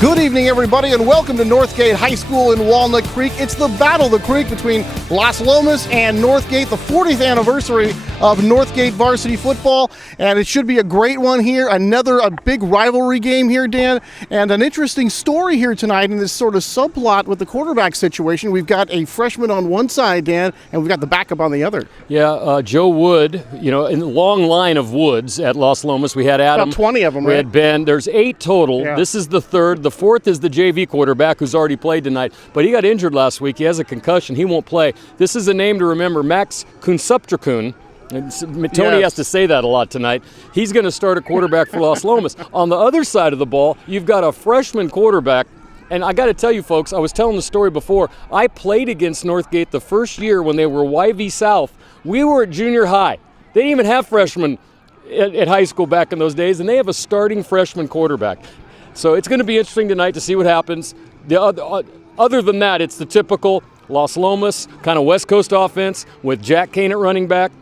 Good evening, everybody, and welcome to Northgate High School in Walnut Creek. It's the Battle of the Creek between Las Lomas and Northgate, the 40th anniversary of Northgate varsity football, and it should be a great one here. A big rivalry game here, Dan, and an interesting story here tonight in this sort of subplot with the quarterback situation. We've got a freshman on one side, Dan, and we've got the backup on the other. Yeah, Joe Wood, in the long line of Woods at Las Lomas. We had Adam. About 20 of them, We right? had Ben. There's 8 total. Yeah. This is the third. The fourth is the JV quarterback who's already played tonight, but he got injured last week. He has a concussion. He won't play. This is a name to remember, Max Kunsupchakun. Tony has to say that a lot tonight. He's going to start a quarterback for Las Lomas. On the other side of the ball, you've got a freshman quarterback. And I got to tell you, folks, I was telling the story before. I played against Northgate the first year when they were YV South. We were at junior high. They didn't even have freshmen at high school back in those days, and they have a starting freshman quarterback. So it's going to be interesting tonight to see what happens. Other than that, it's the typical Las Lomas kind of West Coast offense with Jack Kane at running back.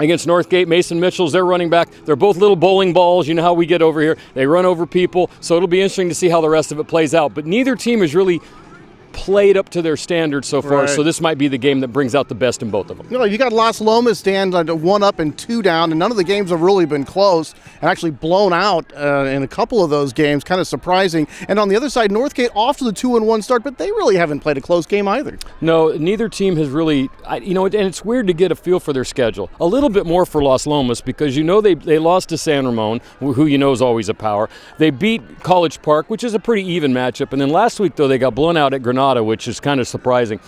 Against Northgate, Mason Mitchell's their running back. They're both little bowling balls. You know how we get over here. They run over people. So it'll be interesting to see how the rest of it plays out. But neither team has really played up to their standards so far, Right. So this might be the game that brings out the best in both of them. You got Las Lomas, Dan, 1 up and 2 down, and none of the games have really been close and actually blown out in a couple of those games, kind of surprising. And on the other side, Northgate off to the 2-1 start, but they really haven't played a close game either. No, neither team has really, and it's weird to get a feel for their schedule. A little bit more for Las Lomas because they lost to San Ramon, who is always a power. They beat College Park, which is a pretty even matchup. And then last week, though, they got blown out at Granada, which is kind of surprising.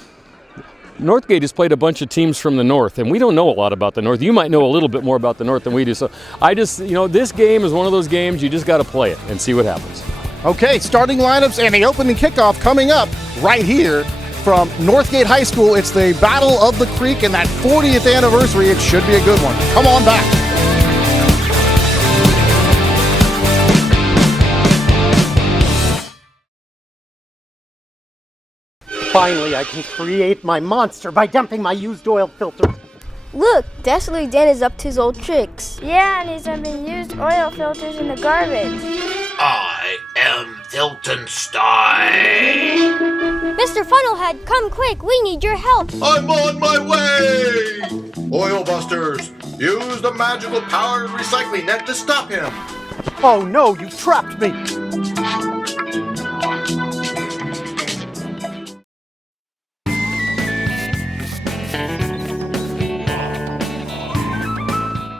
Northgate has played a bunch of teams from the north, and we don't know a lot about the north. You might know a little bit more about the north than we do. So this game is one of those games you just got to play it and see what happens. Okay, starting lineups and the opening kickoff coming up right here from Northgate High School. It's the Battle of the Creek and that 40th anniversary. It should be a good one. Come on back. Finally, I can create my monster by dumping my used oil filter. Look, Dastardly Dan is up to his old tricks. Yeah, and he's dumping used oil filters in the garbage. I am Filtonstein. Mr. Funnelhead, come quick, we need your help. I'm on my way! Oil busters, use the magical power of recycling net to stop him. Oh no, you trapped me!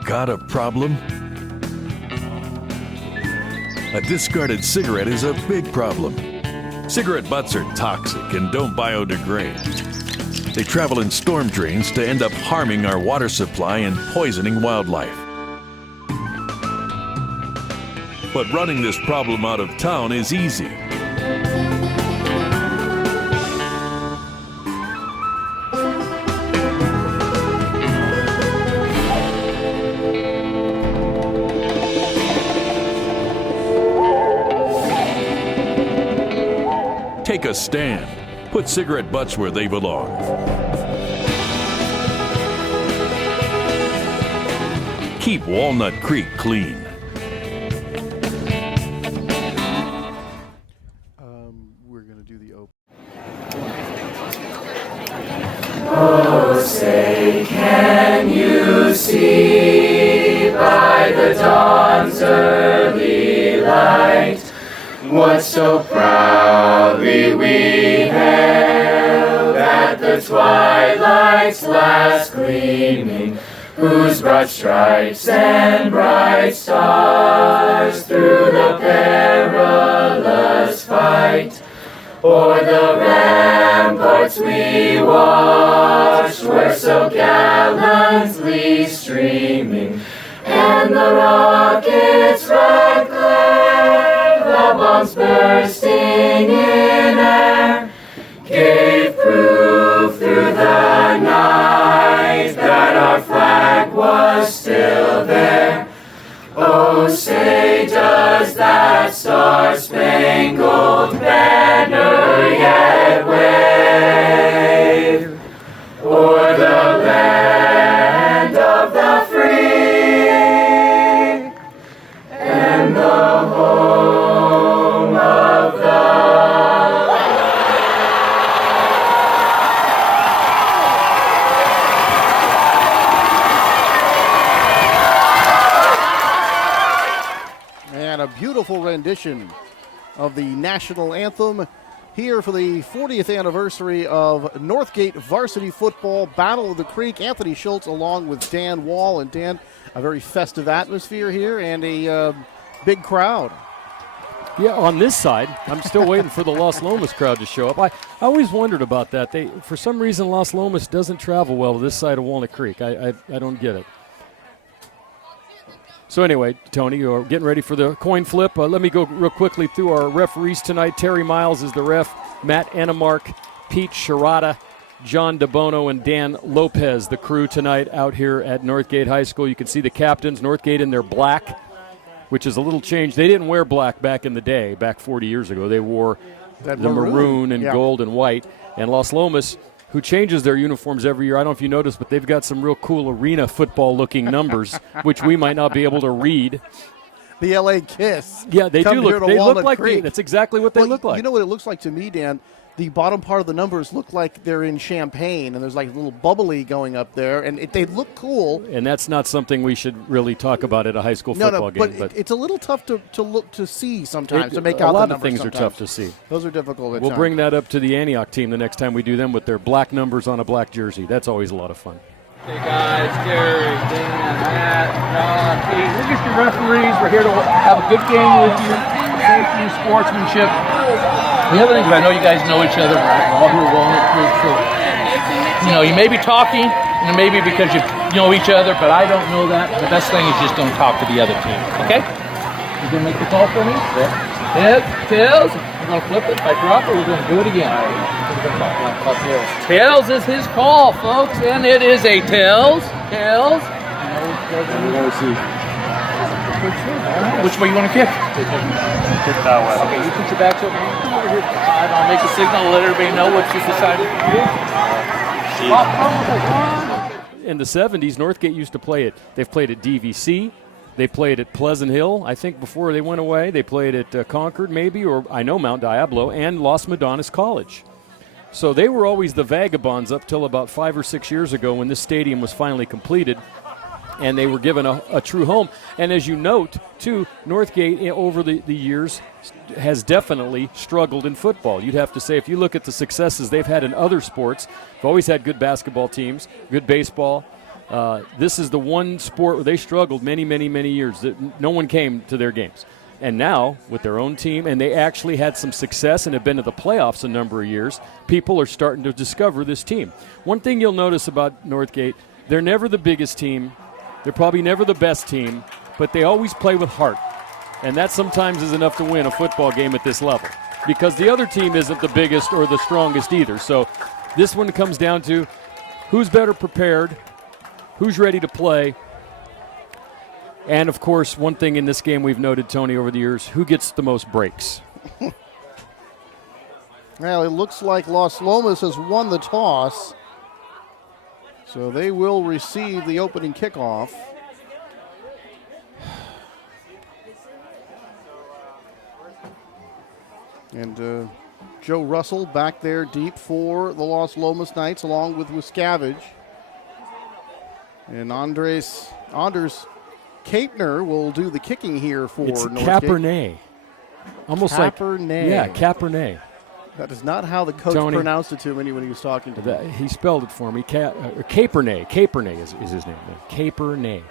Got a problem? A discarded cigarette is a big problem. Cigarette butts are toxic and don't biodegrade. They travel in storm drains to end up harming our water supply and poisoning wildlife. But running this problem out of town is easy. Take a stand. Put cigarette butts where they belong. Keep Walnut Creek clean. We're going to do the open. Oh, say, can you see by the dawn's early light what so proudly we hailed at the twilight's last gleaming, whose broad stripes and bright stars through the perilous fight o'er the ramparts we watched were so gallantly streaming, and the rocket's red glare, the bombs bursting in air, gave proof through the night that our flag was still there. Oh, say, does that star-spangled banner yet wave o'er the land of the free and the home of the rendition of the national anthem here for the 40th anniversary of Northgate varsity football, Battle of the Creek. Anthony Schultz along with Dan Wall. And Dan, a very festive atmosphere here and a big crowd. Yeah, on this side, I'm still waiting for the Las Lomas crowd to show up. I always wondered about that. For some reason, Las Lomas doesn't travel well to this side of Walnut Creek. I don't get it. So anyway, Tony, you're getting ready for the coin flip. Let me go real quickly through our referees tonight. Terry Miles is the ref. Matt Enemark, Pete Sharada, John DeBono, and Dan Lopez, the crew tonight out here at Northgate High School. You can see the captains, Northgate in their black, which is a little change. They didn't wear black back in the day, back 40 years ago. They wore the maroon and gold and white. And Las Lomas, who changes their uniforms every year. I don't know if you noticed, but they've got some real cool arena football-looking numbers, which we might not be able to read. The L.A. Kiss. Yeah, they do look. They look like that's exactly what they look like. You know what it looks like to me, Dan? The bottom part of the numbers look like they're in champagne, and there's like a little bubbly going up there, and they look cool. And that's not something we should really talk about at a high school football game. But it's a little tough to see sometimes, to make out the numbers. A lot of things are tough to see. Those are difficult at We'll times. bring that up to the Antioch team the next time we do them with their black numbers on a black jersey. That's always a lot of fun. Hey guys, Gary, Dan, Matt, John, Pete, we're just your referees. We're here to have a good game with you. Safety, sportsmanship. The other thing is I know you guys know each other. We're all here at Walnut Creek, so you may be talking, and maybe because you know each other, but I don't know that. The best thing is just don't talk to the other team. Okay? You gonna make the call for me? Heads, tails. We're gonna flip it. If I drop it, we're gonna do it again. Tails is his call, folks, and it is a tails. Tails. Which way you want to kick? Kick that way. Okay, you put your backs over here. Come over here. I'll make a signal and let everybody know what you decided to do. In the 70s, Northgate used to play it. They've played at DVC. They played at Pleasant Hill, I think, before they went away. They played at Concord, maybe, or I know Mount Diablo, and Los Medones College. So they were always the vagabonds up till about 5 or 6 years ago when this stadium was finally completed, and they were given a true home. And as you note, too, Northgate over the years has definitely struggled in football. You'd have to say, if you look at the successes they've had in other sports, they've always had good basketball teams, good baseball. This is the one sport where they struggled many, many, many years. No one came to their games. And now, with their own team, and they actually had some success and have been to the playoffs a number of years, people are starting to discover this team. One thing you'll notice about Northgate, they're never the biggest team. They're probably never the best team, but they always play with heart. And that sometimes is enough to win a football game at this level, because the other team isn't the biggest or the strongest either. So this one comes down to who's better prepared, who's ready to play, and, of course, one thing in this game we've noted, Tony, over the years, who gets the most breaks? Well, it looks like Las Lomas has won the toss, so they will receive the opening kickoff. And Joe Russell back there deep for the Las Lomas Knights along with Wiscavige. And Anders Kapner will do the kicking here for Northgate. Cabernet. Almost Cabernet. Yeah, Cabernet. That is not how the coach pronounced it to me when he was talking to me. He spelled it for me. Cabernet. Cabernet is his name. Cabernet.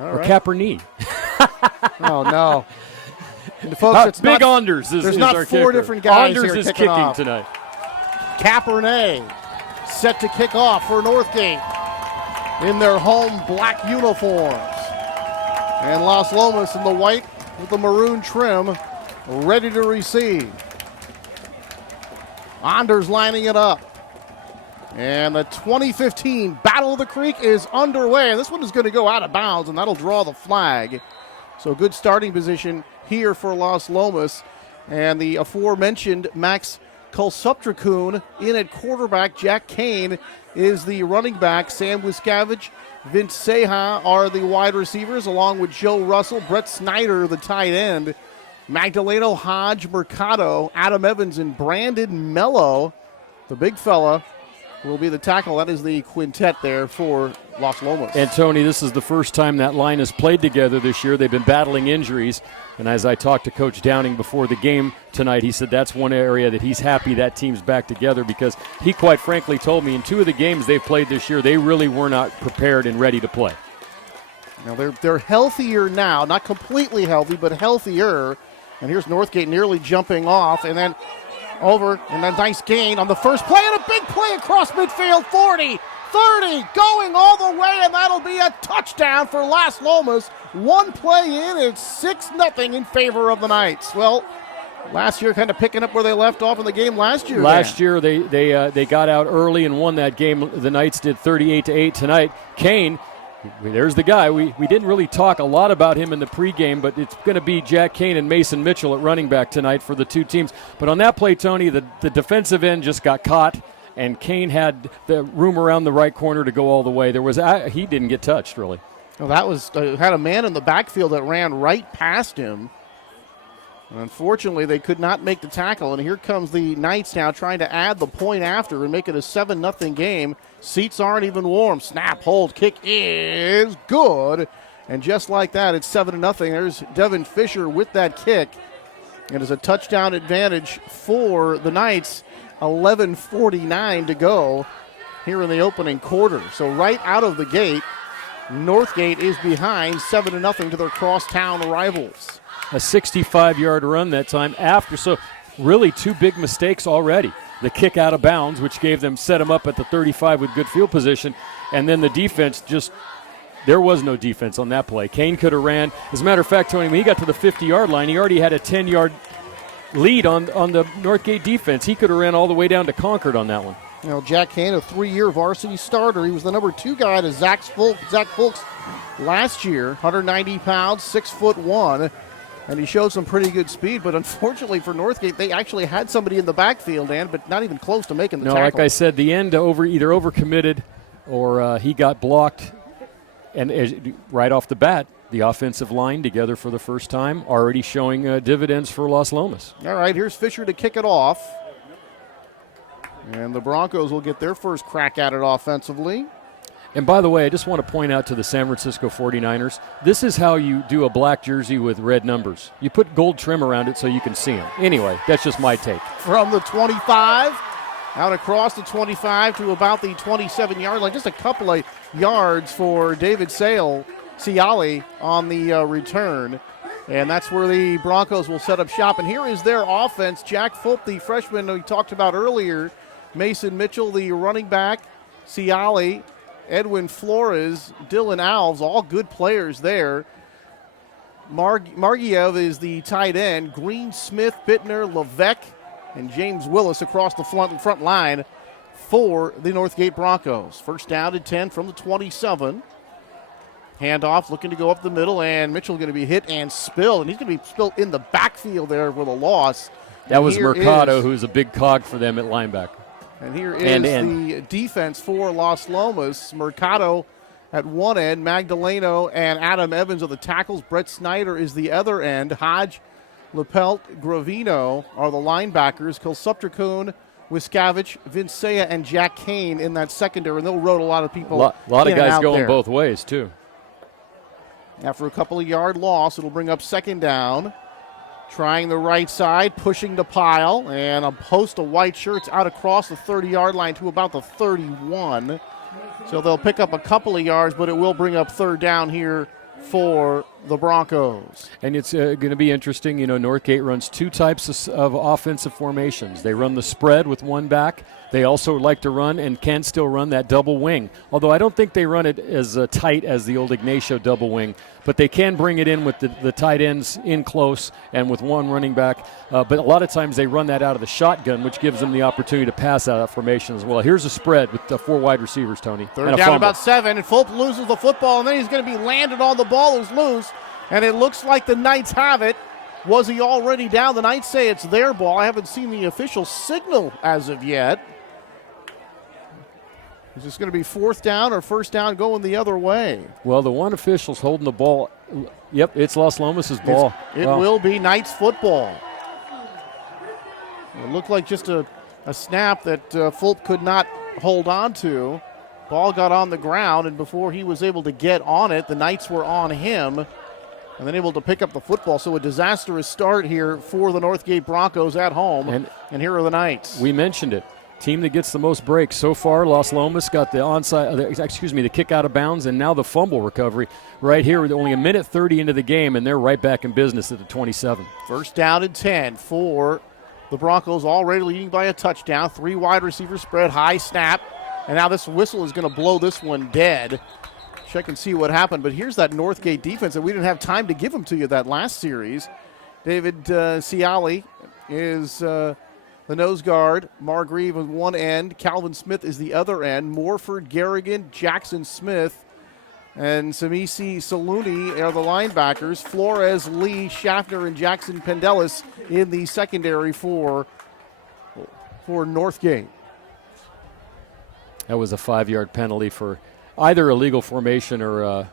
All or right. Capernet. Oh, no. And folks, Big Anders is there's is not our four kicker. different guys Anders here is kicking kicking off. tonight. Cabernet set to kick off for Northgate in their home black uniforms. And Las Lomas in the white with the maroon trim, ready to receive. Anders lining it up. And the 2015 Battle of the Creek is underway. And this one is going to go out of bounds, and that'll draw the flag. So good starting position here for Las Lomas. And the aforementioned Max Kulsuptrakun in at quarterback. Jack Kane is the running back. Sam Wiscavige, Vince Seha are the wide receivers, along with Joe Russell, Brett Snyder, the tight end, Magdaleno Hodge Mercado, Adam Evans, and Brandon Mello, the big fella, will be the tackle. That is the quintet there for Las Lomas. And, Tony, this is the first time that line has played together this year. They've been battling injuries. And as I talked to Coach Downing before the game tonight, he said that's one area that he's happy that team's back together, because he quite frankly told me in 2 of the games they've played this year, they really were not prepared and ready to play. Now they're healthier now, not completely healthy, but healthier. And here's Northgate nearly jumping off, and then over, and a nice gain on the first play, and a big play across midfield, 40, 30, going all the way, and that'll be a touchdown for Las Lomas. One play in, it's 6-0 in favor of the Knights. Well, last year kind of picking up where they left off in the game last year. Last year they got out early and won that game. The Knights did 38-8 tonight. Kane, there's the guy. We didn't really talk a lot about him in the pregame, but it's going to be Jack Kane and Mason Mitchell at running back tonight for the two teams. But on that play, Tony, the defensive end just got caught, and Kane had the room around the right corner to go all the way. He didn't get touched, really. Well, that was had a man in the backfield that ran right past him. And unfortunately, they could not make the tackle, and here comes the Knights now trying to add the point after and make it a 7-0 game. Seats aren't even warm. Snap, hold, kick is good. And just like that, it's 7-0. There's Devin Fisher with that kick. It is a touchdown advantage for the Knights. 11:49 to go here in the opening quarter. So right out of the gate, Northgate is behind 7-0 to their crosstown rivals. A 65-yard run that time after. So really 2 big mistakes already. The kick out of bounds, which set them up at the 35 with good field position. And then the defense there was no defense on that play. Kane could have ran. As a matter of fact, Tony, when he got to the 50-yard line, he already had a 10-yard lead on the Northgate defense. He could have ran all the way down to Concord on that one. You know, Jack Kane, a 3-year varsity starter. He was the number 2 guy to Zach Fulks last year, 190 pounds, 6'1", and he showed some pretty good speed. But unfortunately for Northgate, they actually had somebody in the backfield, but not even close to making the tackle. No, like I said, the end either overcommitted or he got blocked. And right off the bat, the offensive line together for the first time, already showing dividends for Las Lomas. All right, here's Fisher to kick it off. And the Broncos will get their first crack at it offensively. And by the way, I just want to point out to the San Francisco 49ers, this is how you do a black jersey with red numbers. You put gold trim around it so you can see them. Anyway, that's just my take. From the 25, out across the 25 to about the 27-yard line. Just a couple of yards for David Ciali on the return. And that's where the Broncos will set up shop. And here is their offense. Jack Fulp, the freshman we talked about earlier. Mason Mitchell, the running back. Ciali, Edwin Flores, Dylan Alves, all good players there. Margiev is the tight end. Green, Smith, Bittner, Levesque, and James Willis across the front line for the Northgate Broncos. First down and 10 from the 27. Handoff, looking to go up the middle, and Mitchell going to be hit and spilled, and he's going to be spilled in the backfield there with a loss. That was Mercado, who's a big cog for them at linebacker. And here is the defense for Las Lomas. Mercado at one end, Magdaleno and Adam Evans are the tackles. Brett Snyder is the other end. Hodge, Lepelt, Gravino are the linebackers. Kilsuptrikun, Wiskavich, Vincea, and Jack Kane in that secondary, and they'll road a lot of people. A lot of guys going there. Both ways, too. After a couple of yard loss, it'll bring up second down. Trying the right side, pushing the pile, and a host of white shirts out across the 30-yard line to about the 31. So they'll pick up a couple of yards, but it will bring up third down here for the Broncos. And it's going to be interesting. You know, Northgate runs 2 types of offensive formations. They run the spread with one back. They also like to run and can still run that double wing, although I don't think they run it as tight as the old Ignacio double wing, but they can bring it in with the tight ends in close and with one running back. But a lot of times they run that out of the shotgun, which gives them the opportunity to pass out of formation as well. Here's a spread with the 4 wide receivers, Tony. Third down about 7, and Fulp loses the football, and then he's going to be landed on the ball who's loose, and it looks like the Knights have it. Was he already down? The Knights say it's their ball. I haven't seen the official signal as of yet. Is this going to be fourth down or first down going the other way? Well, the one official's holding the ball. Yep, it's Las Lomas' ball. It will be Knights football. It looked like just a snap that Fulp could not hold on to. Ball got on the ground, and before he was able to get on it, the Knights were on him and then able to pick up the football. So a disastrous start here for the Northgate Broncos at home, and here are the Knights. We mentioned it. Team that gets the most breaks so far. Las Lomas got the kick out of bounds, and now the fumble recovery right here with only a minute 30 into the game, and they're right back in business at the 27. First down and 10 for the Broncos, already leading by a touchdown. 3 wide receiver spread, high snap, and now this whistle is going to blow this one dead. Check and see what happened, but here's that Northgate defense, and we didn't have time to give them to you that last series. David Ciali is the nose guard. Margrieve on one end. Calvin Smith is the other end. Morford, Garrigan, Jackson Smith, and Samisi Saluni are the linebackers. Flores, Lee, Schaffner, and Jackson Pendelis in the secondary for Northgate. That was a 5-yard penalty for either illegal formation or a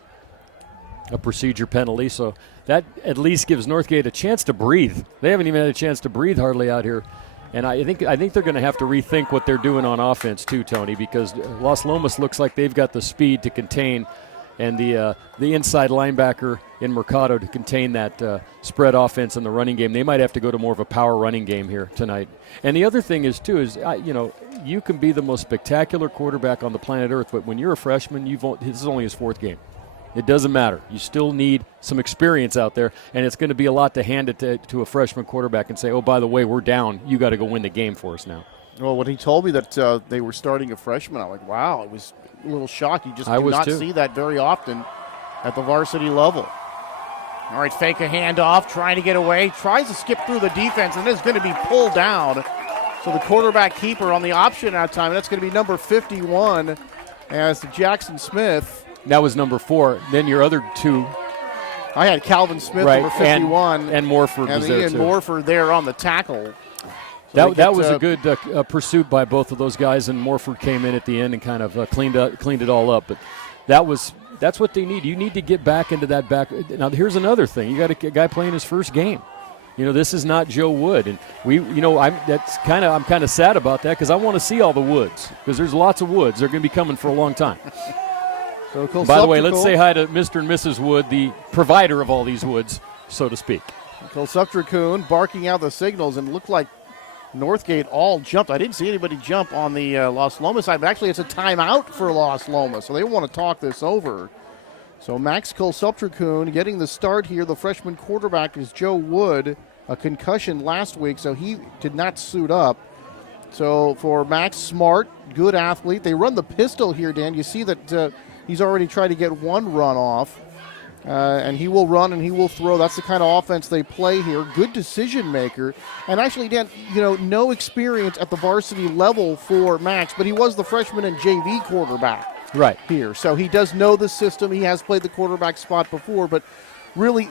procedure penalty. So that at least gives Northgate a chance to breathe. They haven't even had a chance to breathe hardly out here. And I think they're going to have to rethink what they're doing on offense too, Tony, because Las Lomas looks like they've got the speed to contain and the inside linebacker in Mercado to contain that spread offense in the running game. They might have to go to more of a power running game here tonight. And the other thing is too is you can be the most spectacular quarterback on the planet Earth, but when you're a freshman, this is only his 4th game. It doesn't matter. You still need some experience out there, and it's going to be a lot to hand it to a freshman quarterback and say, oh, by the way, we're down. You got to go win the game for us now. Well, when he told me that they were starting a freshman, I'm like, wow, it was a little shocked. You just do not see that very often at the varsity level. All right, fake a handoff, trying to get away, tries to skip through the defense, and is going to be pulled down. So the quarterback keeper on the option out time, and that's going to be number 51 as Jackson Smith. That was number 4. Then your other 2. I had Calvin Smith, number 51. And Morford was there, too. And Morford there on the tackle. So that was a good pursuit by both of those guys, and Morford came in at the end and kind of cleaned it all up. But that's what they need. You need to get back into that back. Now, here's another thing. You got a guy playing his first game. This is not Joe Wood, and I'm kind of sad about that because I want to see all the Woods because there's lots of Woods. They're going to be coming for a long time. So by the way, let's say hi to Mr. and Mrs. Wood, the provider of all these Woods, so to speak. Kulsuptrakoon barking out the signals, and looked like Northgate all jumped. I didn't see anybody jump on the Las Lomas side, but actually it's a timeout for Las Lomas, so they want to talk this over. So Max Kulsuptrakoon getting the start here. The freshman quarterback is Joe Wood, a concussion last week, so he did not suit up. So for Max, smart, good athlete. They run the pistol here, Dan. You see that he's already tried to get one run off, and he will run and he will throw. That's the kind of offense they play here. Good decision maker. And actually, Dan, no experience at the varsity level for Max, but he was the freshman and JV quarterback here. So he does know the system. He has played the quarterback spot before, but really,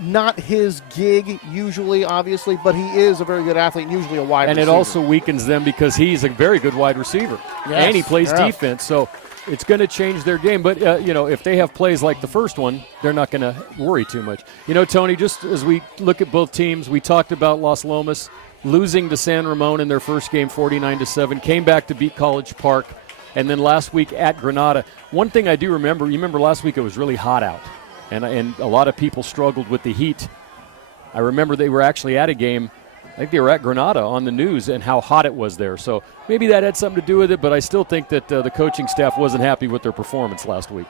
not his gig usually, obviously, but he is a very good athlete and usually a wide receiver. And it also weakens them because he's a very good wide receiver. Yes, and he plays defense, so it's going to change their game. But, if they have plays like the first one, they're not going to worry too much. Tony, just as we look at both teams, we talked about Las Lomas losing to San Ramon in their first game 49-7, came back to beat College Park, and then last week at Granada. One thing I do remember, you remember last week it was really hot out, and a lot of people struggled with the heat. I remember they were actually at a game, I think they were at Granada on the news, and how hot it was there. So maybe that had something to do with it, but I still think that the coaching staff wasn't happy with their performance last week.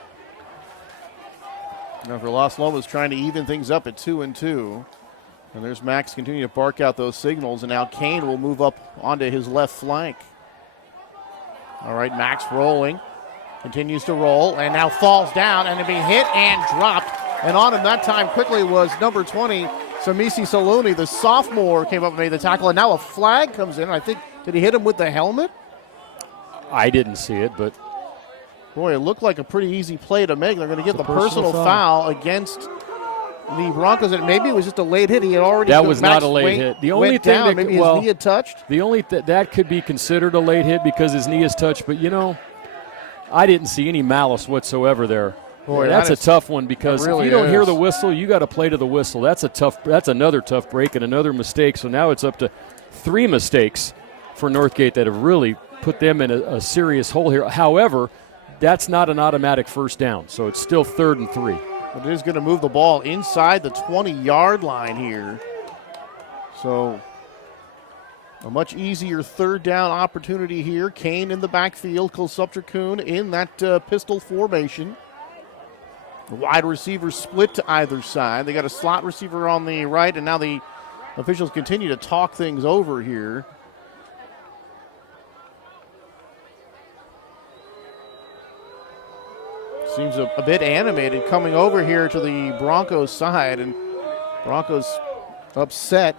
Now for Las Lomas trying to even things up at 2-2. And there's Max continuing to bark out those signals, and now Kane will move up onto his left flank. All right, Max rolling. Continues to roll, and now falls down, and it'll be hit and dropped. And on him that time quickly was number 20, Samisi Saluni, the sophomore, came up and made the tackle, and now a flag comes in. I think, did he hit him with the helmet? I didn't see it, but boy, it looked like a pretty easy play to make. They're going to get the personal foul against the Broncos, and maybe it was just a late hit. He had already. That was not a late hit. The only thing that maybe his knee had touched. The only that could be considered a late hit because his knee is touched. But I didn't see any malice whatsoever there. Boy, that's a tough one because if you don't hear the whistle, you got to play to the whistle. That's another tough break and another mistake. So now it's up to 3 mistakes for Northgate that have really put them in a serious hole here. However, that's not an automatic first down, so it's still 3rd and 3. But it is going to move the ball inside the 20-yard line here. So a much easier 3rd down opportunity here. Kane in the backfield, Kulsupchakun in that pistol formation. The wide receivers split to either side. They got a slot receiver on the right, and now the officials continue to talk things over here. Seems a bit animated coming over here to the Broncos side, and Broncos upset,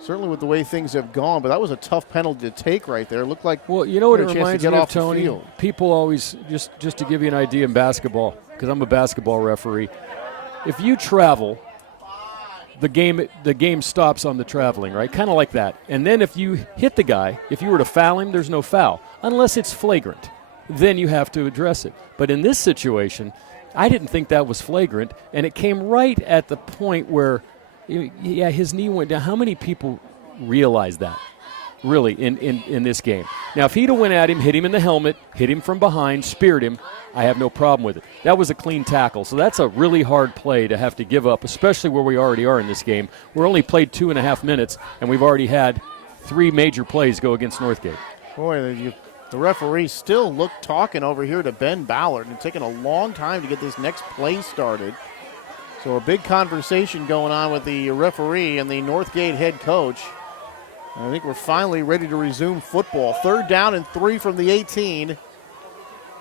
certainly with the way things have gone, but that was a tough penalty to take right there. It looked like, well, you know what it reminds me of, off Tony? People always, just to give you an idea in basketball, because I'm a basketball referee, if you travel, the game stops on the traveling, right? Kind of like that. And then if you hit the guy, if you were to foul him, there's no foul, unless it's flagrant. Then you have to address it. But in this situation, I didn't think that was flagrant, and it came right at the point where, yeah, his knee went down. How many people realize that, really, in this game? Now, if he'd have went at him, hit him in the helmet, hit him from behind, speared him, I have no problem with it. That was a clean tackle, so that's a really hard play to have to give up, especially where we already are in this game. We're only played 2.5 minutes, and we've already had 3 major plays go against Northgate. Boy, the referee still talking over here to Ben Ballard and taking a long time to get this next play started. So a big conversation going on with the referee and the Northgate head coach. I think we're finally ready to resume football. 3rd down and 3 from the 18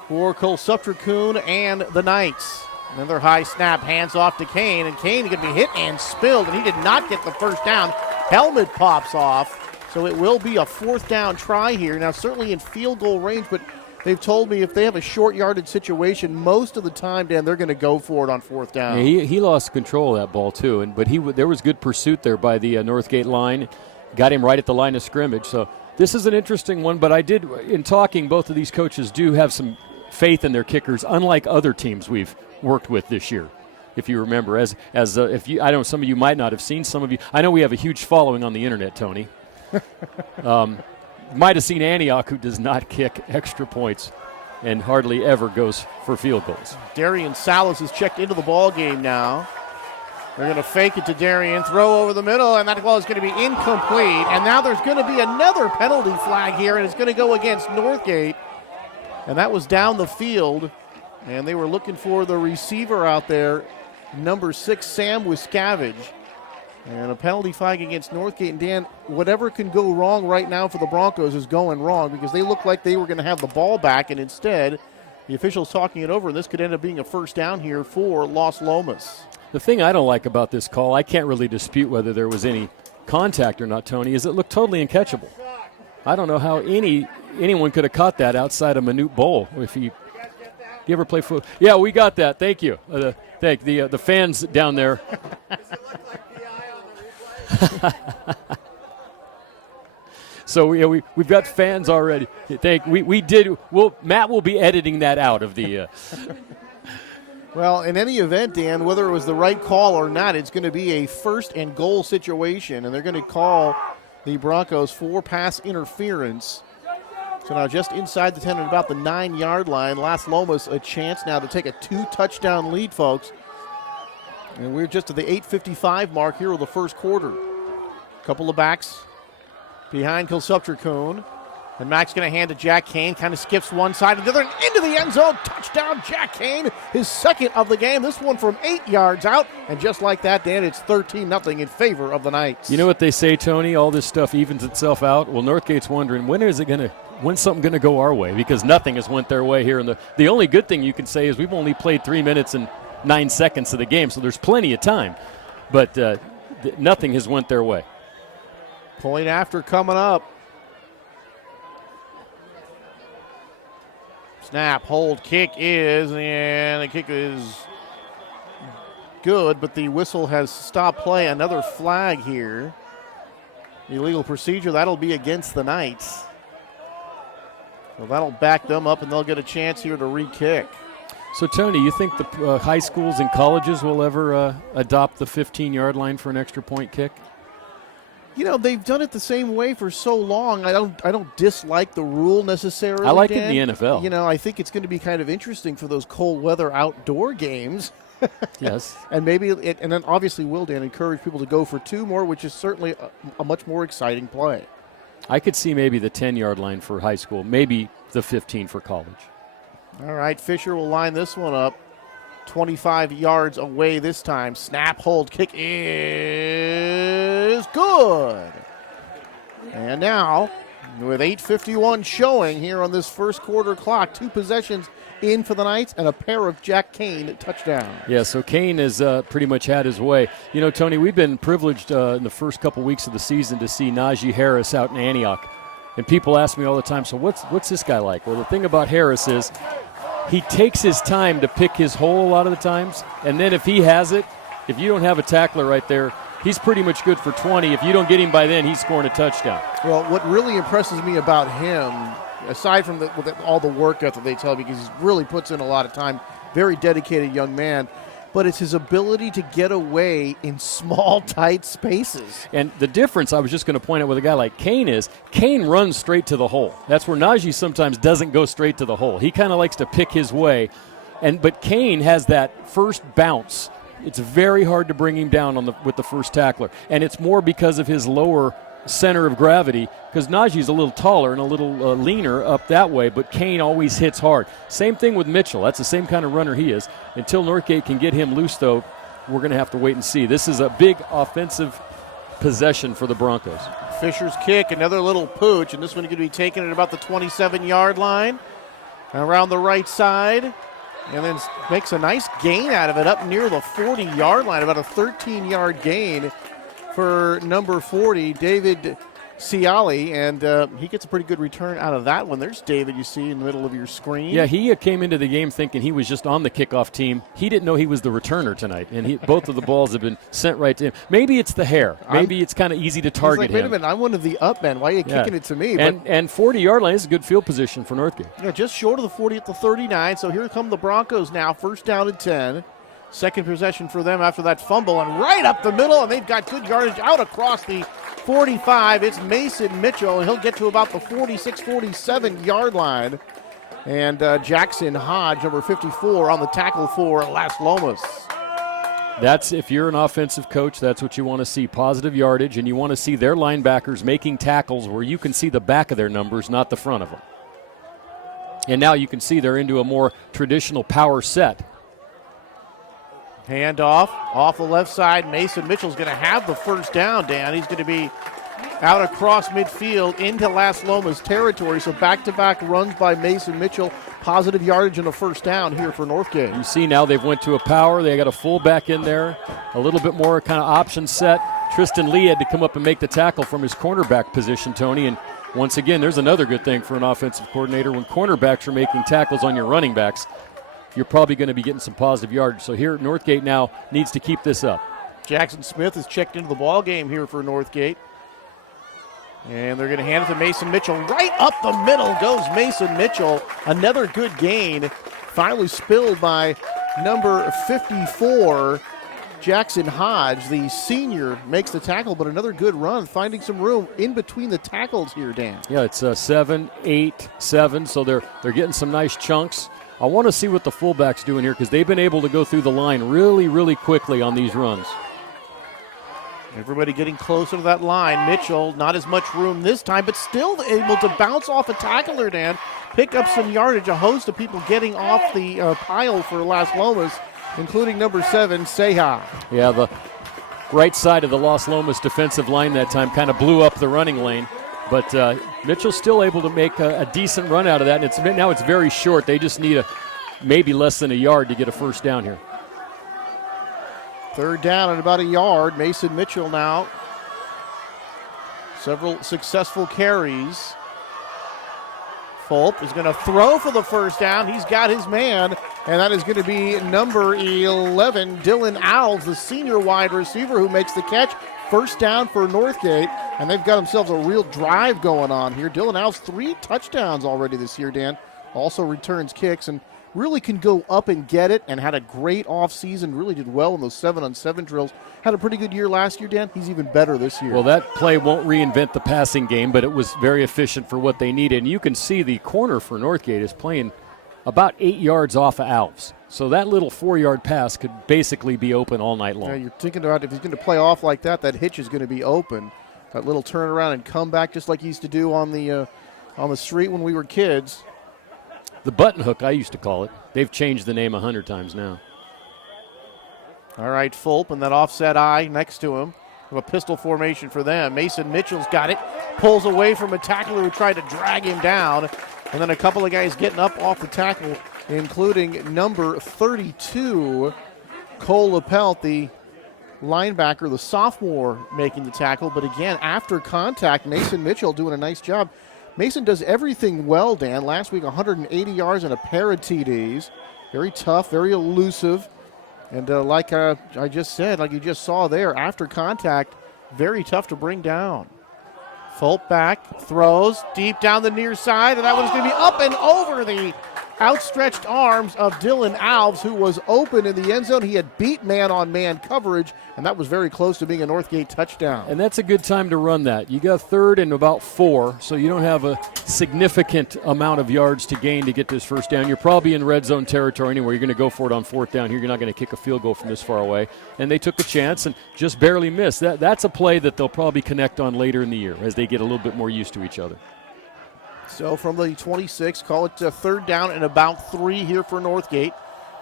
for Kulsupchakun and the Knights. Another high snap, hands off to Kane, and Kane going to be hit and spilled, and he did not get the first down. Helmet pops off. So it will be a 4th down try here. Now, certainly in field goal range, but they've told me if they have a short yardage situation, most of the time, Dan, they're going to go for it on 4th down. Yeah, he lost control of that ball, too. But there was good pursuit there by the Northgate line. Got him right at the line of scrimmage. So this is an interesting one. But I did, in talking, both of these coaches do have some faith in their kickers, unlike other teams we've worked with this year. If you remember, if you, I know some of you might not have seen. Some of you, I know we have a huge following on the internet, Tony. Might have seen Antioch, who does not kick extra points and hardly ever goes for field goals. Darian Salas is checked into the ball game now. They're going to fake it to Darian, throw over the middle, and that ball is going to be incomplete. And now there's going to be another penalty flag here, and it's going to go against Northgate. And that was down the field, and they were looking for the receiver out there, number 6, Sam Wiscavage. And a penalty flag against Northgate. And Dan, whatever can go wrong right now for the Broncos is going wrong, because they look like they were going to have the ball back, and instead the officials talking it over, and this could end up being a 1st down here for Las Lomas. The thing I don't like about this call, I can't really dispute whether there was any contact or not, Tony, is it looked totally uncatchable. I don't know how anyone could have caught that outside of Manute Bowl. If you ever play football? Yeah, we got that. Thank you. The fans down there. So yeah, we've got fans already. We did. Matt will be editing that out of the. Well, in any event, Dan, whether it was the right call or not, it's going to be a 1st and goal situation, and they're going to call the Broncos for pass interference. So now just inside the 10 and about the 9-yard line, Las Lomas a chance now to take a 2-touchdown lead, folks. And we're just at the 8:55 mark here of the first quarter. Couple of backs behind Kulsupchakun. And Mac's going to hand to Jack Kane. Kind of skips one side and the other into the end zone. Touchdown, Jack Kane. His 2nd of the game. This one from 8 yards out. And just like that, Dan, it's 13-0 in favor of the Knights. You know what they say, Tony? All this stuff evens itself out. Well, Northgate's wondering, when's something going to go our way? Because nothing has went their way here. And the only good thing you can say is we've only played 3 minutes and 9 seconds of the game, so there's plenty of time. But nothing has went their way. Point after coming up. Snap, hold, kick and the kick is good, but the whistle has stopped play. Another flag here. Illegal procedure, that'll be against the Knights. So that'll back them up, and they'll get a chance here to re-kick. So, Tony, you think the high schools and colleges will ever adopt the 15-yard line for an extra point kick? You know, they've done it the same way for so long. I don't dislike the rule necessarily. I like Dan. it in the NFL. You know, I think it's going to be kind of interesting for those cold weather outdoor games. Yes. And maybe and then obviously will, Dan, encourage people to go for 2 more, which is certainly a much more exciting play. I could see maybe the 10-yard line for high school, maybe the 15 for college. All right, Fisher will line this one up. 25 yards away this time. Snap, hold, kick is good. And now, with 8:51 showing here on this first quarter clock, 2 possessions in for the Knights and a pair of Jack Kane touchdowns. Yeah, so Kane has pretty much had his way. You know, Tony, we've been privileged in the first couple weeks of the season to see Najee Harris out in Antioch. And people ask me all the time, so what's this guy like? Well, the thing about Harris is he takes his time to pick his hole a lot of the times, and then if he has it, if you don't have a tackler right there, he's pretty much good for 20. If you don't get him by then, he's scoring a touchdown. Well, what really impresses me about him, aside from all the work ethic they tell me, because he really puts in a lot of time, very dedicated young man, but it's his ability to get away in small, tight spaces. And the difference I was just going to point out with a guy like Kane is Kane runs straight to the hole. That's where Najee sometimes doesn't go straight to the hole. He kind of likes to pick his way. But Kane has that first bounce. It's very hard to bring him down with the first tackler. And it's more because of his lower center of gravity, because Najee's a little taller and a little leaner up that way, but Kane always hits hard. Same thing with Mitchell. That's the same kind of runner he is. Until Northgate can get him loose, though, we're going to have to wait and see. This is a big offensive possession for the Broncos. Fisher's kick, another little pooch, and this one going to be taken at about the 27-yard line, around the right side, and then makes a nice gain out of it up near the 40-yard line, about a 13-yard gain for number 40, David Ciali, and he gets a pretty good return out of that one. There's David, you see in the middle of your screen. Yeah, he came into the game thinking he was just on the kickoff team. He didn't know he was the returner tonight, and both of the balls have been sent right to him. Maybe it's the hair. Maybe it's kind of easy to target him. Wait a him. minute, I'm one of the up men. Why are you kicking it to me? And 40-yard line is a good field position for Northgate. Yeah, just short of the 40 at the 39, so here come the Broncos now, first down and 10. Second possession for them after that fumble, and right up the middle, and they've got good yardage out across the 45. It's Mason Mitchell, and he'll get to about the 46, 47-yard line. And Jackson Hodge, number 54, on the tackle for Las Lomas. If you're an offensive coach, that's what you want to see, positive yardage, and you want to see their linebackers making tackles where you can see the back of their numbers, not the front of them. And now you can see they're into a more traditional power set. Hand off the left side. Mason Mitchell's going to have the first down, Dan. He's going to be out across midfield into Las Lomas territory. So back-to-back runs by Mason Mitchell. Positive yardage and a first down here for Northgate. You see now they've went to a power. They got a fullback in there, a little bit more kind of option set. Tristan Lee had to come up and make the tackle from his cornerback position, Tony. And once again, there's another good thing for an offensive coordinator. When cornerbacks are making tackles on your running backs, you're probably going to be getting some positive yardage. So here, Northgate now needs to keep this up. Jackson Smith is checked into the ball game here for Northgate. And they're going to hand it to Mason Mitchell. Right up the middle goes Mason Mitchell. Another good gain. Finally spilled by number 54, Jackson Hodge. The senior makes the tackle, but another good run, finding some room in between the tackles here, Dan. Yeah, it's 7, 8, 7, so they're getting some nice chunks. I want to see what the fullback's doing here because they've been able to go through the line really, really quickly on these runs. Everybody getting closer to that line. Mitchell, not as much room this time, but still able to bounce off a tackler, Dan. Pick up some yardage. A host of people getting off the pile for Las Lomas, including number 7, Seha. Yeah, the right side of the Las Lomas defensive line that time kind of blew up the running lane. But Mitchell's still able to make a decent run out of that. And now it's very short. They just need maybe less than a yard to get a first down here. Third down at about a yard. Mason Mitchell now. Several successful carries. Fulp is going to throw for the first down. He's got his man, and that is going to be number 11, Dylan Owls, the senior wide receiver who makes the catch. First down for Northgate, and they've got themselves a real drive going on here. Dylan Owls, 3 touchdowns already this year, Dan. Also returns kicks, and really can go up and get it, and had a great offseason, really did well in those 7-on-7 drills. Had a pretty good year last year, Dan. He's even better this year. Well, that play won't reinvent the passing game, but it was very efficient for what they needed. And you can see the corner for Northgate is playing about 8 yards off of Alves. So that little 4-yard pass could basically be open all night long. Yeah, you're thinking about if he's going to play off like that, that hitch is going to be open. That little turnaround and comeback, just like he used to do on the street when we were kids. The button hook, I used to call it. They've changed the name 100 times now. All right, Fulp and that offset eye next to him. A pistol formation for them. Mason Mitchell's got it. Pulls away from a tackler who tried to drag him down. And then a couple of guys getting up off the tackle, including number 32, Cole Lapelt, the linebacker, the sophomore, making the tackle. But again, after contact, Mason Mitchell doing a nice job. Mason does everything well, Dan. Last week, 180 yards and a pair of TDs. Very tough, very elusive. And like I just said, like you just saw there, after contact, very tough to bring down. Fulp back, throws deep down the near side, and that one's going to be up and over the outstretched arms of Dylan Alves, who was open in the end zone. He had beat man-on-man coverage, and that was very close to being a Northgate touchdown. And that's a good time to run that. You got third and about 4, so you don't have a significant amount of yards to gain to get this first down. You're probably in red zone territory anyway. You're going to go for it on 4th down here. You're not going to kick a field goal from this far away. And they took a chance and just barely missed. That's a play that they'll probably connect on later in the year as they get a little bit more used to each other. So from the 26, call it 3rd down and about 3 here for Northgate.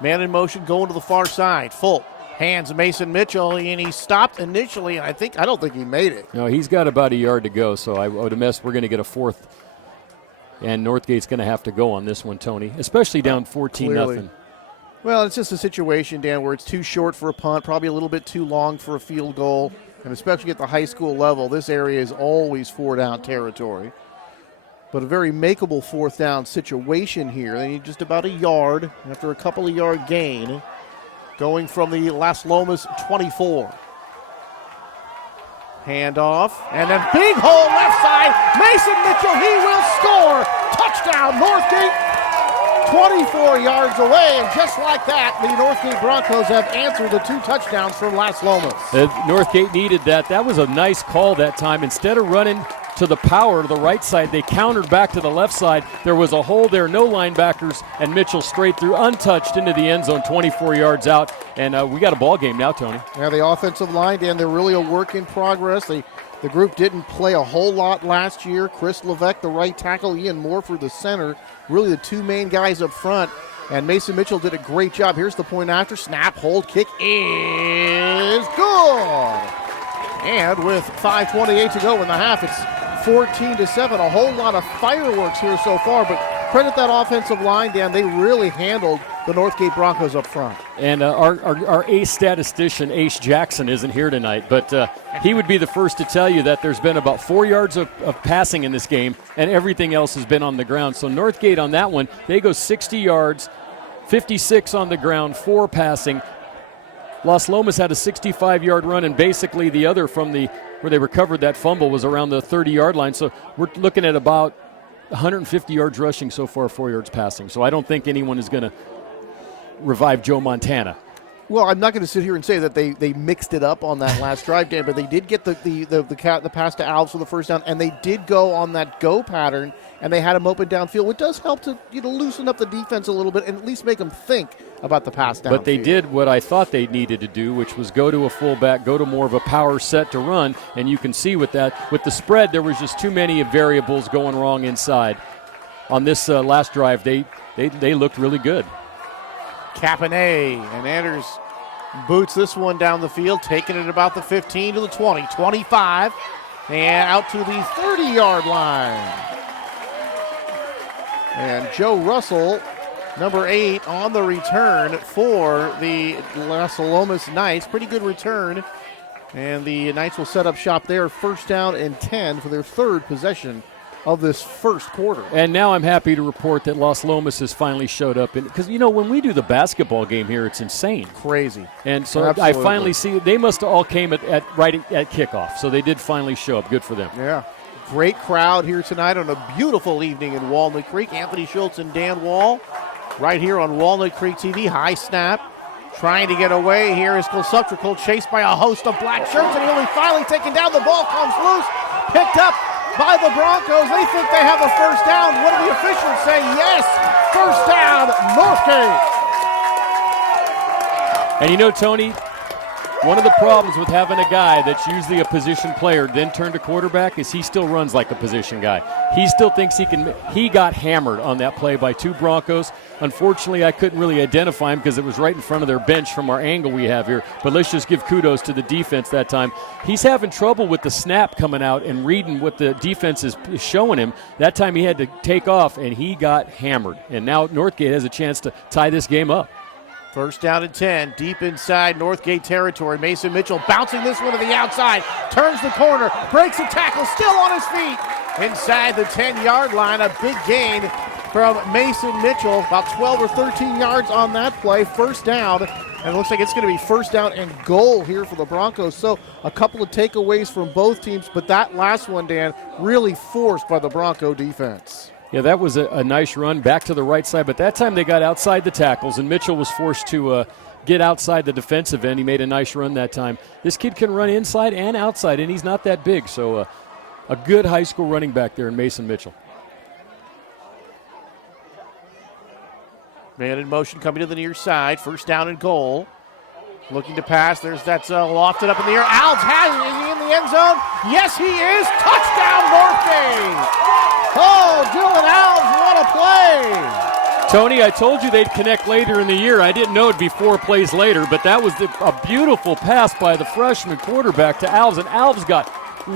Man in motion going to the far side. Fulp hands Mason Mitchell, and he stopped initially, and I don't think he made it. No, he's got about a yard to go, so I would imagine we're going to get a 4th, and Northgate's going to have to go on this one, Tony, especially down 14-0. Well, it's just a situation, Dan, where it's too short for a punt, probably a little bit too long for a field goal, and especially at the high school level, this area is always 4-down territory. But a very makeable 4th down situation here. They need just about a yard after a couple of yard gain going from the Las Lomas 24. Handoff, and then big hole left side. Mason Mitchell, he will score. Touchdown, Northgate. 24 yards away, and just like that, the Northgate Broncos have answered the 2 touchdowns from Las Lomas. Northgate needed that. That was a nice call that time. Instead of running to the power to the right side, they countered back to the left side. There was a hole there, no linebackers, and Mitchell straight through, untouched into the end zone, 24 yards out. And we got a ball game now, Tony. Yeah, the offensive line, Dan, they're really a work in progress. The group didn't play a whole lot last year. Chris Levesque, the right tackle, Ian Morford, the center, really the 2 main guys up front. And Mason Mitchell did a great job. Here's the point after. Snap, hold, kick is good. And with 5:28 to go in the half, it's 14-7. A whole lot of fireworks here so far, but credit that offensive line, Dan. They really handled the Northgate Broncos up front. And our ace statistician, Ace Jackson, isn't here tonight, but he would be the first to tell you that there's been about 4 yards of passing in this game, and everything else has been on the ground. So Northgate on that one, they go 60 yards, 56 on the ground, 4 passing. Las Lomas had a 65-yard run, and basically the other from where they recovered that fumble was around the 30-yard line. So we're looking at about 150 yards rushing so far, 4 yards passing. So I don't think anyone is going to revive Joe Montana. Well, I'm not going to sit here and say that they mixed it up on that last drive, Dan, but they did get the pass to Alves for the first down, and they did go on that go pattern, and they had him open downfield, which does help to loosen up the defense a little bit and at least make them think about the pass downfield. But they did what I thought they needed to do, which was go to a fullback, go to more of a power set to run, and you can see with that, with the spread, there was just too many variables going wrong inside. On this last drive, they looked really good. Capanet, and Anders boots this one down the field, taking it about the 15 to the 20, 25, and out to the 30-yard line. And Joe Russell, number 8, on the return for the Las Lomas Knights. Pretty good return, and the Knights will set up shop there, 1st down and 10 for their 3rd possession of this first quarter. And now I'm happy to report that Las Lomas has finally showed up. Because, when we do the basketball game here, it's insane. Crazy. And so Absolutely. I finally see they must have all came at kickoff. So they did finally show up. Good for them. Yeah. Great crowd here tonight on a beautiful evening in Walnut Creek. Anthony Schultz and Dan Wall right here on Walnut Creek TV. High snap. Trying to get away. Here is Kulsuptrikul, chased by a host of black shirts, and he only finally taken down. The ball comes loose. Picked up by the Broncos. They think they have a first down. What do the officials say? Yes, first down, Northgate. And you know, Tony, one of the problems with having a guy that's usually a position player then turn to quarterback is he still runs like a position guy. He still thinks he can. He got hammered on that play by 2 Broncos. Unfortunately, I couldn't really identify him because it was right in front of their bench from our angle we have here. But let's just give kudos to the defense that time. He's having trouble with the snap coming out and reading what the defense is showing him. That time he had to take off, and he got hammered. And now Northgate has a chance to tie this game up. First down and 10, deep inside Northgate territory. Mason Mitchell bouncing this one to the outside, turns the corner, breaks a tackle, still on his feet. Inside the 10-yard line, a big gain from Mason Mitchell, about 12 or 13 yards on that play. First down, and it looks like it's going to be first down and goal here for the Broncos. So a couple of takeaways from both teams, but that last one, Dan, really forced by the Bronco defense. Yeah, that was a nice run back to the right side, but that time they got outside the tackles, and Mitchell was forced to get outside the defensive end. He made a nice run that time. This kid can run inside and outside, and he's not that big, so a good high school running back there in Mason Mitchell. Man in motion coming to the near side, first down and goal. Looking to pass, that's lofted up in the air. Alves has it, is he in the end zone? Yes, he is. Touchdown, Northgate! Oh, Dylan Alves, what a play! Tony, I told you they'd connect later in the year. I didn't know it'd be 4 plays later, but that was a beautiful pass by the freshman quarterback to Alves, and Alves got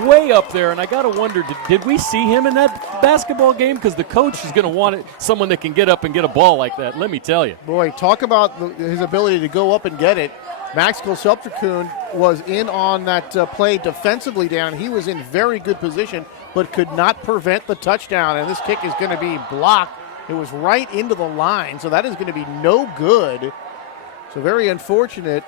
way up there, and I got to wonder, did we see him in that basketball game? Because the coach is going to want someone that can get up and get a ball like that, let me tell you. Boy, talk about his ability to go up and get it. Max Kulsuptrikul was in on that play defensively down. He was in very good position, but could not prevent the touchdown, and this kick is going to be blocked. It was right into the line, so that is going to be no good. So very unfortunate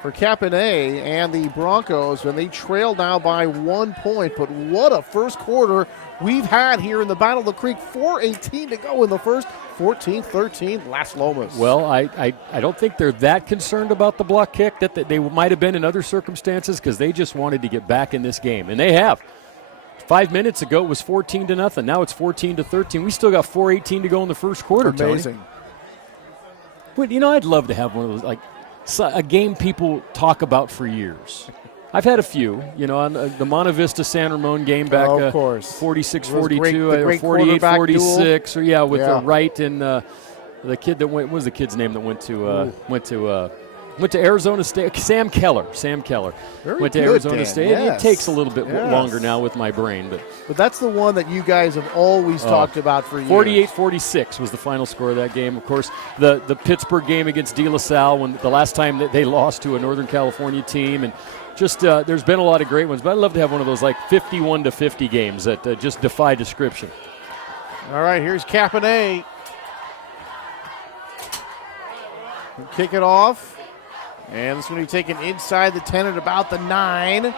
for Capinet and the Broncos, and they trail now by 1 point. But what a first quarter we've had here in the Battle of the Creek. 4:18 to go in the first. 14-13, Las Lomas. Well, I don't think they're that concerned about the block kick that they might have been in other circumstances, because they just wanted to get back in this game, and they have. 5 minutes ago it was 14-0. Now it's 14-13. We still got 4:18 to go in the first quarter. Amazing. Tony. But you know, I'd love to have one of those, like a game people talk about for years. I've had a few, you know, on the Monte Vista San Ramon game back, of course, 46-42, or 48-46, or with Wright and the kid that went. What was the kid's name that went to Arizona State? Sam Keller. Very went to good, Arizona Dan. State. Yes. It takes a little bit longer now with my brain, but that's the one that you guys have always talked about for years. 48-46 was the final score of that game. Of course, the Pittsburgh game against De La Salle, when the last time that they lost to a Northern California team, and just there's been a lot of great ones, but I'd love to have one of those like 51-50 games that just defy description. All right, here's Capinet. Kick it off. And this one will be taken inside the 10 at about the 9.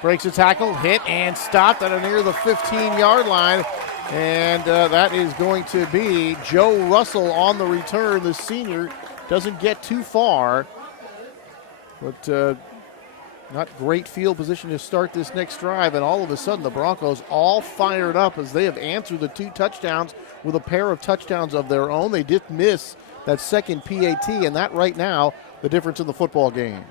Breaks a tackle, hit, and stopped at near the 15-yard line. And that is going to be Joe Russell on the return. The senior doesn't get too far. But not great field position to start this next drive. And all of a sudden, the Broncos all fired up as they have answered the 2 touchdowns with a pair of touchdowns of their own. They did miss that second PAT, and that right now, the difference in the football game.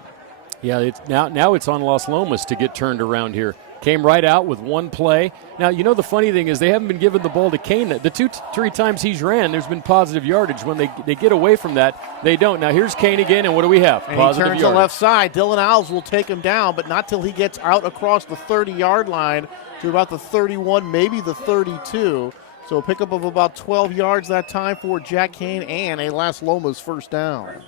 Yeah, it's now it's on Las Lomas to get turned around here. Came right out with one play. Now, you know, the funny thing is they haven't been giving the ball to Kane. The 2-3 times he's ran, there's been positive yardage. When they get away from that, they don't. Now, here's Kane again, and what do we have? And positive he turns yardage. to left side. Dylan Alves will take him down, but not till he gets out across the 30-yard line to about the 31, maybe the 32. So a pickup of about 12 yards that time for Jack Kane and a Las Lomas first down.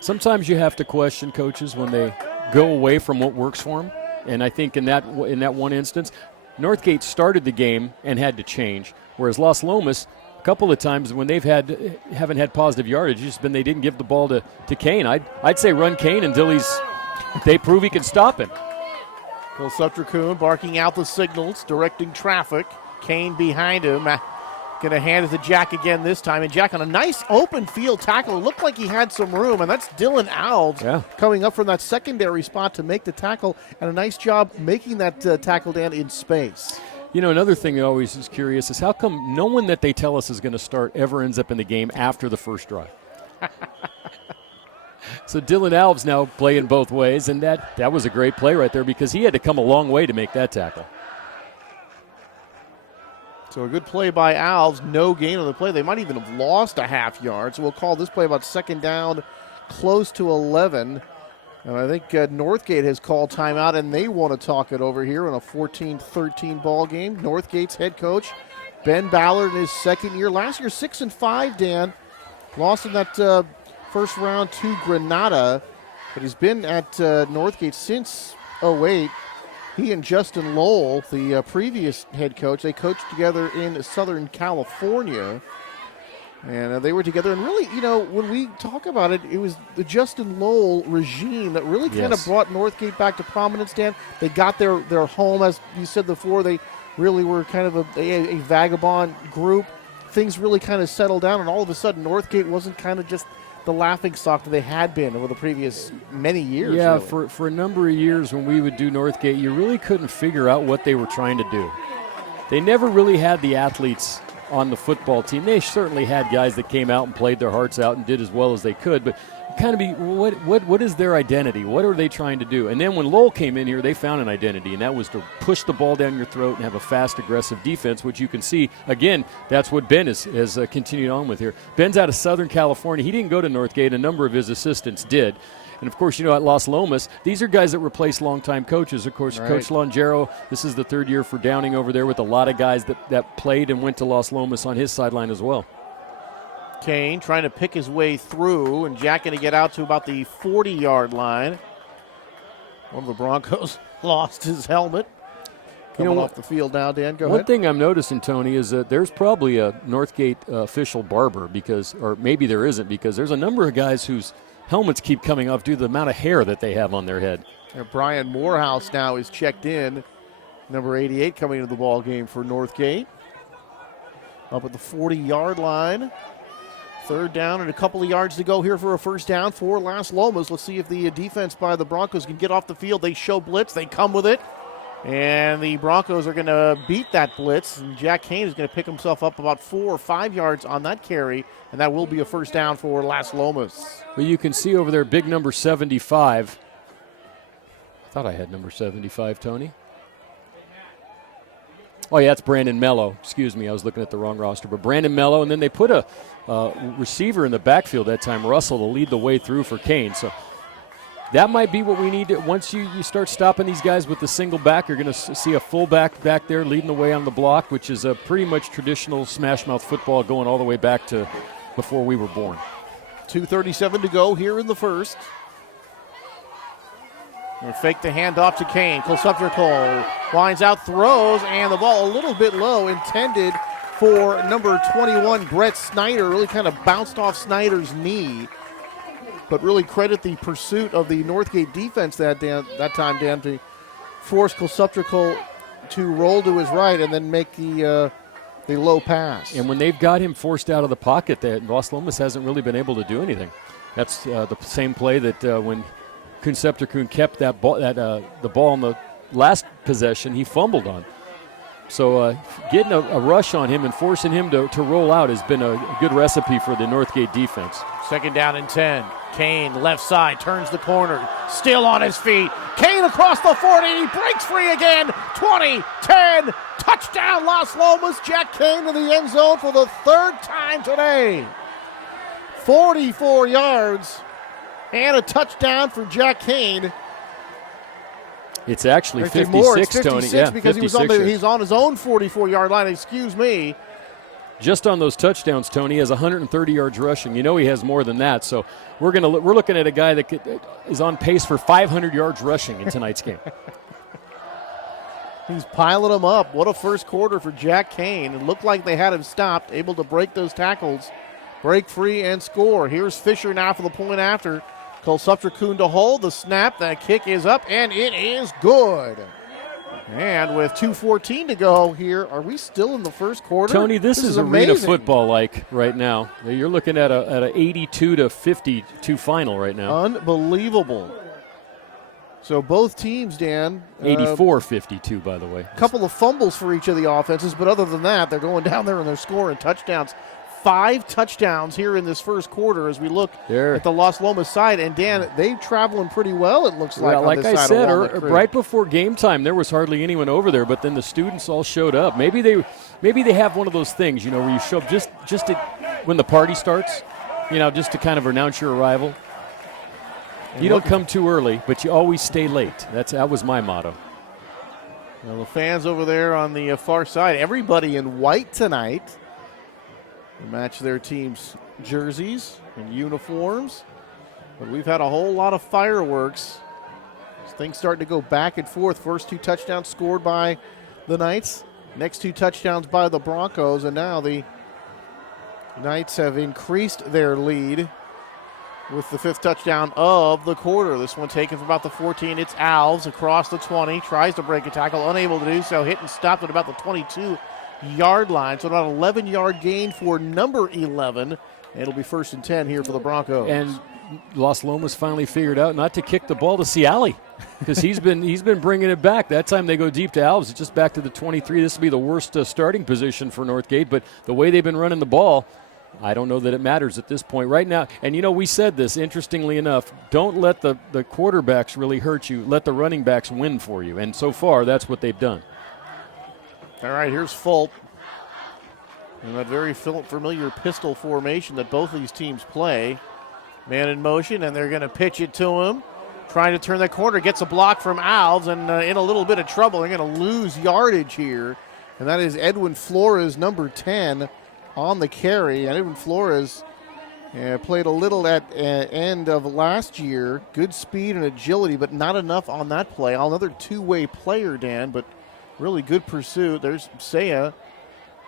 Sometimes you have to question coaches when they go away from what works for them. And I think in that one instance, Northgate started the game and had to change, whereas Las Lomas, a couple of times when haven't had positive yardage, it's just been they didn't give the ball to Kane. I'd say run Kane until they prove he can stop him. Kulsuptrikul barking out the signals, directing traffic. Kane behind him. Going to hand it to Jack again this time. And Jack on a nice open field tackle. It looked like he had some room. And that's Dylan Alves coming up from that secondary spot to make the tackle. And a nice job making that tackle, Dan, in space. You know, another thing that always is curious is how come no one that they tell us is going to start ever ends up in the game after the first drive? So Dylan Alves now playing both ways. And that was a great play right there because he had to come a long way to make that tackle. So a good play by Alves, no gain on the play. They might even have lost a half yard. So we'll call this play about second down, close to 11. And I think Northgate has called timeout, and they want to talk it over here in a 14-13 ball game. Northgate's head coach, Ben Ballard, in his second year. Last year, 6-5, Dan. Lost in that first round to Granada. But he's been at Northgate since 08. He and Justin Lowell, the previous head coach, they coached together in Southern California. And they were together. And really, you know, when we talk about it, it was the Justin Lowell regime that really kind of brought Northgate back to prominence, Dan. They got their home, as you said before. They really were kind of a vagabond group. Things really kind of settled down, and all of a sudden Northgate wasn't kind of just the laughingstock that they had been over the previous many years. Yeah, really. for a number of years when we would do Northgate, you really couldn't figure out what they were trying to do. They never really had the athletes on the football team. They certainly had guys that came out and played their hearts out and did as well as they could, but kind of be what is their identity? What are they trying to do? And then when Lowell came in here, they found an identity, and that was to push the ball down your throat and have a fast, aggressive defense, which you can see, again, that's what Ben has continued on with here. Ben's out of Southern California. He didn't go to Northgate. A number of his assistants did. And, of course, you know, at Las Lomas, these are guys that replace longtime coaches. Of course, Coach Longero, this is the third year for Downing over there with a lot of guys that played and went to Las Lomas on his sideline as well. Kane trying to pick his way through, and Jack going to get out to about the 40-yard line. One of the Broncos lost his helmet. Coming off the field now, Dan, go ahead. One thing I'm noticing, Tony, is that there's probably a Northgate official barber or maybe there isn't, because there's a number of guys whose helmets keep coming off due to the amount of hair that they have on their head. And Brian Morehouse now is checked in. Number 88 coming into the ball game for Northgate. Up at the 40-yard line. Third down and a couple of yards to go here for a first down for Las Lomas. Let's see if the defense by the Broncos can get off the field. They show blitz. They come with it. And the Broncos are going to beat that blitz. And Jack Kane is going to pick himself up about 4 or 5 yards on that carry. And that will be a first down for Las Lomas. Well, you can see over there big number 75. I thought I had number 75, Tony. Oh, yeah, that's Brandon Mello. Excuse me, I was looking at the wrong roster. But Brandon Mello, and then they put a receiver in the backfield that time, Russell, to lead the way through for Kane. So that might be what we need. Once you start stopping these guys with the single back, you're going to see a fullback back there leading the way on the block, which is a pretty much traditional smash mouth football going all the way back to before we were born. 2:37 to go here in the first. Fake the handoff to Kane. Cole winds out, throws, and the ball a little bit low, intended for number 21, Brett Snyder. Really kind of bounced off Snyder's knee. But really credit the pursuit of the Northgate defense that time, Dan, to force Cole to roll to his right and then make the low pass. And when they've got him forced out of the pocket, that Las Lomas hasn't really been able to do anything. That's the same play that when Conceptor kept that ball, the ball on the last possession, he fumbled on. So getting a rush on him and forcing him to roll out has been a good recipe for the Northgate defense. Second down and 10. Kane, left side, turns the corner, still on his feet. Kane across the 40, he breaks free again. 20, 10, touchdown Las Lomas. Jack Kane in the end zone for the third time today. 44 yards and a touchdown for Jack Kane. It's actually 56, more. It's 56 Tony. Yeah, because he's on his own 44-yard line, excuse me. Just on those touchdowns, Tony, he has 130 yards rushing. You know he has more than that. So we're looking at a guy that is on pace for 500 yards rushing in tonight's game. He's piling them up. What a first quarter for Jack Kane. It looked like they had him stopped, able to break those tackles, break free, and score. Here's Fisher now for the point after. Cole Supter-Kuhn to hold the snap. That kick is up, and it is good. And with 2:14 to go here, are we still in the first quarter? Tony, this is arena amazing. football like right now. You're looking at a 82-52 final right now. Unbelievable. So both teams, Dan. 84-52, by the way. A couple of fumbles for each of the offenses, but other than that, they're going down there and they're scoring touchdowns. 5 touchdowns here in this first quarter as we look at the Las Lomas side. And, Dan, they're traveling pretty well, it looks like, on this like I side said, of Walnut Creek. right before game time, there was hardly anyone over there, but then the students all showed up. Maybe they have one of those things, where you show up just when the party starts, just to kind of announce your arrival. You don't come too early, but you always stay late. That was my motto. Well, the fans over there on the far side, everybody in white tonight. They match their team's jerseys and uniforms. But we've had a whole lot of fireworks. Things starting to go back and forth. First 2 touchdowns scored by the Knights. Next 2 touchdowns by the Broncos. And now the Knights have increased their lead with the 5th touchdown of the quarter. This one taken from about the 14. It's Alves across the 20. Tries to break a tackle. Unable to do so. Hit and stopped at about the 22-yard line. So about 11-yard gain for number 11. It'll be 1st and 10 here for the Broncos. And Las Lomas finally figured out not to kick the ball to Ciali because he's been bringing it back. That time they go deep to Alves. It's just back to the 23. This will be the worst starting position for Northgate, but the way they've been running the ball, I don't know that it matters at this point right now. And, we said this, interestingly enough, don't let the quarterbacks really hurt you. Let the running backs win for you. And so far, that's what they've done. All right, here's Fulp. And that very familiar pistol formation that both of these teams play. Man in motion, and they're going to pitch it to him. Trying to turn that corner, gets a block from Alves, and in a little bit of trouble. They're going to lose yardage here. And that is Edwin Flores, number 10, on the carry. And Edwin Flores played a little at end of last year. Good speed and agility, but not enough on that play. Another two-way player, Dan, but really good pursuit. There's Saya.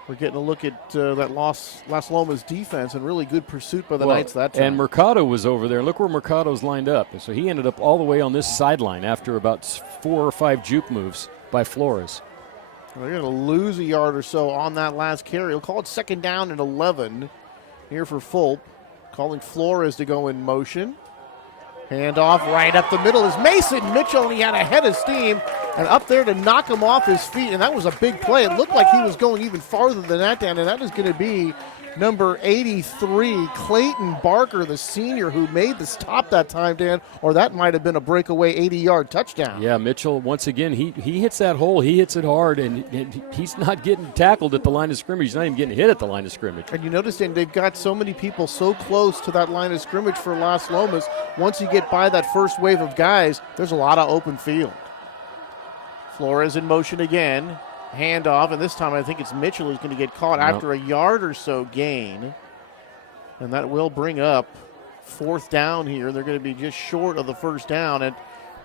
We're getting a look at that Las Lomas defense, and really good pursuit by the Knights that time. And Mercado was over there. Look where Mercado's lined up. So he ended up all the way on this sideline after about 4 or 5 juke moves by Flores. They're going to lose a yard or so on that last carry. We'll call it 2nd down and 11 here for Fulp. Calling Flores to go in motion. Handoff right up the middle is Mason Mitchell, and he had a head of steam and up there to knock him off his feet, and that was a big play. It looked like he was going even farther than that, Dan, and that is going to be number 83, Clayton Barker, the senior, who made the stop that time, Dan, or that might have been a breakaway 80-yard touchdown. Yeah, Mitchell, once again, he hits that hole. He hits it hard, and he's not getting tackled at the line of scrimmage. He's not even getting hit at the line of scrimmage. And you notice, Dan, they've got so many people so close to that line of scrimmage for Las Lomas. Once you get by that first wave of guys, there's a lot of open field. Flores in motion again. Handoff, and this time I think it's Mitchell who's going to get caught after a yard or so gain. And that will bring up 4th down here. They're going to be just short of the 1st down. And,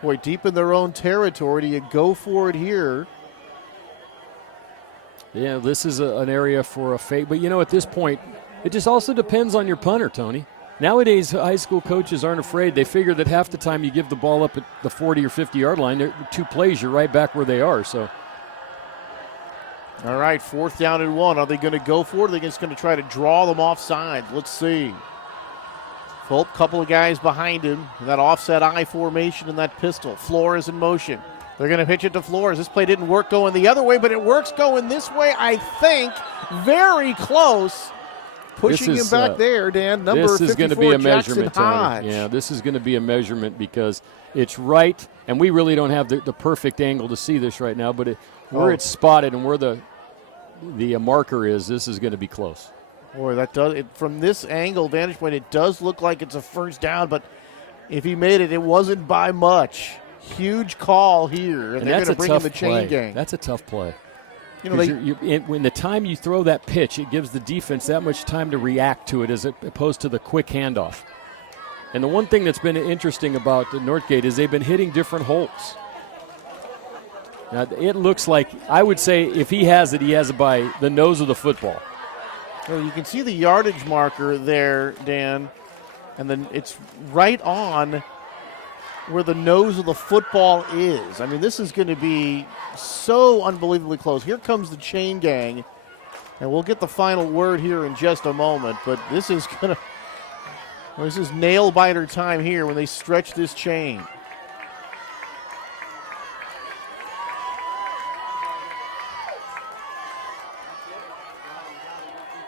boy, deep in their own territory, do you go for it here? Yeah, this is an area for a fake. But, at this point, it just also depends on your punter, Tony. Nowadays, high school coaches aren't afraid. They figure that half the time you give the ball up at the 40 or 50-yard line, 2 plays, you're right back where they are. So. All right, 4th down and 1. Are they going to go for it? Are they just going to try to draw them offside? Let's see. Fulp, couple of guys behind him. That offset I formation and that pistol. Flores in motion. They're going to pitch it to Flores. This play didn't work going the other way, but it works going this way, I think. Very close. Pushing him back there, Dan. Number 54, this is going to be a Jackson measurement, Hodge. Tony. Yeah, this is going to be a measurement because it's right, and we really don't have the perfect angle to see this right now, but where it's spotted and where the marker is, this is going to be close. Boy, that does from this angle, vantage point, it does look like it's a 1st down, but if he made it, it wasn't by much. Huge call here, and they're going to bring in the chain gang. That's a tough play. When the time you throw that pitch, it gives the defense that much time to react to it as opposed to the quick handoff. And the one thing that's been interesting about Northgate is they've been hitting different holes. Now, it looks like, I would say, if he has it by the nose of the football. Well, you can see the yardage marker there, Dan, and then it's right on where the nose of the football is. I mean, this is going to be so unbelievably close. Here comes the chain gang, and we'll get the final word here in just a moment, but this is nail biter time here when they stretch this chain.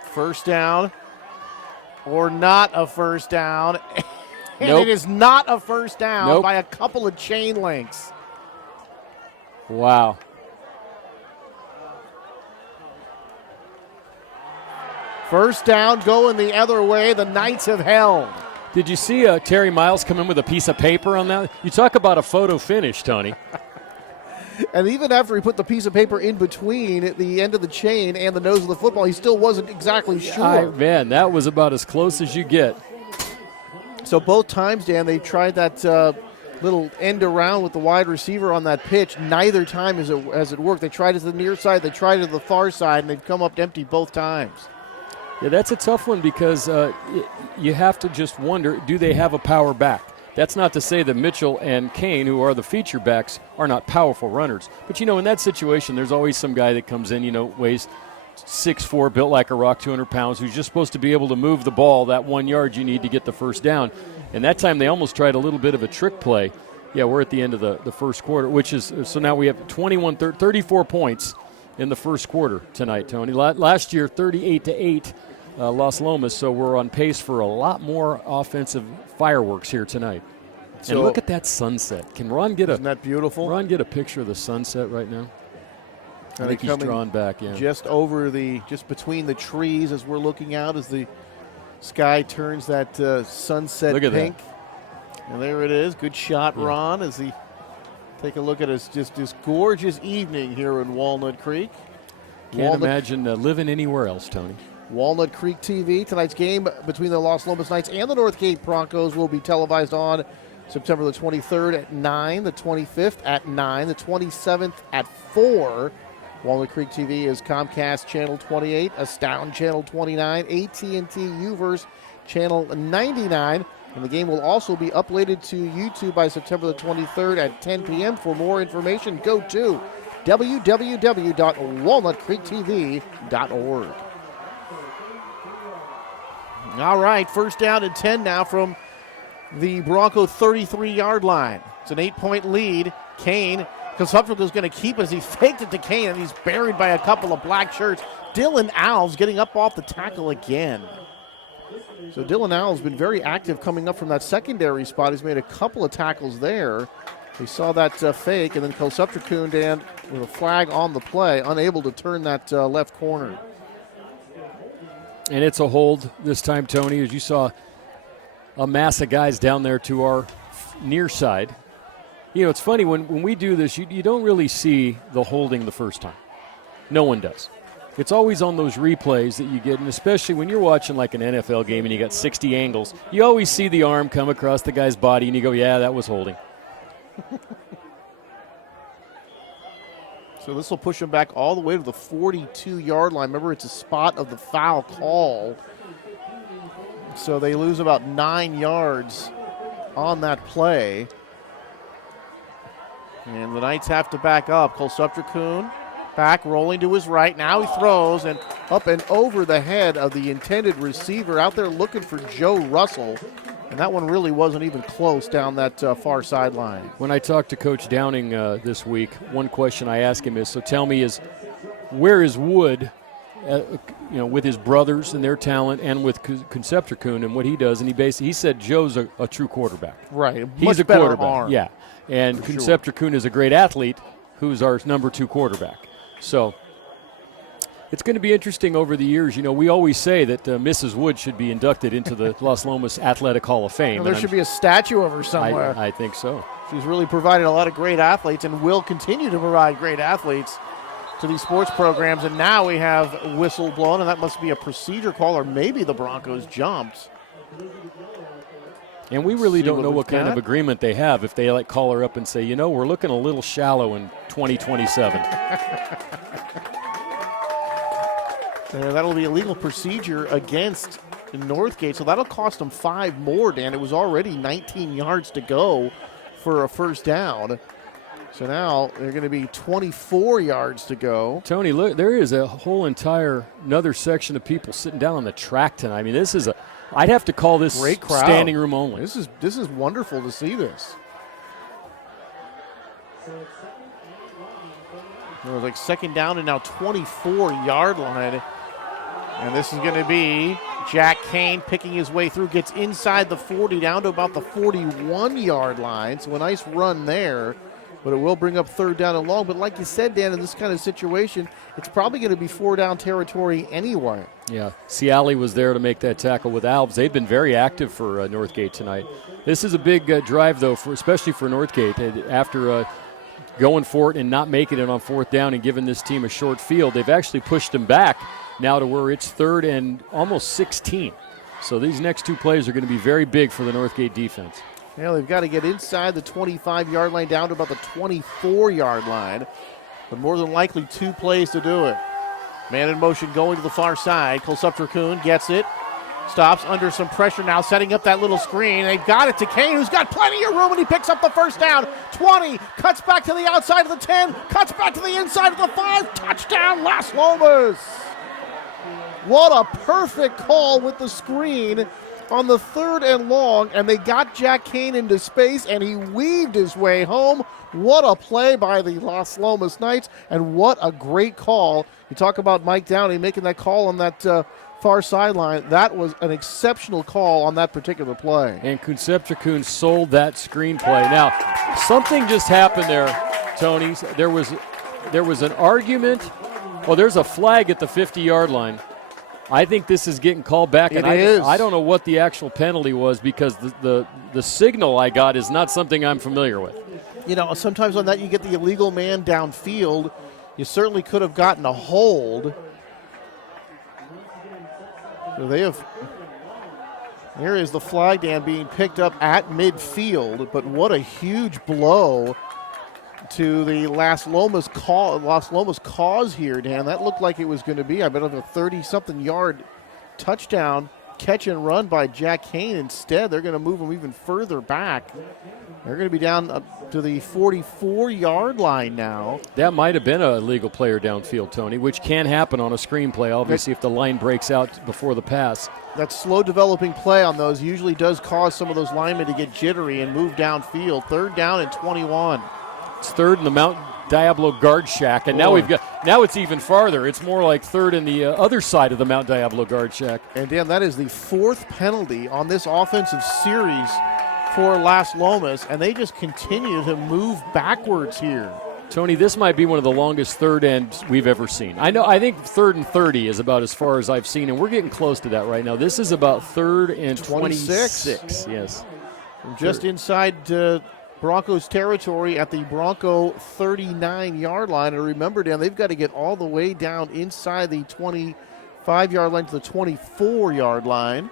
First down, or not a first down. And Nope. It is not a first down Nope. by a couple of chain links. Wow. First down going the other way. The Knights have held. Did you see Terry Miles come in with a piece of paper on that? You talk about a photo finish, Tony. And even after he put the piece of paper in between at the end of the chain and the nose of the football, he still wasn't exactly sure. Man, that was about as close as you get. So both times, Dan, they tried that little end around with the wide receiver on that pitch. Neither time has it worked. They tried it to the near side, they tried it to the far side, and they've come up empty both times. Yeah, that's a tough one because you have to just wonder, do they have a power back? That's not to say that Mitchell and Kane, who are the feature backs, are not powerful runners. But, in that situation, there's always some guy that comes in, weighs 6'4", built like a rock, 200 pounds, who's just supposed to be able to move the ball that 1 yard you need to get the first down. And that time they almost tried a little bit of a trick play. Yeah, we're at the end of the first quarter, so now we have 34 points in the first quarter tonight, Tony. Last year, 38-8. Las Lomas, so we're on pace for a lot more offensive fireworks here tonight. So, and look at that sunset. Can Ron get isn't that beautiful? Ron get a picture of the sunset right now? I think he's drawn back, yeah. Just between the trees as we're looking out as the sky turns that sunset look at pink. That. And there it is. Good shot, yeah. Ron, as he take a look at this gorgeous evening here in Walnut Creek. Can't imagine living anywhere else, Tony. Walnut Creek TV. Tonight's game between the Las Lomas Knights and the Northgate Broncos will be televised on September the 23rd at 9, the 25th at 9, the 27th at 4. Walnut Creek TV is Comcast Channel 28, Astound Channel 29, AT&T UVerse Channel 99. And the game will also be uploaded to YouTube by September the 23rd at 10 p.m. For more information, go to www.walnutcreektv.org. All right, first down and 10 now from the Bronco 33-yard line. It's an 8-point lead. Kane, Kosupchuk is going to keep it as he faked it to Kane, and he's buried by a couple of black shirts. Dylan Alves getting up off the tackle again. So Dylan Alves has been very active coming up from that secondary spot. He's made a couple of tackles there. We saw that fake, and then Kosupchuk, Dan, with a flag on the play, unable to turn that left corner. And it's a hold this time, Tony, as you saw a mass of guys down there to our near side. It's funny, when we do this, you don't really see the holding the first time. No one does. It's always on those replays that you get, and especially when you're watching like an NFL game and you got 60 angles, you always see the arm come across the guy's body, and you go, yeah, that was holding. So this will push him back all the way to the 42-yard line. Remember, it's a spot of the foul call. So they lose about 9 yards on that play. And the Knights have to back up. Kosupchuk back, rolling to his right. Now he throws, and up and over the head of the intended receiver out there looking for Joe Russell. And that one really wasn't even close down that far sideline. When I talked to Coach Downing this week, one question I asked him is, so tell me, where is Wood, with his brothers and their talent, and with Conceptricune and what he does? And he said Joe's a true quarterback. Right. He's a quarterback. Arm. Yeah. And Conceptricune is a great athlete who's our number 2 quarterback. So it's going to be interesting over the years. We always say that Mrs. Wood should be inducted into the Las Lomas Athletic Hall of Fame. There should be a statue of her somewhere. I think so. She's really provided a lot of great athletes and will continue to provide great athletes to these sports programs. And now we have a whistle blown, and that must be a procedure call, or maybe the Broncos jumped. And we really don't know what kind of agreement they have if they call her up and say, we're looking a little shallow in 2027. That'll be a legal procedure against Northgate, so that'll cost them 5 more, Dan. It was already 19 yards to go for a first down. So now they're going to be 24 yards to go. Tony, look, there is a whole another section of people sitting down on the track tonight. I mean, this is I'd have to call this great crowd. Standing room only. This is wonderful to see this. It was like second down and now 24-yard line. And this is going to be Jack Kane picking his way through, gets inside the 40 down to about the 41-yard line. So a nice run there, but it will bring up third down and long. But like you said, Dan, in this kind of situation, it's probably going to be four-down territory anyway. Yeah, Ciali was there to make that tackle with Alves. They've been very active for Northgate tonight. This is a big drive, though, especially for Northgate. After going for it and not making it on fourth down and giving this team a short field, they've actually pushed them back now to where it's third and almost 16. So these next two plays are going to be very big for the Northgate defense. Yeah, they've got to get inside the 25-yard line down to about the 24-yard line. But more than likely 2 plays to do it. Man in motion going to the far side. Kulsupter-Kuhn gets it. Stops under some pressure now, setting up that little screen. They've got it to Kane, who's got plenty of room, and he picks up the first down. 20, cuts back to the outside of the 10, cuts back to the inside of the 5. Touchdown, Las Lomas. What a perfect call with the screen on the third and long, and they got Jack Kane into space, and he weaved his way home. What a play by the Las Lomas Knights, and what a great call. You talk about Mike Downey making that call on that far sideline. That was an exceptional call on that particular play. And Concepcion sold that screenplay. Now, something just happened there, Tony. There was an argument. Well, there's a flag at the 50-yard line. I think this is getting called back, and I don't know what the actual penalty was, because the signal I got is not something I'm familiar with. You know, sometimes on that you get the illegal man downfield. You certainly could have gotten a hold. So there is the flag, Dan, being picked up at midfield, but what a huge blow to the Las Lomas cause here, Dan. That looked like it was going to be, I bet, a 30-something yard touchdown catch and run by Jack Kane. Instead, they're going to move him even further back. They're going to be down up to the 44-yard line now. That might have been a legal player downfield, Tony, which can happen on a screenplay, obviously, if the line breaks out before the pass. That slow developing play on those usually does cause some of those linemen to get jittery and move downfield. Third down and 21. It's third in the Mount Diablo guard shack, and now it's even farther. It's more like third in the other side of the Mount Diablo guard shack. And Dan, that is the 4th penalty on this offensive series for Las Lomas, and they just continue to move backwards here. Tony, this might be one of the longest third ends we've ever seen. I think third and 30 is about as far as I've seen, and we're getting close to that right now. This is about third and 26. Yes. From just inside Broncos territory at the Bronco 39-yard line. And remember, Dan, they've got to get all the way down inside the 25-yard line to the 24-yard line.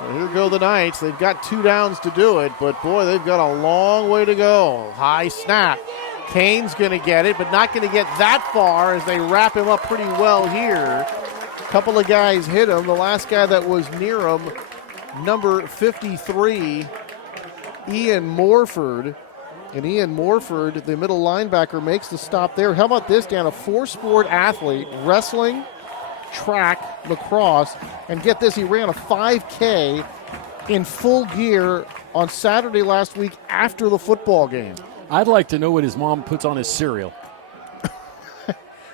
So here go the Knights. They've got 2 downs to do it, but boy, they've got a long way to go. High snap. Kane's going to get it, but not going to get that far as they wrap him up pretty well here. A couple of guys hit him. The last guy that was near him, number 53, Ian Morford. And Ian Morford, the middle linebacker, makes the stop there. How about this, Dan? A 4-sport athlete, wrestling, track, lacrosse, and get this, he ran a 5K in full gear on Saturday last week after the football game. I'd like to know what his mom puts on his cereal.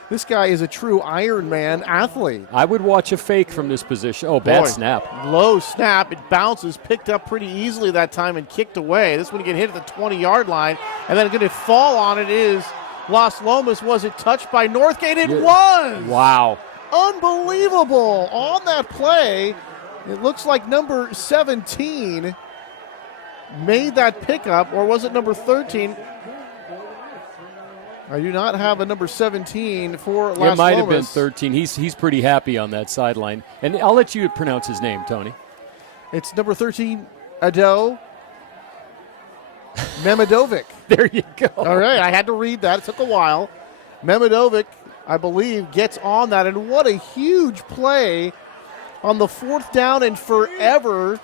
This guy is a true Ironman athlete. I would watch a fake from this position. Oh, bad snap. Low snap. It bounces, picked up pretty easily that time and kicked away. This one get hit at the 20-yard line, and then going to fall on it is Las Lomas. Was it touched by Northgate? It was. Wow. Unbelievable. On that play, it looks like number 17 made that pickup, or was it number 13? I do not have a number 17 for Las Lomas. It might have been 13. He's pretty happy on that sideline. And I'll let you pronounce his name, Tony. It's number 13, Ado Memidovic. There you go. All right, I had to read that. It took a while. Memidovic, I believe, gets on that. And what a huge play on the 4th down and forever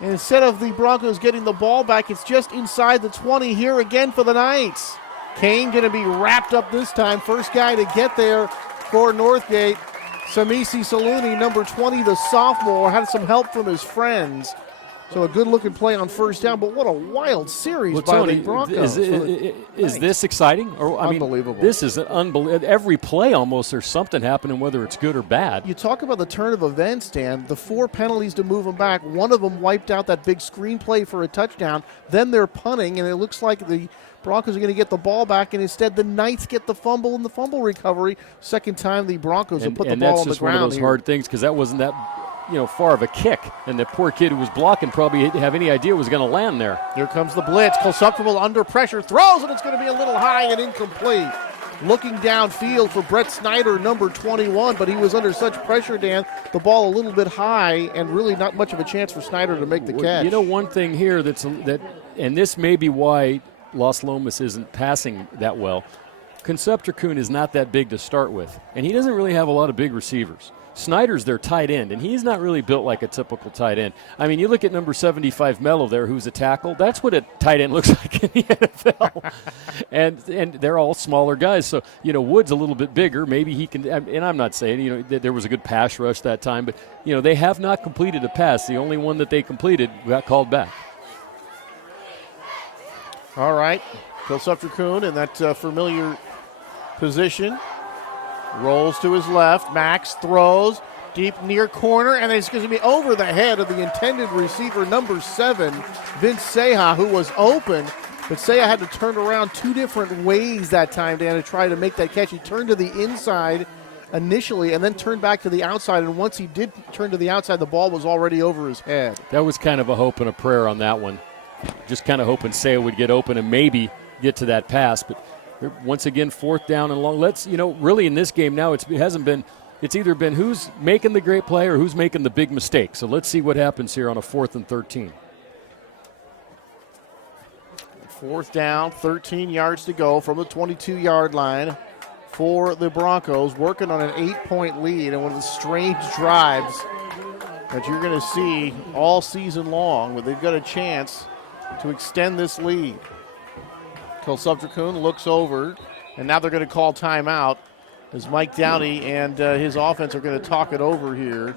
And instead of the Broncos getting the ball back, it's just inside the 20 here again for the Knights. Kane going to be wrapped up this time. First guy to get there for Northgate. Samisi Saluni, number 20, the sophomore, had some help from his friends. So a good-looking play on first down, but what a wild series by Tony, the Broncos. Is this exciting? Or, unbelievable. This is unbelievable. Every play almost there's something happening, whether it's good or bad. You talk about the turn of events, Dan. The 4 penalties to move them back. One of them wiped out that big screen play for a touchdown. Then they're punting, and it looks like the Broncos are going to get the ball back, and instead the Knights get the fumble and the fumble recovery. Second time the Broncos have put the ball on the ground. And that's just one of those hard things because that wasn't that far of a kick, and the poor kid who was blocking probably didn't have any idea it was going to land there. Here comes the blitz. Colsuptible under pressure, throws, and it's going to be a little high and incomplete. Looking downfield for Brett Snyder, number 21, but he was under such pressure, Dan, the ball a little bit high, and really not much of a chance for Snyder to make the catch. You know, one thing here and this may be why Las Lomas isn't passing that well. Conceptor is not that big to start with, and he doesn't really have a lot of big receivers. Snyder's their tight end, and he's not really built like a typical tight end. I mean, you look at number 75 Mello there, who's a tackle. That's what a tight end looks like in the NFL. and they're all smaller guys. So, Wood's a little bit bigger. Maybe he can – and I'm not saying, there was a good pass rush that time. But, they have not completed a pass. The only one that they completed got called back. All right. Pilsupter in that familiar position. Rolls to his left. Max throws deep near corner, and it's going to be over the head of the intended receiver, number 7, Vince Seha, who was open. But Seha had to turn around 2 different ways that time, Dan, to try to make that catch. He turned to the inside initially and then turned back to the outside, and once he did turn to the outside, the ball was already over his head. That was kind of a hope and a prayer on that one. Just kind of hoping Seha would get open and maybe get to that pass, but once again, 4th down and long. Really in this game now, it's either been who's making the great play or who's making the big mistake. So let's see what happens here on a 4th and 13. 4th down, 13 yards to go from the 22-yard line for the Broncos, working on an 8-point lead and one of the strange drives that you're going to see all season long, where they've got a chance to extend this lead. Subtracune looks over, and now they're going to call timeout as Mike Downey and his offense are going to talk it over here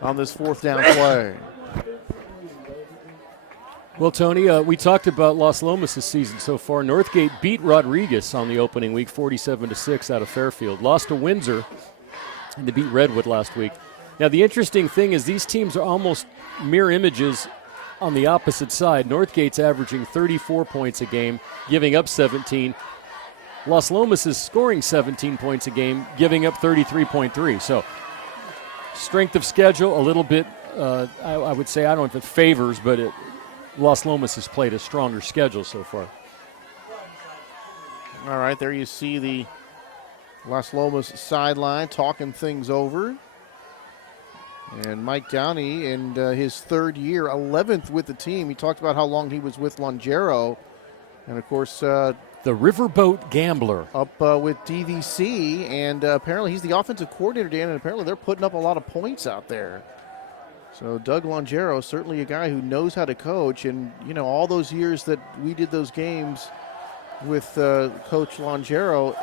on this 4th down play. Well, Tony, we talked about Las Lomas this season so far. Northgate beat Rodriguez on the opening week, 47-6 out of Fairfield. Lost to Windsor, and they beat Redwood last week. Now, the interesting thing is these teams are almost mirror images on the opposite side. Northgate's averaging 34 points a game, giving up 17. Las Lomas is scoring 17 points a game, giving up 33.3. So strength of schedule a little bit, I would say, I don't know if it favors, but Las Lomas has played a stronger schedule so far. All right, there you see the Las Lomas sideline talking things over. And Mike Downey in his 3rd year, 11th with the team. He talked about how long he was with Longero. And, of course, the Riverboat Gambler. Up with DVC. And apparently he's the offensive coordinator, Dan, and apparently they're putting up a lot of points out there. So Doug Longero, certainly a guy who knows how to coach. And, all those years that we did those games with Coach Longero,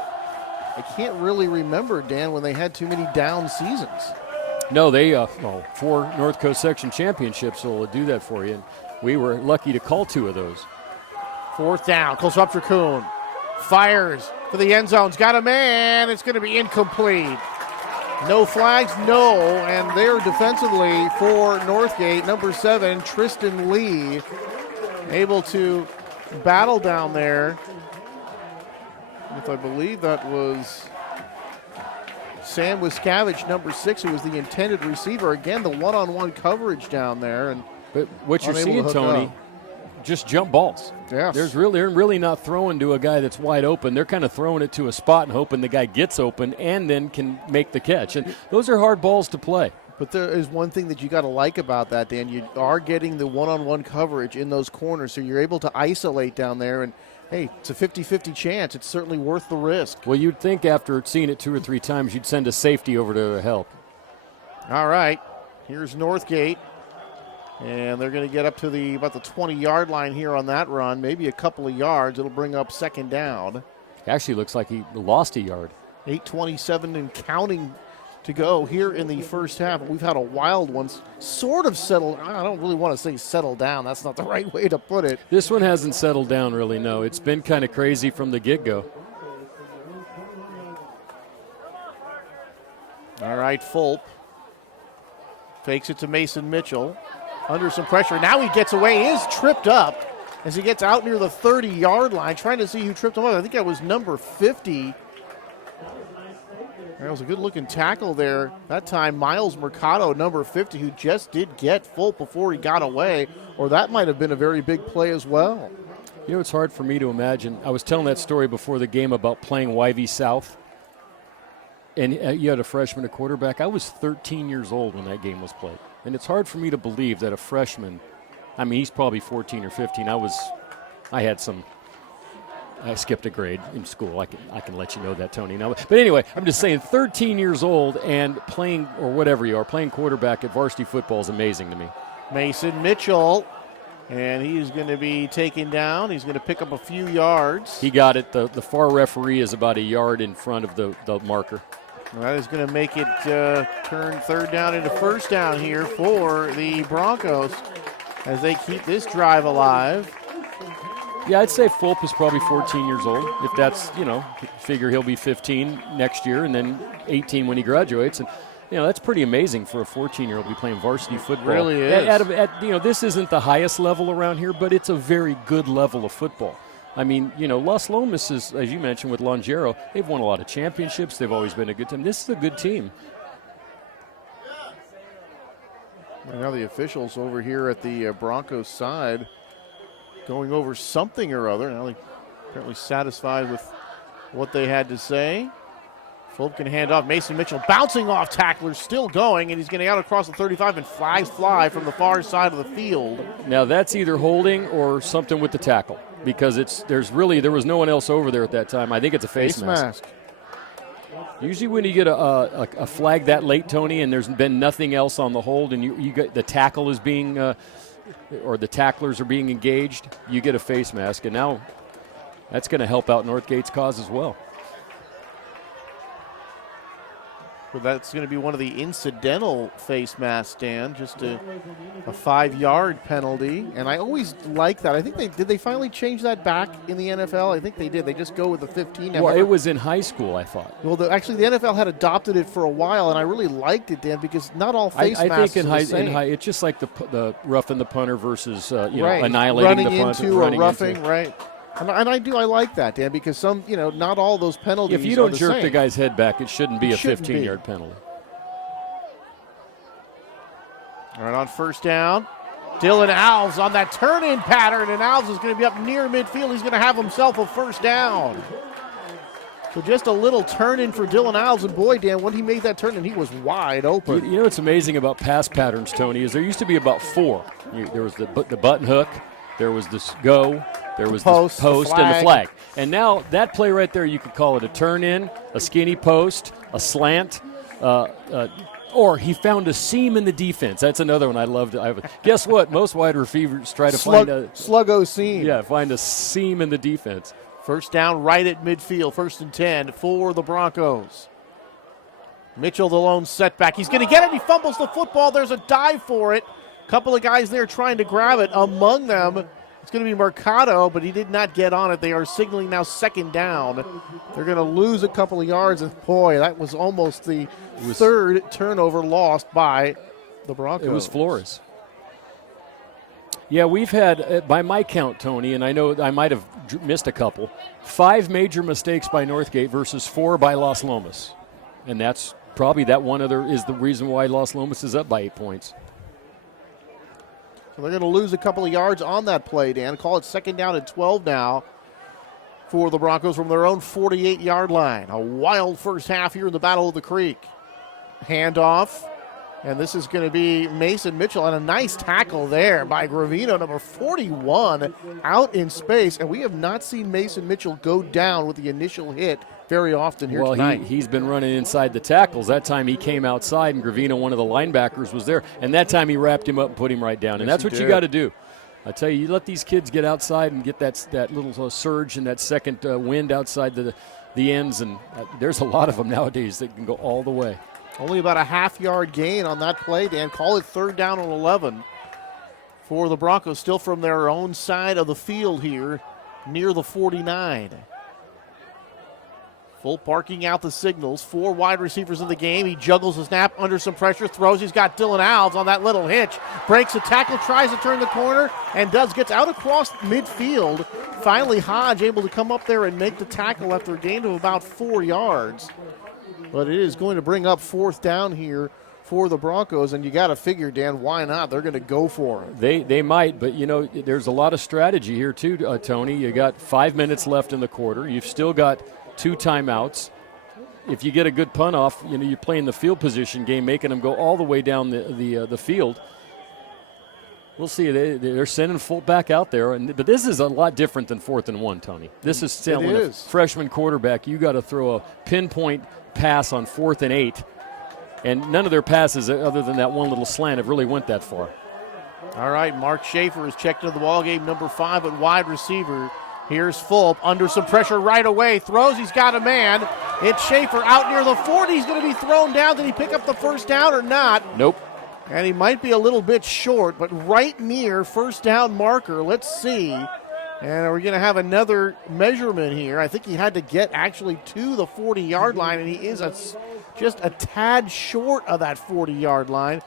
I can't really remember, Dan, when they had too many down seasons. No, they 4 North Coast Section Championships will do that for you. And we were lucky to call 2 of those. 4th down, Colsupter fires for the end zone's got a man. It's going to be incomplete. No flags, no. And there defensively for Northgate, number 7, Tristan Lee, able to battle down there. If I believe that was Sam Wiscavage, number 6, who was the intended receiver. Again, the one-on-one coverage down there. But what you're seeing, Tony, just jump balls. Yes. They're really not throwing to a guy that's wide open. They're kind of throwing it to a spot and hoping the guy gets open and then can make the catch. And those are hard balls to play. But there is one thing that you got to like about that, Dan. You are getting the one-on-one coverage in those corners, so you're able to isolate down there. And, hey, it's a 50-50 chance. It's certainly worth the risk. Well, you'd think after seeing it 2 or 3 times, you'd send a safety over to help. All right. Here's Northgate And they're going to get up to about the 20-yard line here on that run, maybe a couple of yards. It'll bring up second down. Actually looks like he lost a yard. 8:27 and counting to go here in the first half. We've had a wild one sort of settle. I don't really want to say settle down. That's not the right way to put it. This one hasn't settled down really, no. It's been kind of crazy from the get-go. All right, Fulp fakes it to Mason Mitchell. Under some pressure. Now he gets away. He is tripped up as he gets out near the 30-yard line, trying to see who tripped him up. I think that was number 50. That was a good-looking tackle there. That time, Miles Mercado, number 50, who just did get Fulp before he got away, or that might have been a very big play as well. You know, it's hard for me to imagine. I was telling that story before the game about playing YV South, and you had a freshman at quarterback. I was 13 years old when that game was played. And it's hard for me to believe that a freshman, I mean, he's probably 14 or 15. I skipped a grade in school. I can let you know that, Tony. Now, but anyway, I'm just saying 13 years old and playing, or whatever you are, playing quarterback at varsity football is amazing to me. Mason Mitchell, and he's going to be taken down. He's going to pick up a few yards. He got it. The far referee is about a yard in front of the marker. That is going to make it turn third down into first down here for the Broncos as they keep this drive alive. Yeah, I'd say Fulp is probably 14 years old. If that's, figure he'll be 15 next year and then 18 when he graduates. And, that's pretty amazing for a 14-year-old to be playing varsity football. It really is. This isn't the highest level around here, but it's a very good level of football. I mean, Las Lomas is, as you mentioned with Longero, they've won a lot of championships. They've always been a good team. This is a good team. Now the officials over here at the Broncos side going over something or other. Now they're apparently satisfied with what they had to say. Fulp can hand off. Mason Mitchell bouncing off tacklers, still going, and he's going to out across the 35, and flags fly from the far side of the field. Now that's either holding or something with the tackle, because there was no one else over there at that time. I think it's a face mask. Usually when you get a flag that late, Tony, and there's been nothing else on the hold, and you get the tackle is being or the tacklers are being engaged, you get a face mask, and now that's going to help out Northgate's cause as well. But that's going to be one of the incidental face masks, Dan, just a 5-yard penalty. And I always like that. I think did they finally change that back in the NFL? I think they did. They just go with the 15. Well, it was in high school, I thought. Well, actually, the NFL had adopted it for a while, and I really liked it, Dan, because not all face masks I think are the same. in high, it's just like the roughing the punter versus right. annihilating running the punter. Into or roughing, right. And I like that, Dan, because some, not all those penalties if you don't are the jerk same. the guy's head back, it shouldn't be a 15-yard penalty. All right, on first down, Dylan Alves on that turn-in pattern, and Alves is going to be up near midfield. He's going to have himself a first down. So just a little turn-in for Dylan Alves, and boy, Dan, when he made that turn-in, he was wide open. You know what's amazing about pass patterns, Tony, is there used to be about 4. There was the button hook, there was this go, there was the post and the flag. And now that play right there, you could call it a turn-in, a skinny post, a slant, or he found a seam in the defense. That's another one I loved. Guess what? Most wide receivers try to find a sluggo seam. Yeah, find a seam in the defense. First down right at midfield, 1st and 10 for the Broncos. Mitchell, the lone setback. He's going to get it. He fumbles the football. There's a dive for it. Couple of guys there trying to grab it. Among them, it's going to be Mercado, but he did not get on it. They are signaling now second down. They're going to lose a couple of yards, and boy, that was almost the third turnover lost by the Broncos. It was Flores. Yeah, we've had, by my count, Tony, and I know I might have missed a couple, 5 major mistakes by Northgate versus 4 by Las Lomas. And that's probably that one other is the reason why Las Lomas is up by 8 points. So they're going to lose a couple of yards on that play, Dan. Call it second down and 12 now for the Broncos from their own 48-yard line. A wild first half here in the Battle of the Creek. Handoff, and this is going to be Mason Mitchell, and a nice tackle there by Gravino, number 41, out in space. And we have not seen Mason Mitchell go down with the initial hit very often here well, tonight. He's been running inside the tackles. That time he came outside, and Gravino, one of the linebackers, was there. And that time he wrapped him up and put him right down. And that's what you got to do. I tell you let these kids get outside and get that little surge and that second wind outside the ends. And there's a lot of them nowadays that can go all the way. Only about a half-yard gain on that play, Dan. Call it 3rd down and 11 for the Broncos, still from their own side of the field here near the 49. Full parking out the signals. 4 wide receivers in the game. He juggles the snap under some pressure, throws. He's got Dylan Alves on that little hitch. Breaks a tackle, tries to turn the corner, and gets out across midfield. Finally, Hodge able to come up there and make the tackle after a gain of about 4 yards. But it is going to bring up 4th down here for the Broncos, and you got to figure, Dan, why not? They're going to go for it. They might, but, there's a lot of strategy here too, Tony. You got 5 minutes left in the quarter. You've still got 2 timeouts. If you get a good punt off, you're playing the field position game, making them go all the way down the field. We'll see. They're sending fullback out there, but this is a lot different than 4th and 1, Tony. This is selling a freshman quarterback. You got to throw a pinpoint pass on 4th and 8, and none of their passes, other than that one little slant, have really went that far. All right, Mark Schaefer is checked into the ballgame, number 5 at wide receiver. Here's Fulp under some pressure right away. Throws, he's got a man. It's Schaefer out near the 40. He's going to be thrown down. Did he pick up the first down or not? Nope. And he might be a little bit short, but right near first down marker. Let's see. And we're going to have another measurement here. I think he had to get actually to the 40-yard line, and he is just a tad short of that 40-yard line.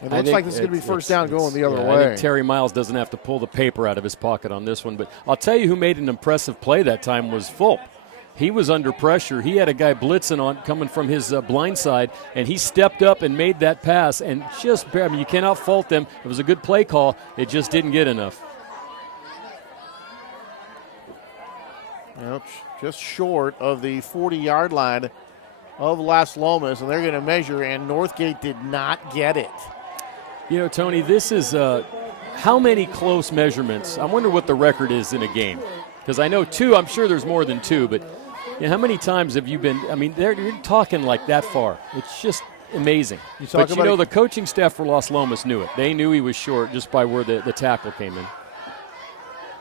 It looks like this is going to be first down going the other way. I think Terry Miles doesn't have to pull the paper out of his pocket on this one. But I'll tell you who made an impressive play that time was Fulp. He was under pressure. He had a guy blitzing coming from his blind side, and he stepped up and made that pass. And you cannot fault them. It was a good play call. It just didn't get enough. Well, just short of the 40-yard line of Las Lomas, and they're going to measure, and Northgate did not get it. Tony, this is how many close measurements? I wonder what the record is in a game. Because I know 2, I'm sure there's more than 2, but how many times have you been, you're talking like that far. It's just amazing. The coaching staff for Las Lomas knew it. They knew he was short just by where the tackle came in.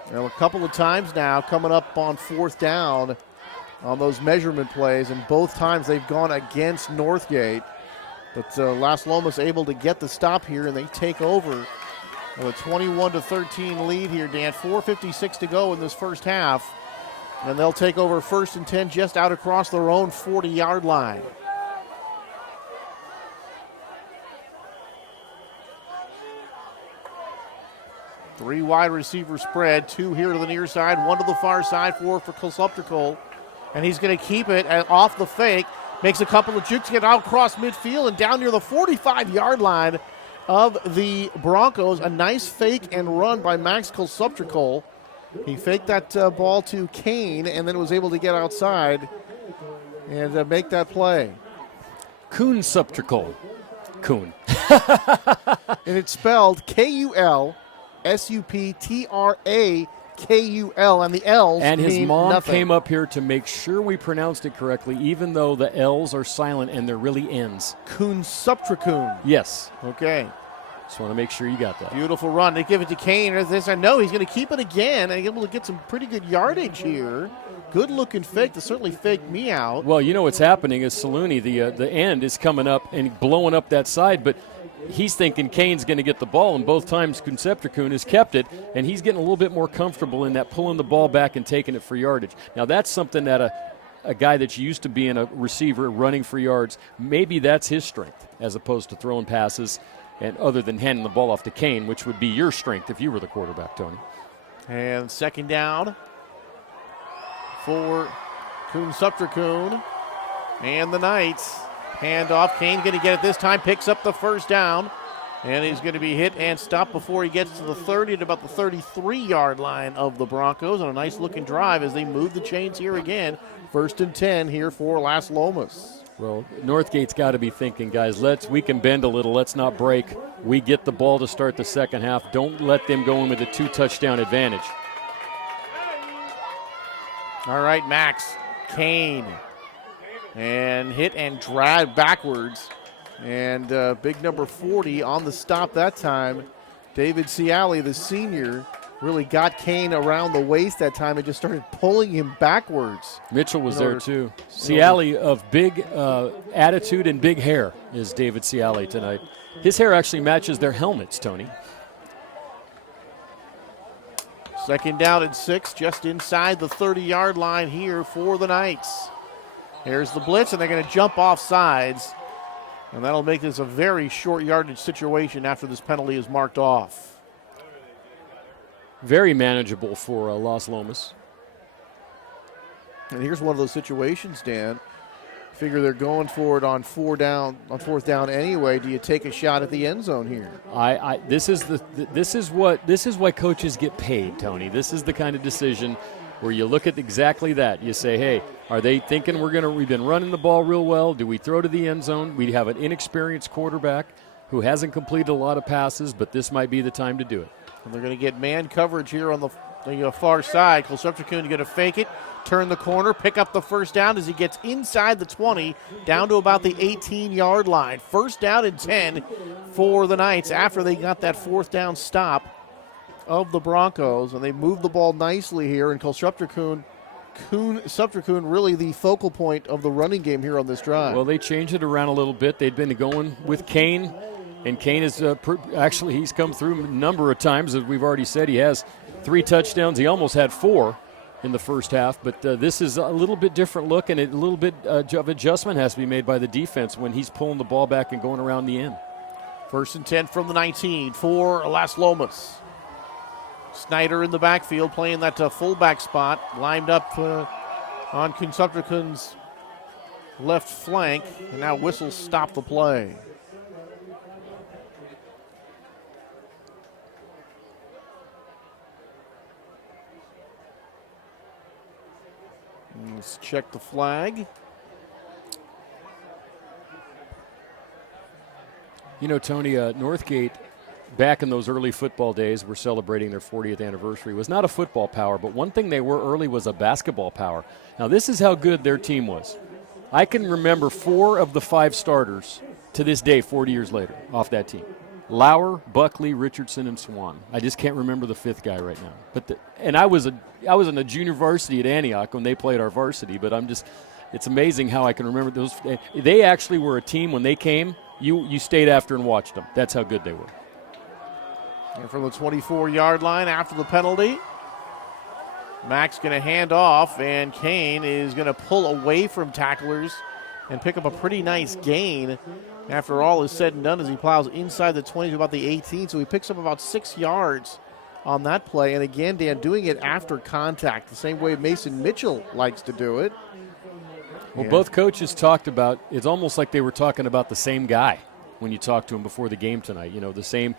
Well, a couple of times now coming up on 4th down on those measurement plays, and both times they've gone against Northgate. But Las Lomas able to get the stop here, and they take over with a 21-13 lead here, Dan. 4:56 to go in this first half, and they'll take over 1st and 10 just out across their own 40-yard line. Three wide receiver spread, 2 here to the near side, 1 to the far side for Kolsopterkol. And he's going to keep it off the fake. Makes a couple of jukes, get out across midfield and down near the 45-yard line of the Broncos. A nice fake and run by Max Kolsopterkol. He faked that ball to Kane and then was able to get outside and make that play. Kolsopterkol. Kuhn. And it's spelled KuptrakuL, and the L's and his mean mom nothing. came up here to make sure we pronounced it correctly, even though the L's are silent and they're really N's. Kunsuptrakun. Yes. Okay. Just want to make sure you got that. Beautiful run. They give it to Kane. As this, I know he's going to keep it again and able to get some pretty good yardage here. Good looking fake. That certainly faked me out. Well, what's happening is Saluni, the end, is coming up and blowing up that side, but he's thinking Kane's going to get the ball, and both times Kunceptrakun has kept it, and he's getting a little bit more comfortable in that pulling the ball back and taking it for yardage. Now, that's something that a guy that's used to being a receiver running for yards, maybe that's his strength as opposed to throwing passes, and other than handing the ball off to Kane, which would be your strength if you were the quarterback, Tony. And second down for Kunceptrakun and the Knights. Handoff. Kane going to get it this time. Picks up the first down. And he's going to be hit and stopped before he gets to the 30 at about the 33-yard line of the Broncos. On a nice-looking drive as they move the chains here again. 1st and 10 here for Las Lomas. Well, Northgate's got to be thinking, guys, we can bend a little. Let's not break. We get the ball to start the second half. Don't let them go in with a 2-touchdown advantage. All right, Max. Kane and hit and drive backwards. And big number 40 on the stop that time. David Ciali, the senior, really got Kane around the waist that time and just started pulling him backwards. Mitchell was there too. Ciali of big attitude and big hair is David Ciali tonight. His hair actually matches their helmets, Tony. Second down and 6, just inside the 30-yard line here for the Knights. Here's the blitz, and they're going to jump off sides. And that'll make this a very short yardage situation after this penalty is marked off. Very manageable for Las Lomas. And here's one of those situations, Dan. Figure they're going for it on fourth down anyway. Do you take a shot at the end zone here? This is why coaches get paid, Tony. This is the kind of decision where you look at exactly that. You say, hey, are they thinking we've been running the ball real well? Do we throw to the end zone? We have an inexperienced quarterback who hasn't completed a lot of passes, but this might be the time to do it. And they're going to get man coverage here on the far side. Kolsupchikun going to fake it, turn the corner, pick up the first down as he gets inside the 20, down to about the 18-yard line. First down and 10 for the Knights after they got that fourth down stop of the Broncos, and they moved the ball nicely here, and Kolsupchikun really the focal point of the running game here on this drive. Well, they changed it around a little bit. They'd been going with Kane, and Kane is he's come through a number of times. As we've already said, he has 3 touchdowns. He almost had 4 in the first half, but this is a little bit different look, and a little bit of adjustment has to be made by the defense when he's pulling the ball back and going around the end. First and 10 from the 19 for Las Lomas. Snyder in the backfield playing that fullback spot, lined up on Kolsupchikun's left flank, and now whistles stop the play. Let's check the flag. You know, Tony, Northgate, back in those early football days, were celebrating their 40th anniversary. Was not a football power, but one thing they were early was a basketball power. Now, this is how good their team was. I can remember 4 of the 5 starters to this day, 40 years later, off that team. Lauer, Buckley, Richardson, and Swan. I just can't remember the 5th guy right now. I was in a junior varsity at Antioch when they played our varsity, but it's amazing how I can remember those. They actually were a team when they came. You stayed after and watched them. That's how good they were. And from the 24-yard line after the penalty, Mack's going to hand off, and Kane is going to pull away from tacklers and pick up a pretty nice gain after all is said and done as he plows inside the 20 to about the 18. So he picks up about 6 yards on that play. And again, Dan, doing it after contact, the same way Mason Mitchell likes to do it. Well, both coaches talked about, it's almost like they were talking about the same guy when you talked to him before the game tonight. You know, the same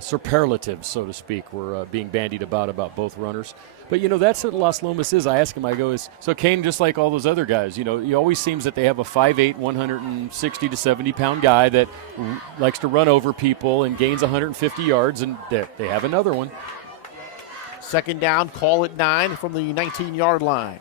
superlatives, so to speak, were being bandied about both runners. But, you know, that's what Las Lomas is. I ask him, I go, so Kane, just like all those other guys, you know, it always seems that they have a 5'8", 160 to 70-pound guy that likes to run over people and gains 150 yards, and they have another one. Second down, call it 9 from the 19-yard line.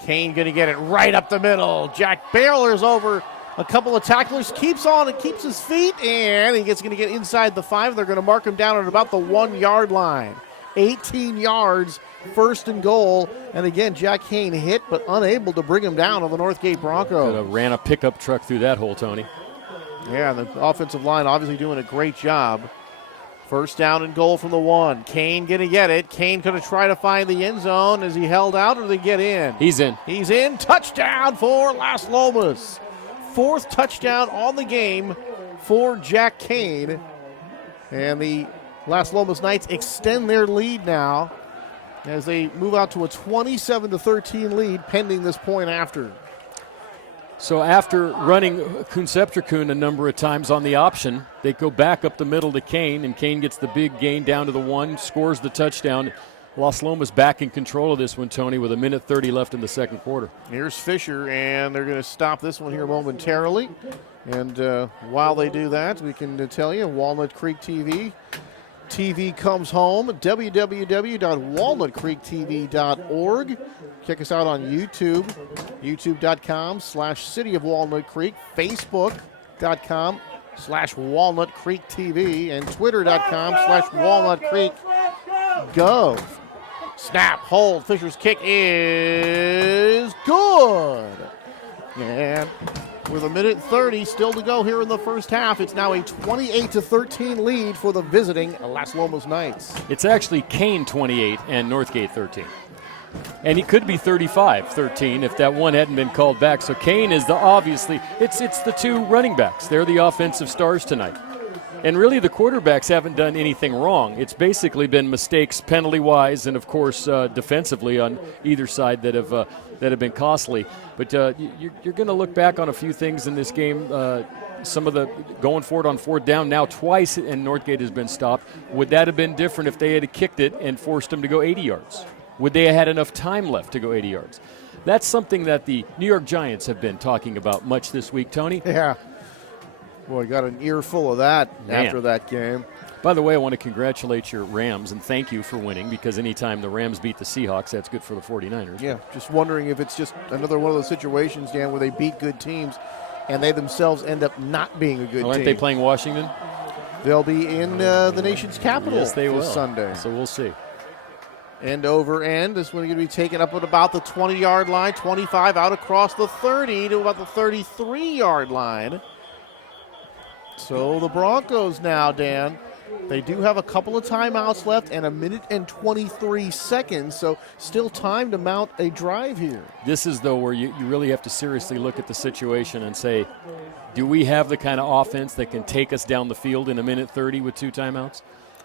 Kane going to get it right up the middle. Jack Baylor's over a couple of tacklers, keeps on and keeps his feet, and he's going to get inside the 5. They're going to mark him down at about the 1-yard line. 18 yards, first and goal. And again, Jack Kane hit but unable to bring him down on the Northgate Broncos. Could have ran a pickup truck through that hole, Tony. Yeah, the offensive line obviously doing a great job. First down and goal from the 1. Kane going to get it. Kane going to try to find the end zone. Is he held out or did he get in? He's in. He's in. Touchdown for Las Lomas. 4th touchdown on the game for Jack Kane. And the Las Lomas Knights extend their lead now as they move out to a 27-13 lead pending this point after. So after running Kolsupchikun a number of times on the option, they go back up the middle to Kane, and Kane gets the big gain down to the 1, scores the touchdown. Las Lomas back in control of this one, Tony, with 1:30 left in the second quarter. Here's Fisher, and they're going to stop this one here momentarily. And while they do that, we can tell you, Walnut Creek TV TV comes home, www.walnutcreektv.org. Check us out on YouTube, youtube.com/City of Walnut Creek, Facebook.com/Walnut Creek TV, and Twitter.com/Walnut Creek Gov. Snap, hold, Fisher's kick is good. And with 1:30 still to go here in the first half, it's now a 28-13 lead for the visiting Las Lomas Knights. It's actually Kane 28 and Northgate 13. And it could be 35-13 if that one hadn't been called back. So Kane is it's the two running backs. They're the offensive stars tonight. And really the quarterbacks haven't done anything wrong. It's basically been mistakes penalty-wise and, of course, defensively on either side that have been costly. But you're going to look back on a few things in this game. Some of the going forward on fourth down now twice, and Northgate has been stopped. Would that have been different if they had kicked it and forced them to go 80 yards? Would they have had enough time left to go 80 yards? That's something that the New York Giants have been talking about much this week, Tony. Yeah. Boy, got an earful of that after that game. By the way, I want to congratulate your Rams and thank you for winning, because anytime the Rams beat the Seahawks, that's good for the 49ers. Yeah, just wondering if it's just another one of those situations, Dan, where they beat good teams and they themselves end up not being a good team. Aren't they playing Washington? They'll be in the nation's capital this Sunday. So we'll see. End over end. This one going to be taken up at about the 20-yard line, 25 out across the 30 to about the 33-yard line. So the Broncos now, Dan, they do have a couple of timeouts left and 1 and 23 seconds, so still time to mount a drive here. This is, though, where you really have to seriously look at the situation and say, do we have the kind of offense that can take us down the field in 1:30 with 2 timeouts?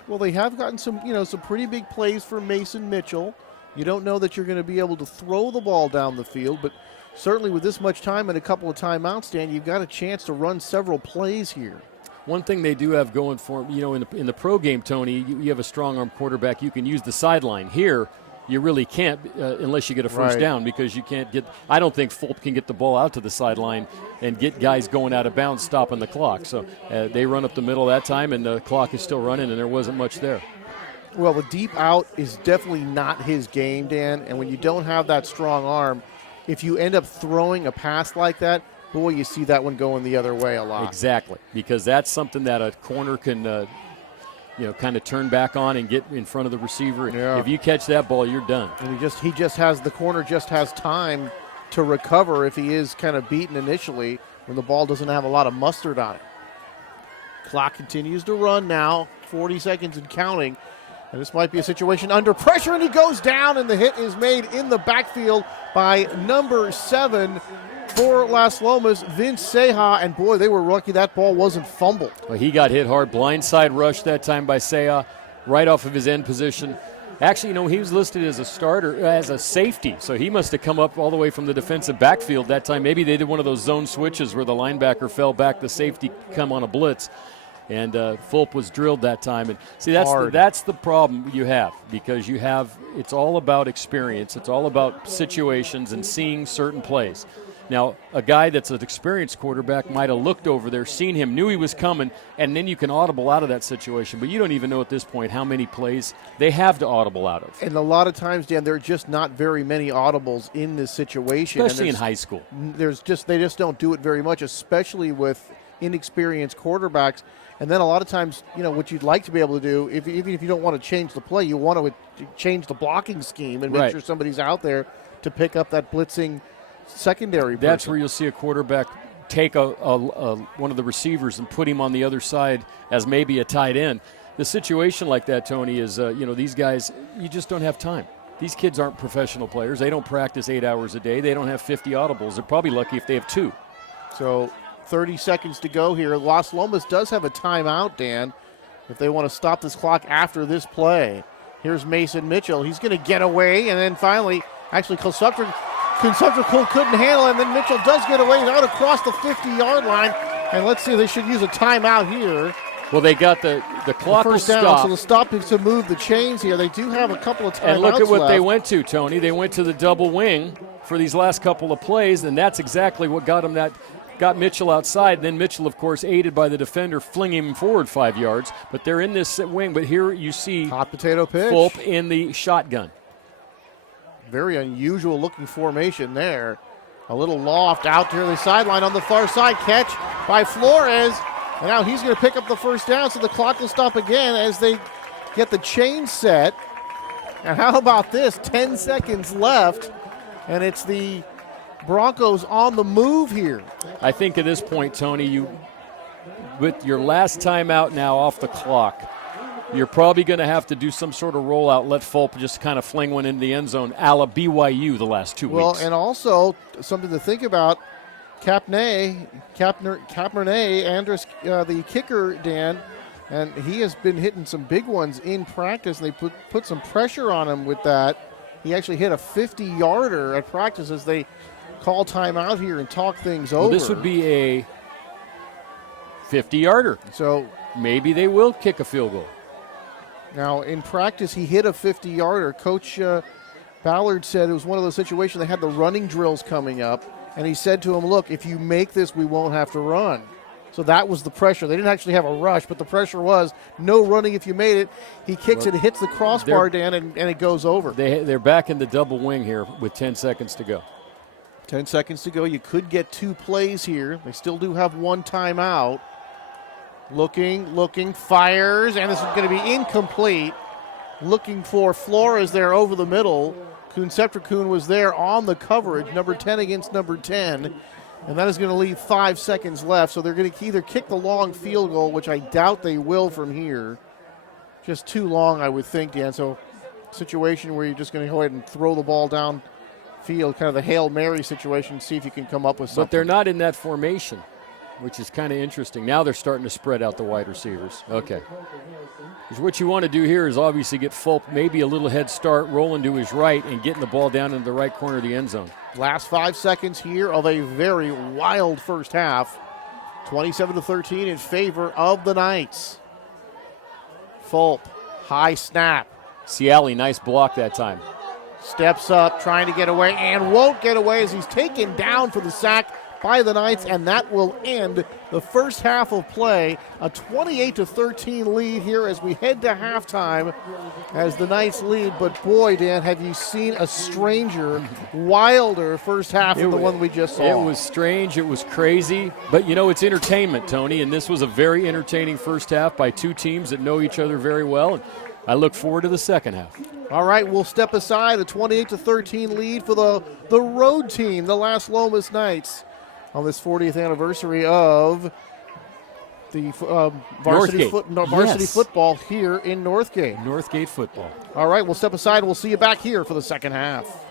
Well, they have gotten some pretty big plays for Mason Mitchell. You don't know that you're going to be able to throw the ball down the field, but certainly with this much time and a couple of timeouts, Dan, you've got a chance to run several plays here. One thing they do have going for them, in the pro game, Tony, you have a strong arm quarterback. You can use the sideline. Here, you really can't unless you get a first down, because you can't get – I don't think Fulp can get the ball out to the sideline and get guys going out of bounds, stopping the clock. So they run up the middle that time, and the clock is still running, and there wasn't much there. Well, the deep out is definitely not his game, Dan, and when you don't have that strong arm, if you end up throwing a pass like that, boy, you see that one going the other way a lot. Exactly, because that's something that a corner can kind of turn back on and get in front of the receiver. Yeah. If you catch that ball, you're done. And the corner just has time to recover if he is kind of beaten initially when the ball doesn't have a lot of mustard on it. Clock continues to run now, 40 seconds and counting. And this might be a situation under pressure, and he goes down, and the hit is made in the backfield by number 7 for Las Lomas, Vince Ceja. And boy, they were lucky that ball wasn't fumbled. Well, he got hit hard. Blindside rush that time by Ceja, right off of his end position. Actually, he was listed as a starter, as a safety, so he must have come up all the way from the defensive backfield that time. Maybe they did one of those zone switches where the linebacker fell back, the safety come on a blitz. And Fulp was drilled that time. And see, that's the problem you have, because it's all about experience. It's all about situations and seeing certain plays. Now, a guy that's an experienced quarterback might have looked over there, seen him, knew he was coming, and then you can audible out of that situation. But you don't even know at this point how many plays they have to audible out of. And a lot of times, Dan, there are just not very many audibles in this situation. Especially in high school. They just don't do it very much, especially with inexperienced quarterbacks. And then a lot of times, what you'd like to be able to do, even if you don't want to change the play, you want to change the blocking scheme and make sure somebody's out there to pick up that blitzing secondary person. That's where you'll see a quarterback take one of the receivers and put him on the other side as maybe a tight end. The situation like that, Tony, is these guys, you just don't have time. These kids aren't professional players. They don't practice 8 hours a day. They don't have 50 audibles. They're probably lucky if they have 2. So 30 seconds to go here. Las Lomas does have a timeout, Dan, if they want to stop this clock after this play. Here's Mason Mitchell. He's going to get away, and then finally, actually, Conceptor couldn't handle it, and then Mitchell does get away out across the 50-yard line. And let's see, they should use a timeout here. Well, they got the clock first down, stop. so the stop is to move the chains here. They do have a couple of timeouts And look at what left. they went to, Tony. They went to the double wing for these last couple of plays, and that's exactly what got got Mitchell outside. Then Mitchell, of course, aided by the defender, flinging him forward 5 yards. But they're in this wing. But here you see hot potato pitch. Fulp in the shotgun. Very unusual looking formation there. A little loft out to the sideline on the far side. Catch by Flores. And now he's going to pick up the first down, so the clock will stop again as they get the chain set. And how about this? 10 seconds left, and it's the Broncos on the move here. I think at this point, Tony, with your last timeout now off the clock, you're probably going to have to do some sort of rollout, let Fulp just kind of fling one into the end zone, a la BYU the last 2 weeks. Well, and also something to think about, Cabernet, Andrus, the kicker, Dan, and he has been hitting some big ones in practice, and they put some pressure on him with that. He actually hit a 50-yarder at practice as they call timeout here and talk things over. This would be a 50-yarder. So maybe they will kick a field goal. Now, in practice, he hit a 50-yarder. Coach Ballard said it was one of those situations they had the running drills coming up, and he said to him, look, if you make this, we won't have to run. So that was the pressure. They didn't actually have a rush, but the pressure was no running if you made it. He kicks it, hits the crossbar, Dan, and it goes over. They're back in the double wing here with 10 seconds to go. 10 seconds to go. You could get 2 plays here. They still do have 1 timeout. Looking, fires, and this is going to be incomplete. Looking for Flores there over the middle. Conceptricune was there on the coverage, number 10 against number 10. And that is going to leave 5 seconds left. So they're going to either kick the long field goal, which I doubt they will from here. Just too long, I would think, Dan. So situation where you're just going to go ahead and throw the ball down field, kind of the Hail Mary situation, see if you can come up with something. But they're not in that formation, which is kind of interesting. Now they're starting to spread out the wide receivers. Okay. Because what you want to do here is obviously get Fulp maybe a little head start, rolling to his right, and getting the ball down into the right corner of the end zone. Last 5 seconds here of a very wild first half. 27-13 in favor of the Knights. Fulp, high snap. Ciali, nice block that time. Steps up, trying to get away, and won't get away as he's taken down for the sack by the Knights, and that will end the first half of play. A 28-13 lead here as we head to halftime as the Knights lead. But boy, Dan, have you seen a stranger, wilder first half than the one we just saw? It was strange. It was crazy. But, you know, it's entertainment, Tony, and this was a very entertaining first half by 2 teams that know each other very well. And I look forward to the second half. All right, we'll step aside. A 28-13 lead for the road team, the Las Lomas Knights, on this 40th anniversary of the varsity football here in Northgate. Northgate football. All right, we'll step aside. We'll see you back here for the second half.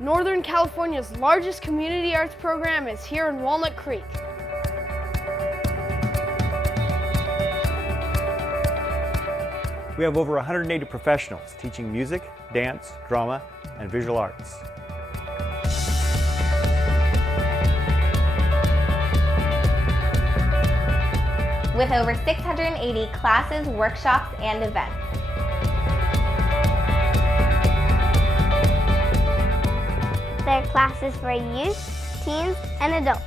Northern California's largest community arts program is here in Walnut Creek. We have over 180 professionals teaching music, dance, drama, and visual arts. With over 680 classes, workshops, and events. There are classes for youth, teens, and adults.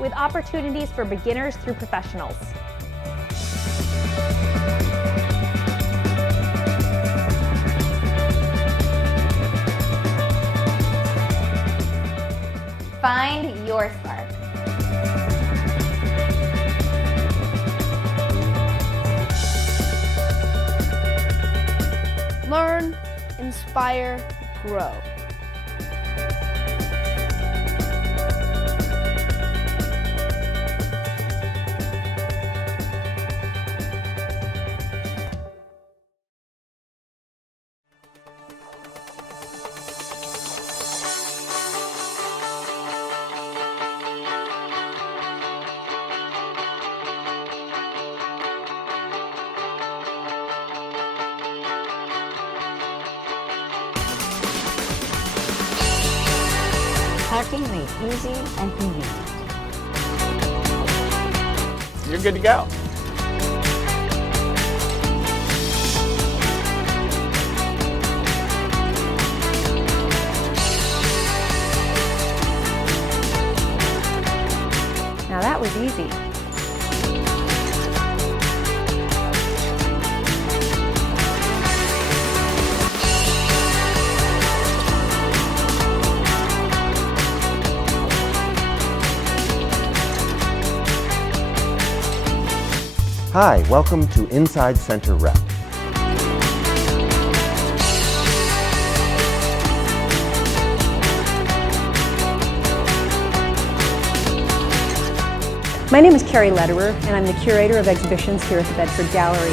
With opportunities for beginners through professionals. Find your spark. Learn, inspire, grow. Parking made easy and convenient. You're good to go. was easy. Hi, welcome to Inside Center Rep. My name is Carrie Lederer, and I'm the curator of exhibitions here at the Bedford Gallery.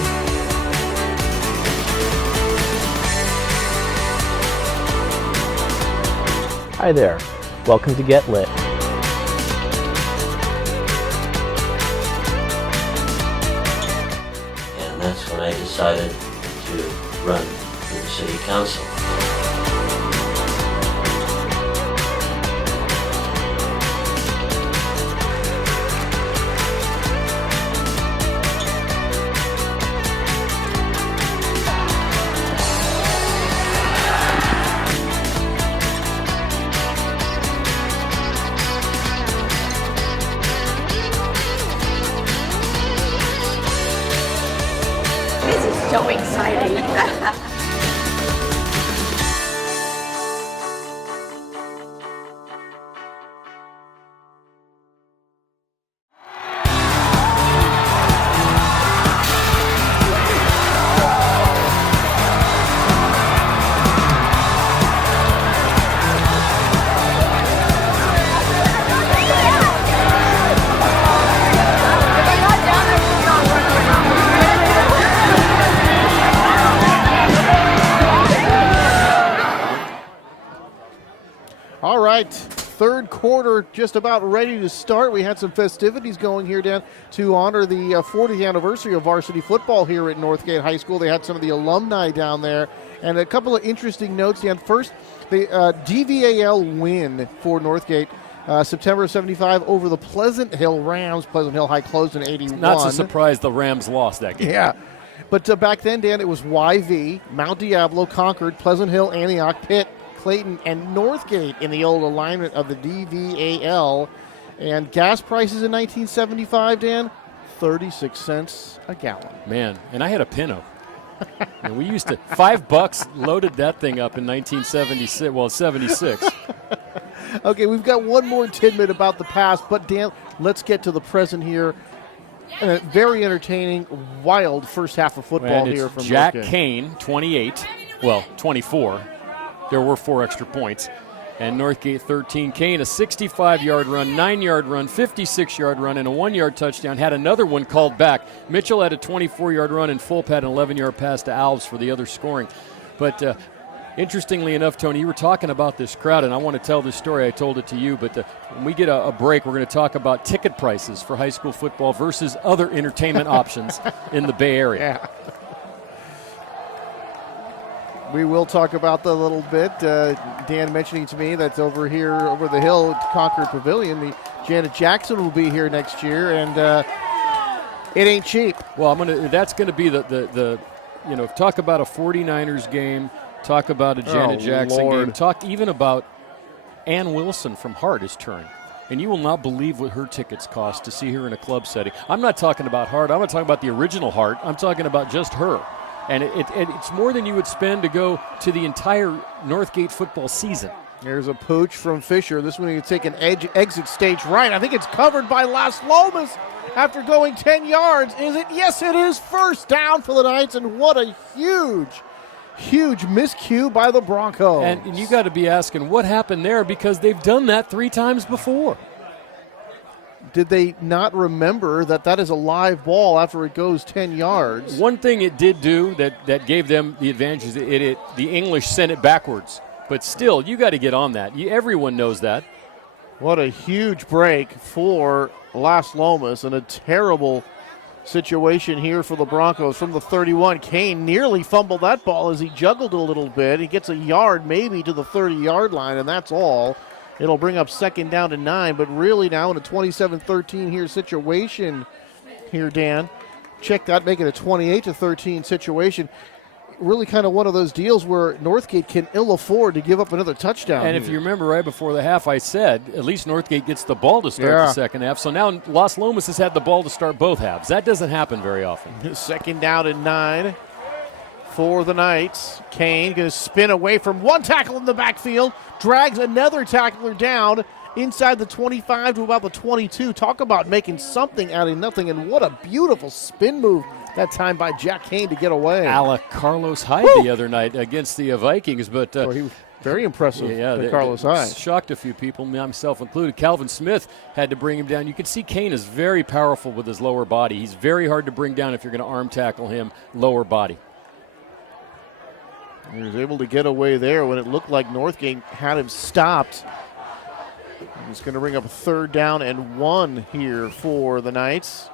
Hi there, welcome to Get Lit. And that's when I decided to run for the city council. So exciting. All right, third quarter just about ready to start. We had some festivities going here, Dan, to honor the 40th anniversary of varsity football here at Northgate High School. They had some of the alumni down there. And a couple of interesting notes, Dan. First, the DVAL win for Northgate, September of 75 over the Pleasant Hill Rams. Pleasant Hill High closed in 81. Not so surprised the Rams lost that game. Yeah. But back then, Dan, it was YV, Mount Diablo, Concord, Pleasant Hill, Antioch, Pitt, Clayton, and Northgate in the old alignment of the DVAL. And gas prices in 1975, Dan, 36 cents a gallon. Man, and I had a Pinto. And we used to, $5 loaded that thing up in 1976, well, 76. Okay, we've got one more tidbit about the past, but Dan, let's get to the present here. Very entertaining, wild first half of football here from Jack Northgate. Kane, 28, well, 24. There were 4 extra points. And Northgate 13. Kane, a 65-yard run, 9-yard run, 56-yard run, and a 1-yard touchdown. Had another one called back. Mitchell had a 24-yard run, and Fulp had an 11-yard pass to Alves for the other scoring. But interestingly enough, Tony, you were talking about this crowd, and I want to tell this story. I told it to you, but when we get a break, we're going to talk about ticket prices for high school football versus other entertainment options in the Bay Area. Yeah. We will talk about that a little bit. Dan mentioning to me that's over here, over the hill at Concord Pavilion. The Janet Jackson will be here next year, and it ain't cheap. Well, that's going to be the talk about a 49ers game, talk about a Janet Jackson game, talk even about Ann Wilson from Hart is touring. And you will not believe what her tickets cost to see her in a club setting. I'm not talking about Hart. I'm not talking about the original Hart. I'm talking about just her. And it's more than you would spend to go to the entire Northgate football season. There's a pooch from Fisher. This one, you take an exit stage right. I think it's covered by Las Lomas after going 10 yards. Is it? Yes, it is. First down for the Knights, and what a huge miscue by the Broncos. And you got to be asking what happened there, because they've done that 3 times before. Did they not remember that is a live ball after it goes 10 yards? One thing it did do that gave them the advantage is the English sent it backwards. But still, you got to get on that. Everyone knows that. What a huge break for Las Lomas, and a terrible situation here for the Broncos from the 31. Kane nearly fumbled that ball as he juggled a little bit. He gets a yard maybe to the 30-yard line, and that's all. It'll bring up second down to 9, but really now in a 27-13 here situation here, Dan. Check that, make it a 28-13 situation. really kind of one of those deals where Northgate can ill afford to give up another touchdown. And if you remember right before the half, I said at least Northgate gets the ball to start the second half. So now Las Lomas has had the ball to start both halves. That doesn't happen very often. Second down and 9 for the Knights. Kane going to spin away from one tackle in the backfield, drags another tackler down inside the 25 to about the 22. Talk about making something out of nothing, and what a beautiful spin move that time by Jack Kane to get away. A la Carlos Hyde the other night against the Vikings. But he was very impressive, Carlos Hyde. Shocked a few people, myself included. Calvin Smith had to bring him down. You can see Kane is very powerful with his lower body. He's very hard to bring down if you're going to arm tackle him lower body. He was able to get away there when it looked like Northgate had him stopped. He's going to bring up a 3rd down and 1 here for the Knights.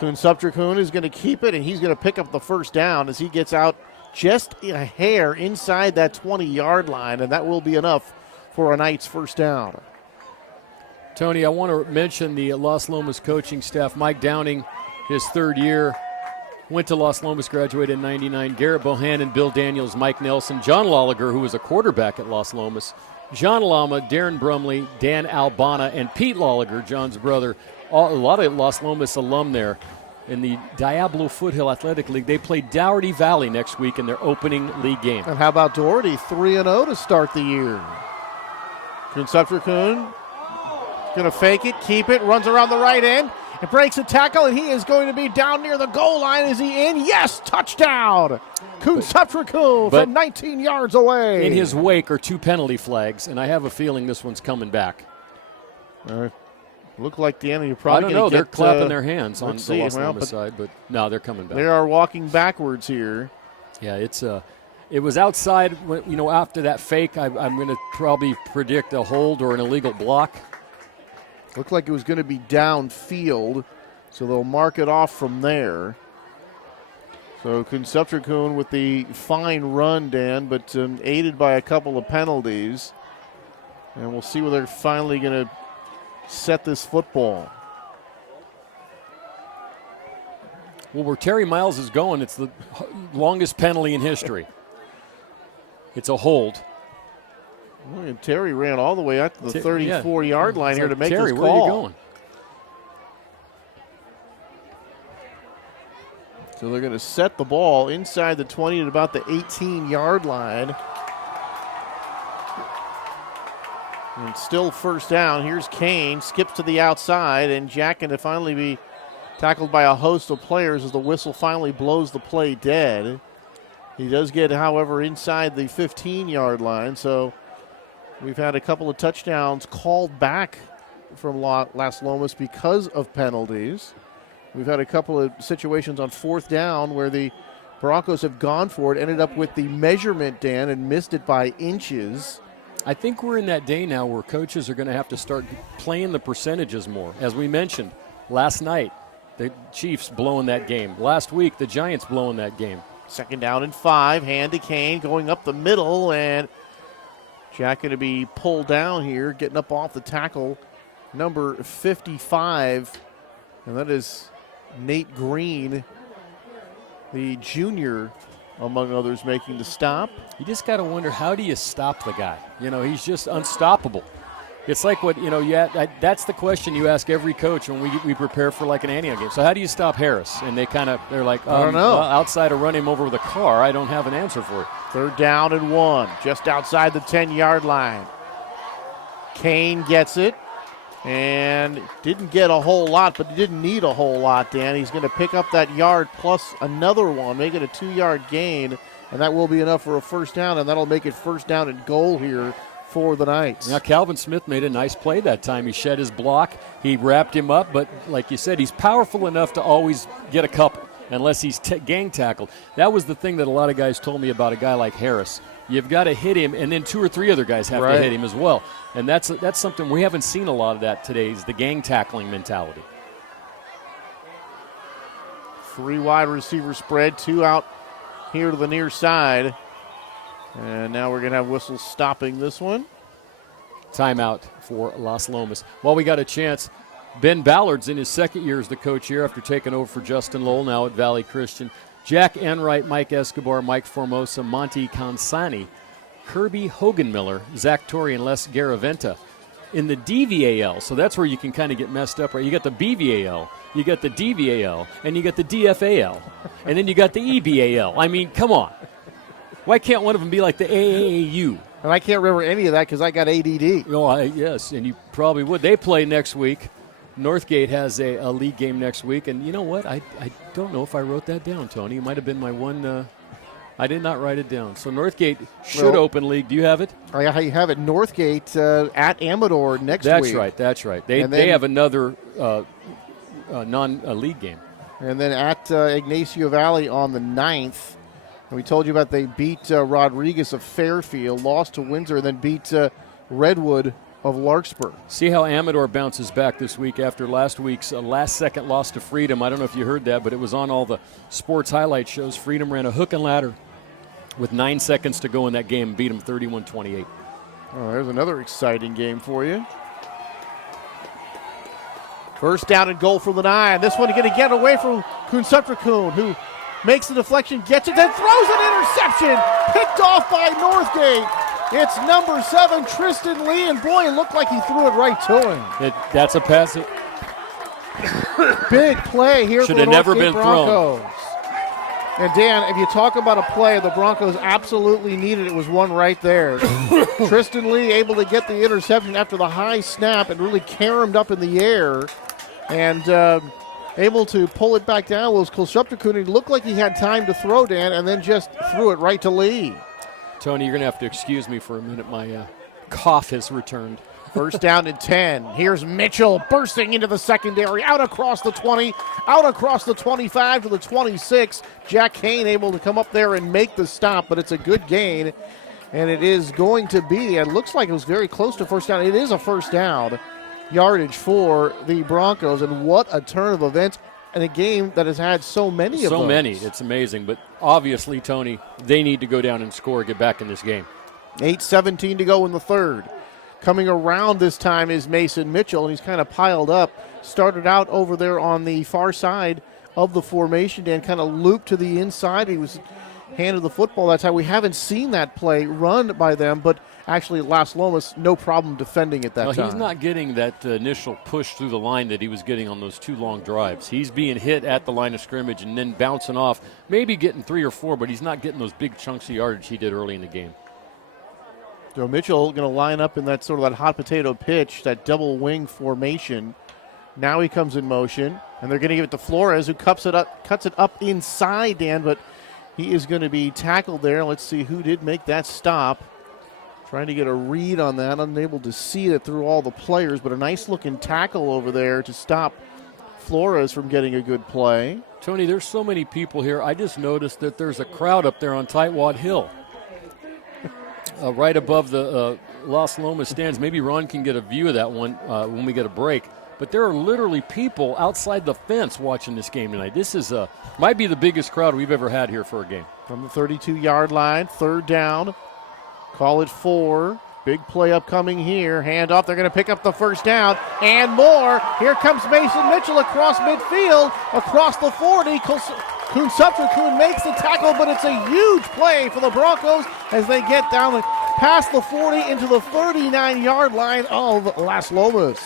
Kuhn is going to keep it, and he's going to pick up the first down as he gets out just a hair inside that 20-yard line, and that will be enough for a Knights first down. Tony, I want to mention the Las Lomas coaching staff. Mike Downing, his 3rd year, went to Las Lomas, graduated in '99. Garrett Bohannon, Bill Daniels, Mike Nelson, John Lolliger, who was a quarterback at Las Lomas, John Lama, Darren Brumley, Dan Albana, and Pete Lolliger, John's brother. A lot of Las Lomas alum there in the Diablo Foothill Athletic League. They play Dougherty Valley next week in their opening league game. And how about Dougherty, 3-0 to start the year. Kuhn going to fake it, keep it, runs around the right end. It breaks a tackle, and he is going to be down near the goal line. Is he in? Yes, touchdown. Kuhn from 19 yards away. In his wake are 2 penalty flags, and I have a feeling this one's coming back. Look like the enemy probably. I don't know. They're clapping their hands on the Las Lomas side, but no, they're coming back. They are walking backwards here. Yeah, it was outside. After that fake, I'm going to probably predict a hold or an illegal block. Looked like it was going to be downfield, so they'll mark it off from there. So Kuhn with the fine run, Dan, but aided by a couple of penalties. And we'll see where they're finally going to set this football. Well, where Terry Miles is going, it's the longest penalty in history. It's a hold. Well, and Terry ran all the way out to the 34-yard line here to make Terry, this call. where are you going? So they're going to set the ball inside the 20 at about the 18-yard line. And still first down. Here's Kane, skips to the outside, and Jack going to finally be tackled by a host of players as the whistle finally blows the play dead. He does get, however, inside the 15-yard line, so we've had a couple of touchdowns called back from Las Lomas because of penalties. We've had a couple of situations on 4th down where the Broncos have gone for it, ended up with the measurement, Dan, and missed it by inches. I think we're in that day now where coaches are going to have to start playing the percentages more. As we mentioned, last night, the Chiefs blowing that game. Last week, the Giants blowing that game. 2nd down and 5, hand to Kane, going up the middle, and Jack going to be pulled down here, getting up off the tackle, number 55, and that is Nate Green, the junior, among others, making the stop. You just got to wonder, how do you stop the guy? He's just unstoppable. It's like what, that's the question you ask every coach when we prepare for like an Antioch game. So how do you stop Harris? And they're like, I don't know. Outside of run him over with a car, I don't have an answer for it. 3rd down and 1, just outside the 10-yard line. Kane gets it and didn't get a whole lot, but he didn't need a whole lot, Dan. He's going to pick up that yard plus another one, make it a 2-yard gain, and that will be enough for a first down, and that'll make it first down and goal here for the Knights. Now, Calvin Smith made a nice play that time. He shed his block. He wrapped him up, but like you said, he's powerful enough to always get a couple unless he's gang tackled. That was the thing that a lot of guys told me about a guy like Harris. You've got to hit him, and then 2 or 3 other guys have to hit him as well. And that's something we haven't seen a lot of that today, is the gang tackling mentality. 3 wide receiver spread, 2 out here to the near side. And now we're going to have whistles stopping this one. Timeout for Las Lomas. Well, we got a chance. Ben Ballard's in his 2nd year as the coach here after taking over for Justin Lowell now at Valley Christian. Jack Enright, Mike Escobar, Mike Formosa, Monty Consani, Kirby Hoganmiller, Zach Torrey, and Les Garaventa. In the DVAL, so that's where you can kind of get messed up, right? You got the BVAL, you got the DVAL, and you got the DFAL, and then you got the EBAL. I mean, come on. Why can't one of them be like the AAAU? And I can't remember any of that because I got ADD. Oh, yes, and you probably would. They play next week. Northgate has a league game next week, and you know what? I don't know if I wrote that down, Tony. It might have been my one. I did not write it down. So Northgate should open league. Do you have it? I have it. Northgate at Amador next week. That's right. They have another non-league game. And then at Ignacio Valley on the 9th. And we told you about they beat Rodriguez of Fairfield, lost to Windsor, and then beat Redwood of Larkspur. See how Amador bounces back this week after last week's last-second loss to Freedom. I don't know if you heard that, but it was on all the sports highlight shows. Freedom ran a hook and ladder with 9 seconds to go in that game and beat them 31-28. Oh, there's another exciting game for you. First down and goal from the 9. This one going to get away from Kunsuptra-Kun, who makes the deflection, gets it, then throws an interception. Picked off by Northgate. It's number 7, Tristan Lee, and boy, it looked like he threw it right to him. That's a pass. Big play here for the never been Broncos. thrown. And Dan, if you talk about a play the Broncos absolutely needed, it was one right there. Tristan Lee able to get the interception after the high snap and really caromed up in the air, and able to pull it back down was Kunsuptra-Kun. It looked like he had time to throw, Dan, and then just threw it right to Lee. Tony, you're going to have to excuse me for a minute. My cough has returned. First down and 10. Here's Mitchell bursting into the secondary, out across the 20, out across the 25 to the 26. Jack Kane able to come up there and make the stop, but it's a good gain, and it is going to be, it looks like it was very close to first down. It is a first down yardage for the Broncos, and what a turn of events in a game that has had so many of those. So many. It's amazing. But obviously, Tony, they need to go down and score, get back in this game. 8:17 to go in the third. Coming around this time is Mason Mitchell, and he's kind of piled up. Started out over there on the far side of the formation and kind of looped to the inside. He was handed the football that time. We haven't seen that play run by them, but actually Las Lomas, no problem defending it that time. He's not getting that initial push through the line that he was getting on those 2 long drives. He's being hit at the line of scrimmage and then bouncing off, maybe getting 3 or 4, but he's not getting those big chunks of yardage he did early in the game. So Mitchell going to line up in that sort of that hot potato pitch, that double wing formation. Now he comes in motion, and they're going to give it to Flores, who cuts it up inside, Dan, but he is going to be tackled there. Let's see who did make that stop. Trying to get a read on that, unable to see it through all the players, but a nice-looking tackle over there to stop Flores from getting a good play. Tony, there's so many people here. I just noticed that there's a crowd up there on Tightwad Hill. Right above the Las Lomas stands. Maybe Ron can get a view of that one when we get a break. But there are literally people outside the fence watching this game tonight. This is might be the biggest crowd we've ever had here for a game. From the 32-yard line, third down. Call it 4. Big play upcoming here. Hand off. They're going to pick up the first down and more. Here comes Mason Mitchell across midfield, across the 40. Kunsuptra-Kun makes the tackle, but it's a huge play for the Broncos as they get down past the 40 into the 39-yard line of Las Lomas.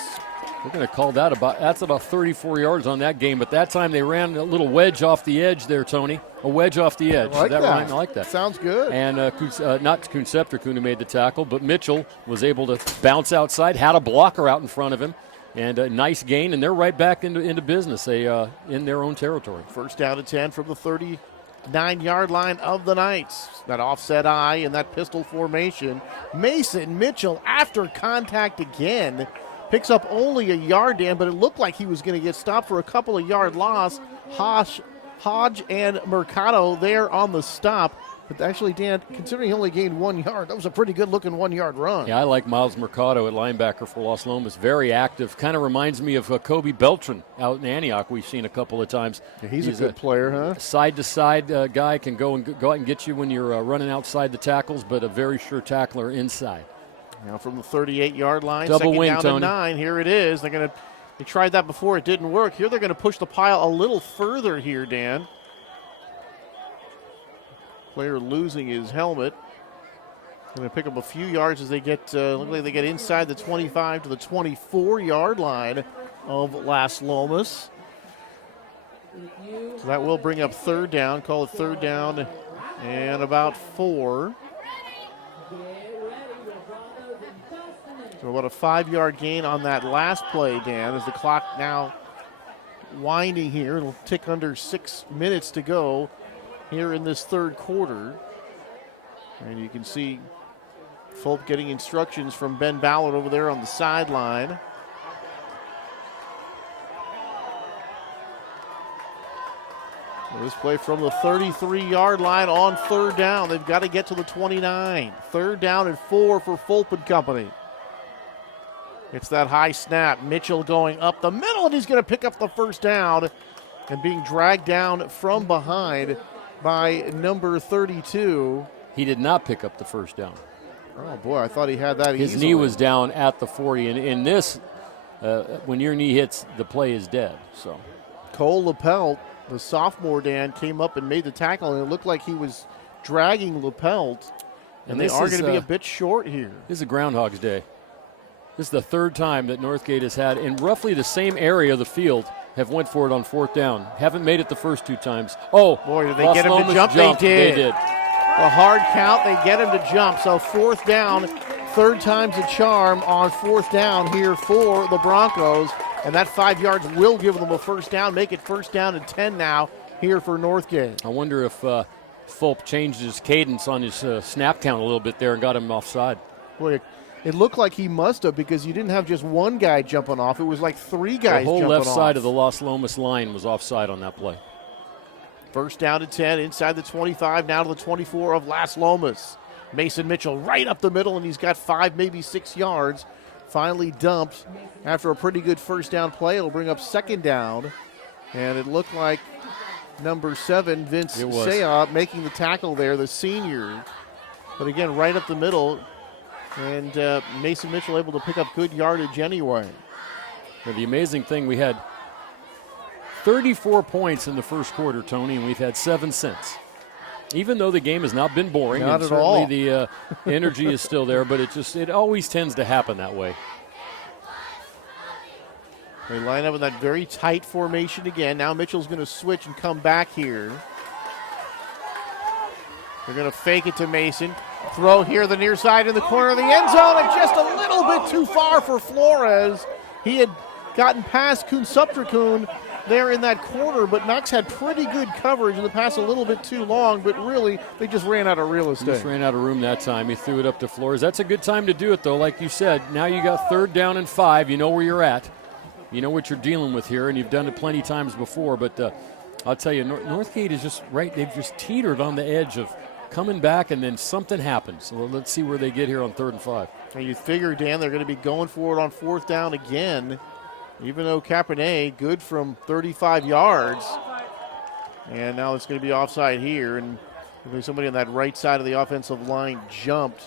We're going to call that that's about 34 yards on that game, but that time they ran a little wedge off the edge there, Tony. A wedge off the edge. I like that. Right? I like that. Sounds good. And not Kunsuptra-Kun who made the tackle, but Mitchell was able to bounce outside, had a blocker out in front of him, and a nice gain, and they're right back into business in their own territory. First down and 10 from the 39-yard line of the Knights. That offset eye and that pistol formation. Mason Mitchell, after contact again, picks up only a yard, Dan, but it looked like he was going to get stopped for a couple of yard loss. Hodge and Mercado there on the stop. But actually, Dan, considering he only gained 1 yard, that was a pretty good-looking 1-yard run. Yeah, I like Miles Mercado at linebacker for Las Lomas. Very active. Kind of reminds me of Kobe Beltran out in Antioch we've seen a couple of times. Yeah, he's a good player, huh? Side-to-side guy, can go out and get you when you're running outside the tackles, but a very sure tackler inside. Now from the 38-yard line, double second wing, down Tony. and 9. Here it is. They tried that before. It didn't work. Here they're going to push the pile a little further here, Dan. Player losing his helmet. Going to pick up a few yards as they get, look like they get inside the 25 to the 24-yard line of Las Lomas. So that will bring up third down. Call it third down and about 4. So about a 5-yard gain on that last play, Dan, as the clock now winding here. It'll tick under 6 minutes to go here in this third quarter. And you can see Fulp getting instructions from Ben Ballard over there on the sideline. Well, this play from the 33-yard line on third down. They've got to get to the 29. Third down and 4 for Fulp and company. It's that high snap. Mitchell going up the middle, and he's going to pick up the first down and being dragged down from behind by number 32. He did not pick up the first down. Oh, boy, I thought he had that His easily. knee was down at the 40, and in this, when your knee hits, the play is dead. So Cole Lapelt, the sophomore, Dan, came up and made the tackle, and it looked like he was dragging Lapelt, and they are going to be a bit short here. This is a Groundhog's Day. This is the third time that Northgate has had, in roughly the same area of the field, have went for it on fourth down. Haven't made it the first 2 times. Oh, boy, did they Las get him Lomas to jump? jumped. They did. A hard count, they get him to jump. So fourth down, third time's a charm on fourth down here for the Broncos. And that 5 yards will give them a first down, make it first down and 10 now here for Northgate. I wonder if Fulp changed his cadence on his snap count a little bit there and got him offside. Boy, it looked like he must have, because you didn't have just one guy jumping off. It was like 3 guys jumping off. The whole left side of the Las Lomas line was offside on that play. First down and 10 inside the 25, now to the 24 of Las Lomas. Mason Mitchell right up the middle, and he's got 5, maybe 6 yards. Finally dumped after a pretty good first down play. It'll bring up second down, and it looked like number 7, Vince Sayop, making the tackle there, the senior. But again, right up the middle, and Mason Mitchell able to pick up good yardage anyway. Well, the amazing thing, we had 34 points in the first quarter, Tony, and we've had 7 since. Even though the game has not been boring, not and at certainly all. the energy is still there, but it always tends to happen that way. They line up in that very tight formation again. Now Mitchell's going to switch and come back here. They're going to fake it to Mason. Throw here the near side in the corner of the end zone, and just a little bit too far for Flores. He had gotten past Kunsuptrakun there in that corner, but Knox had pretty good coverage, and the pass a little bit too long, but really they just ran out of real estate. Just ran out of room that time. He threw it up to Flores. That's a good time to do it, though. Like you said, now you got third down and 5. You know where you're at. You know what you're dealing with here, and you've done it plenty times before, but I'll tell you, Northgate is just right. They've just teetered on the edge of coming back, and then something happens. So let's see where they get here on 3rd and 5. And you figure, Dan, they're going to be going for it on 4th down again, even though Cabernet good from 35 yards. And now it's going to be offside here, and somebody on that right side of the offensive line jumped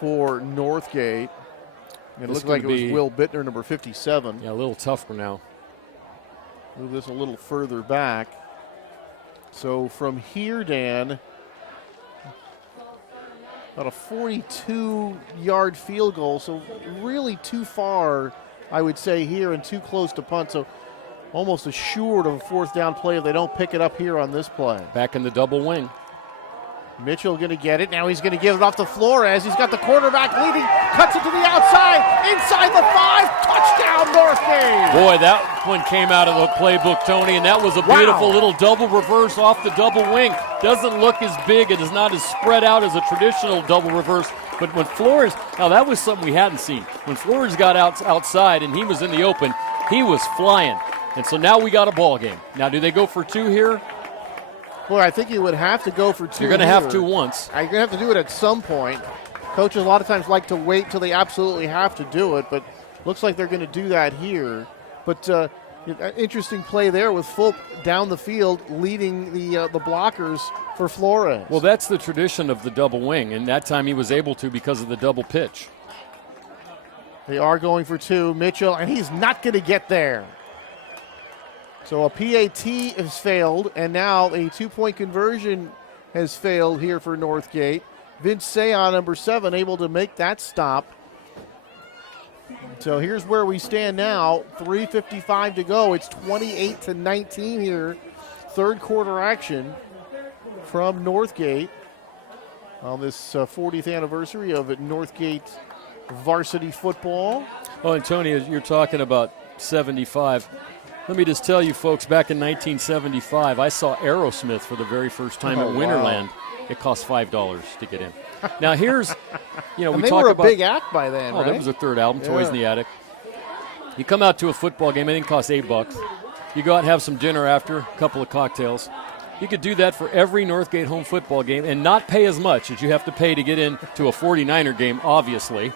for Northgate. It looked like it was Will Bittner, number 57. Yeah, a little tougher now. Move this a little further back. So from here, Dan, about a 42-yard field goal, so really too far, I would say, here, and too close to punt. So almost assured of a 4th down play if they don't pick it up here on this play. Back in the double wing. Mitchell going to get it. Now he's going to give it off to Flores. He's got the quarterback leading. Cuts it to the outside. Inside the 5. Touchdown, Northgate. Boy, that one came out of the playbook, Tony, and that was a beautiful little double reverse off the double wing. Doesn't look as big. It is not as spread out as a traditional double reverse. But when Flores, now that was something we hadn't seen. When Flores got outside and he was in the open, he was flying. And so now we got a ball game. Now, do they go for 2 here? Boy, I think you would have to go for 2. You're going to have to once. You're going to have to do it at some point. Coaches a lot of times like to wait till they absolutely have to do it, but looks like they're going to do that here. But interesting play there with Fulp down the field leading the blockers for Flores. Well, that's the tradition of the double wing, and that time he was able to because of the double pitch. They are going for 2. Mitchell, and he's not going to get there. So a PAT has failed, and now a 2-point conversion has failed here for Northgate. Vince Sayon, number 7, able to make that stop. So here's where we stand now. 3:55 to go. It's 28-19 here. Third quarter action from Northgate on this 40th anniversary of Northgate varsity football. Oh, and Tony, as you're talking about 75, let me just tell you folks, back in 1975, I saw Aerosmith for the very first time at Winterland. Wow. It cost $5 to get in. Now here's, we they talk were about a big act by then, right? That was their third album, Toys in the Attic. You come out to a football game, I think it costs $8. You go out and have some dinner after, a couple of cocktails. You could do that for every Northgate home football game and not pay as much as you have to pay to get into a 49er game, obviously.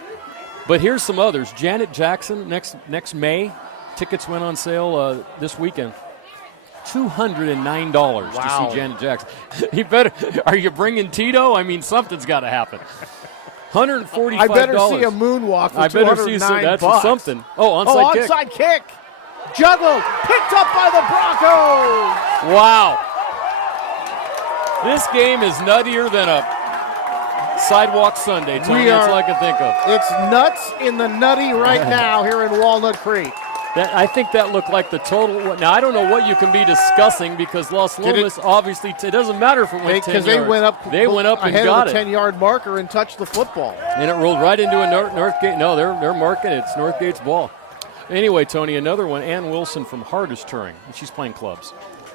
But here's some others. Janet Jackson, next May. Tickets went on sale this weekend. $209 to see Janet Jackson. You better. Are you bringing Tito? I mean, something's got to happen. $145. I better see a moonwalk for $209. I better see that's something. Oh, onside kick. Juggled. Picked up by the Broncos. Wow. This game is nuttier than a sidewalk Sunday, Tony. That's all I can think of. It's nuts in the nutty right now here in Walnut Creek. I think that looked like the total. Now, I don't know what you can be discussing because Las Lomas, obviously, it doesn't matter if it went 10 yards. Because they went up and got it. Ahead of the 10-yard marker and touched the football. And it rolled right into a Northgate. No, they're marking it. It's Northgate's ball. Anyway, Tony, another one, Ann Wilson from Hart is touring. She's playing clubs.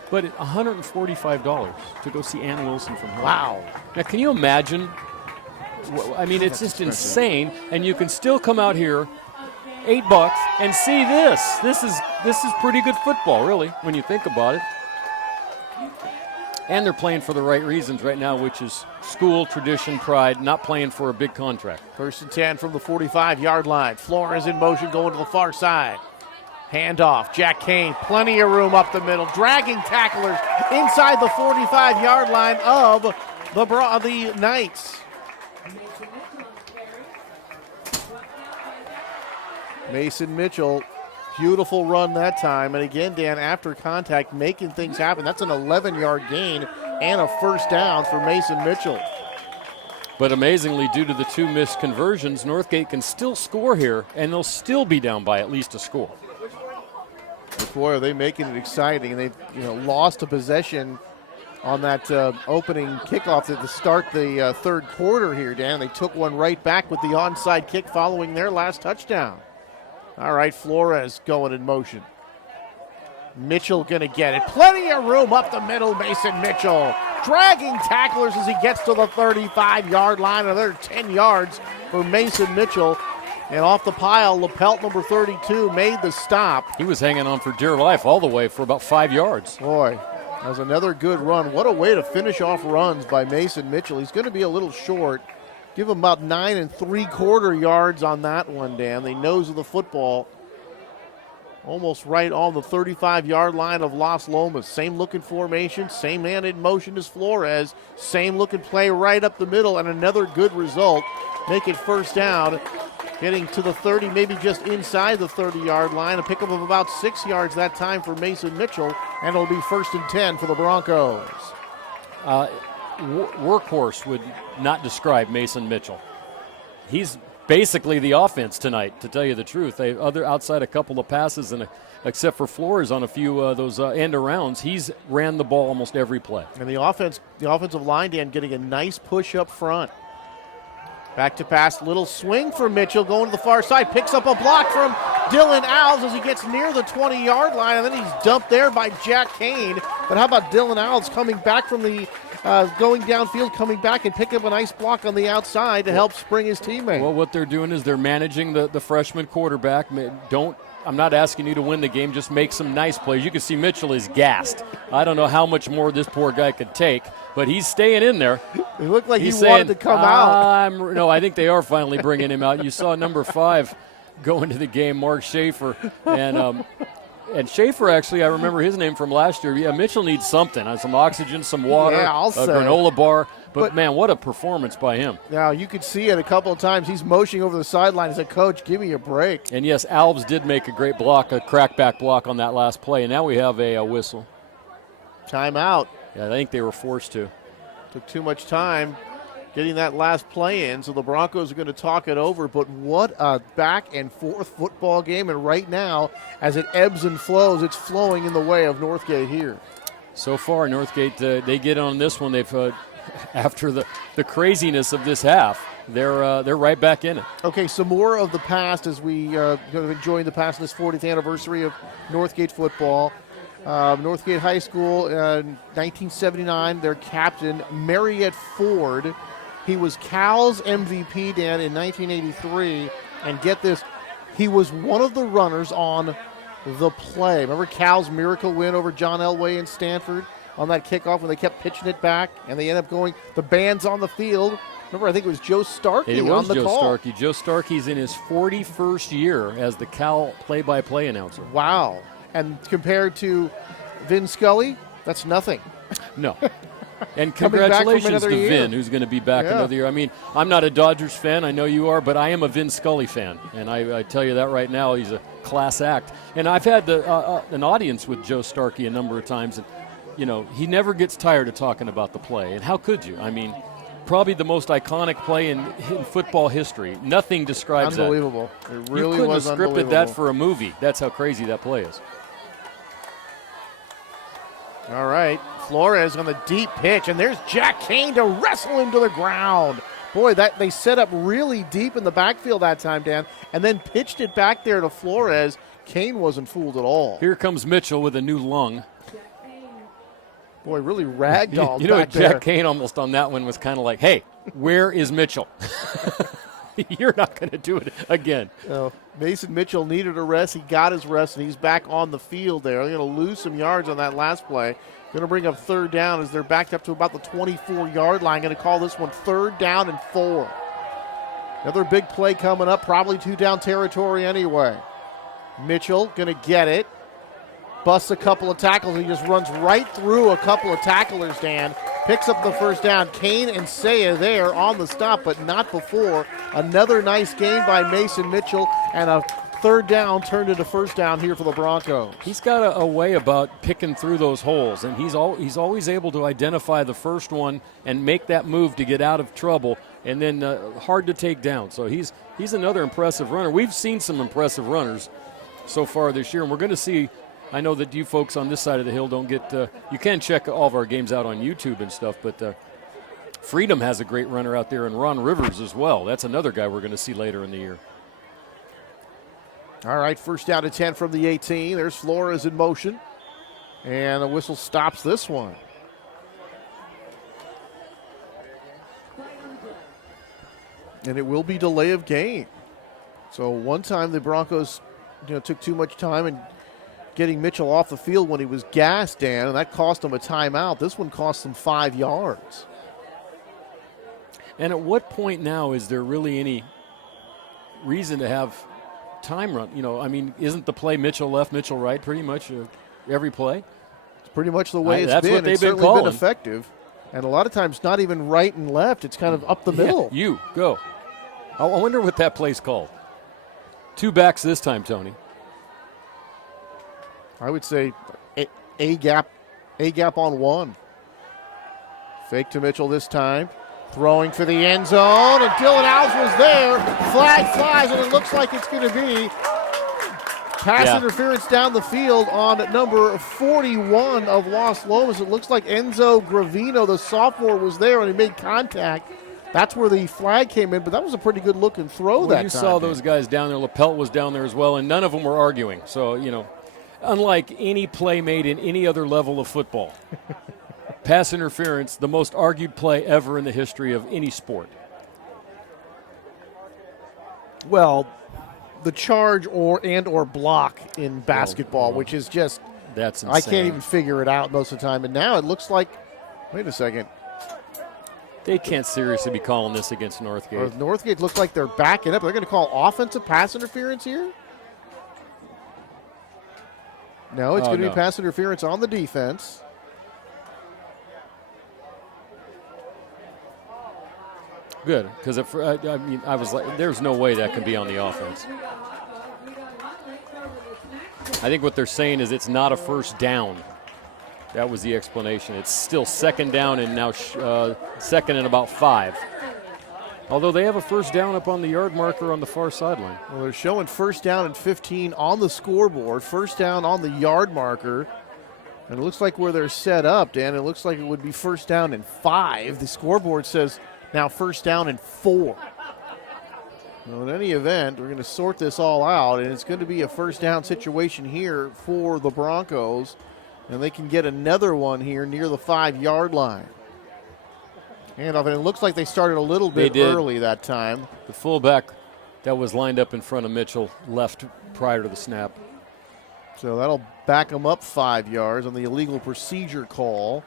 But $145 to go see Ann Wilson from Hart. Wow. Now, can you imagine? I mean, it's just insane. And you can still come out here, $8, and see this. This is pretty good football, really, when you think about it. And they're playing for the right reasons right now, which is school, tradition, pride, not playing for a big contract. 1st and 10 from the 45-yard line. Flores in motion going to the far side. Handoff. Jack Kane, plenty of room up the middle. Dragging tacklers inside the 45-yard line of the Knights. Mason Mitchell, beautiful run that time. And again, Dan, after contact, making things happen. That's an 11-yard gain and a first down for Mason Mitchell. But amazingly, due to the 2 missed conversions, Northgate can still score here, and they'll still be down by at least a score. Boy, are they making it exciting. They've lost a possession on that opening kickoff to start the third quarter here, Dan. They took one right back with the onside kick following their last touchdown. All right, Flores going in motion. Mitchell going to get it. Plenty of room up the middle, Mason Mitchell. Dragging tacklers as he gets to the 35-yard line. Another 10 yards for Mason Mitchell. And off the pile, Lapelt, number 32, made the stop. He was hanging on for dear life all the way for about 5 yards. Boy, that was another good run. What a way to finish off runs by Mason Mitchell. He's going to be a little short. Give him about 9 3/4 yards on that one, Dan. The nose of the football almost right on the 35-yard line of Las Lomas. Same looking formation, same man in motion as Flores. Same looking play right up the middle, and another good result. Make it first down. Getting to the 30, maybe just inside the 30-yard line. A pickup of about 6 yards that time for Mason Mitchell, and it'll be 1st and 10 for the Broncos. Workhorse would not describe Mason Mitchell. He's basically the offense tonight, to tell you the truth. Outside a couple of passes, and except for Flores on a few of those end arounds, he's ran the ball almost every play. And the offensive line, Dan, getting a nice push up front. Back to pass, little swing for Mitchell, going to the far side, picks up a block from Dylan Alves as he gets near the 20-yard line, and then he's dumped there by Jack Kane. But how about Dylan Alves coming back from the going downfield, coming back and pick up a nice block on the outside to help spring his teammate? Well, what they're doing is they're managing the freshman quarterback. I'm not asking you to win the game, just make some nice plays. You can see Mitchell is gassed. I don't know how much more this poor guy could take, but he's staying in there. It looked like he wanted to come out. No, I think they are finally bringing him out. You saw number 5 go into the game, Mark Schaefer, and Schaefer, actually, I remember his name from last year. Yeah, Mitchell needs something, some oxygen, some water, a granola bar. But, man, what a performance by him. Now, you could see it a couple of times. He's motioning over the sideline as a coach, give me a break. And, yes, Alves did make a great block, a crackback block on that last play. And now we have a whistle. Timeout. Yeah, I think they were forced to. Took too much time getting that last play in, so the Broncos are going to talk it over. But what a back and forth football game. And right now, as it ebbs and flows, it's flowing in the way of Northgate here. So far, Northgate, they get on this one. They've after the craziness of this half, they're right back in it. Okay, some more of the past as we are enjoying the past in this 40th anniversary of Northgate football. Northgate High School, 1979, their captain, Mariette Ford. He was Cal's MVP, Dan, in 1983. And get this, he was one of the runners on the play. Remember Cal's miracle win over John Elway in Stanford on that kickoff when they kept pitching it back and they ended up going, the band's on the field. Remember, I think it was Joe Starkey on the call. Starkey. Joe Starkey's in his 41st year as the Cal play-by-play announcer. Wow. And compared to Vin Scully, that's nothing. No. And congratulations to Vin, who's going to be back another year. I mean, I'm not a Dodgers fan. I know you are, but I am a Vin Scully fan. And I tell you that right now, he's a class act. And I've had an audience with Joe Starkey a number of times. And, you know, he never gets tired of talking about the play. And how could you? I mean, probably the most iconic play in football history. Nothing describes unbelievable. That. It really you couldn't was have scripted that for a movie. That's how crazy that play is. All right, Flores on the deep pitch, and there's Jack Kane to wrestle him to the ground. Boy, that they set up really deep in the backfield that time, Dan, and then pitched it back there to Flores. Kane wasn't fooled at all. Here comes Mitchell with a new lung. Boy, really ragdolled You know, back Jack there. Kane almost on that one was kind of like, hey, where is Mitchell? You're not going to do it again. Mason Mitchell needed a rest. He got his rest, and he's back on the field there. They're going to lose some yards on that last play. Going to bring up third down as they're backed up to about the 24-yard line. Going to call this one 3rd down and 4. Another big play coming up, probably 2-down territory anyway. Mitchell going to get it. Busts a couple of tackles. He just runs right through a couple of tacklers, Dan. Picks up the first down. Kane and Saya there on the stop, but not before. Another nice gain by Mason Mitchell, and a 3rd down turned into 1st down here for the Broncos. He's got a way about picking through those holes, and he's always able to identify the first one and make that move to get out of trouble, and then hard to take down. So he's another impressive runner. We've seen some impressive runners so far this year, and we're going to see. I know that you folks on this side of the hill don't get you can check all of our games out on YouTube and stuff, but Freedom has a great runner out there, and Ron Rivers as well. That's another guy we're going to see later in the year. All right, 1st down to 10 from the 18. There's Flores in motion, and the whistle stops this one. And it will be delay of game. So one time the Broncos took too much time and getting Mitchell off the field when he was gassed, Dan, and that cost him a timeout. This one cost him 5 yards. And at what point now is there really any reason to have time run? You know, I mean, isn't the play Mitchell left, Mitchell right pretty much every play? It's pretty much the way it's that's been. What they've it's been certainly calling. been effective. And a lot of times not even right and left. It's kind of up the middle. You, go. I wonder what that play's called. 2 backs this time, Tony. I would say a gap on 1. Fake to Mitchell this time. Throwing for the end zone, and Dylan Alves was there. Flag flies, and it looks like it's going to be pass interference down the field on number 41 of Las Lomas. It looks like Enzo Gravino, the sophomore, was there, and he made contact. That's where the flag came in, but that was a pretty good looking throw that time. You saw those guys down there. Lapelt was down there as well, and none of them were arguing. So, unlike any play made in any other level of football, pass interference, the most argued play ever in the history of any sport. Well, the charge or block in basketball, which is just that's insane. I can't even figure it out most of the time. And now it looks like, wait a second. They can't seriously be calling this against Northgate. Northgate looks like they're backing up. They're going to call offensive pass interference here? No, it's going to be pass interference on the defense. Good, because I was like, there's no way that can be on the offense. I think what they're saying is it's not a 1st down. That was the explanation. It's still second down and now second and about 5. Although they have a first down up on the yard marker on the far sideline. Well, they're showing first down and 15 on the scoreboard, first down on the yard marker. And it looks like where they're set up, Dan, it looks like it would be first down and 5. The scoreboard says now first down and 4. Well, in any event, we're going to sort this all out, and it's going to be a first down situation here for the Broncos. And they can get another one here near the 5-yard line. Handoff, and it looks like they started a little bit early that time. The fullback that was lined up in front of Mitchell left prior to the snap. So that'll back them up 5 yards on the illegal procedure call.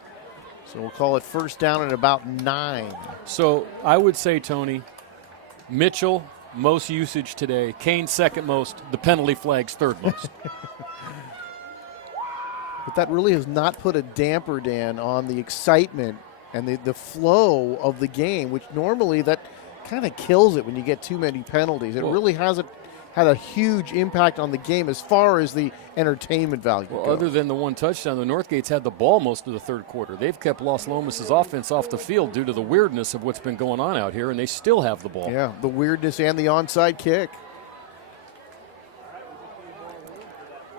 So we'll call it first down at about 9. So I would say, Tony, Mitchell, most usage today. Kane, second most. The penalty flag's third most. But that really has not put a damper, Dan, on the excitement and the flow of the game, which normally that kind of kills it when you get too many penalties. It really hasn't had a huge impact on the game as far as the entertainment value goes. Other than the one touchdown, the Northgate's had the ball most of the third quarter. They've kept Las Lomas' offense off the field due to the weirdness of what's been going on out here, and they still have the ball. Yeah, the weirdness and the onside kick.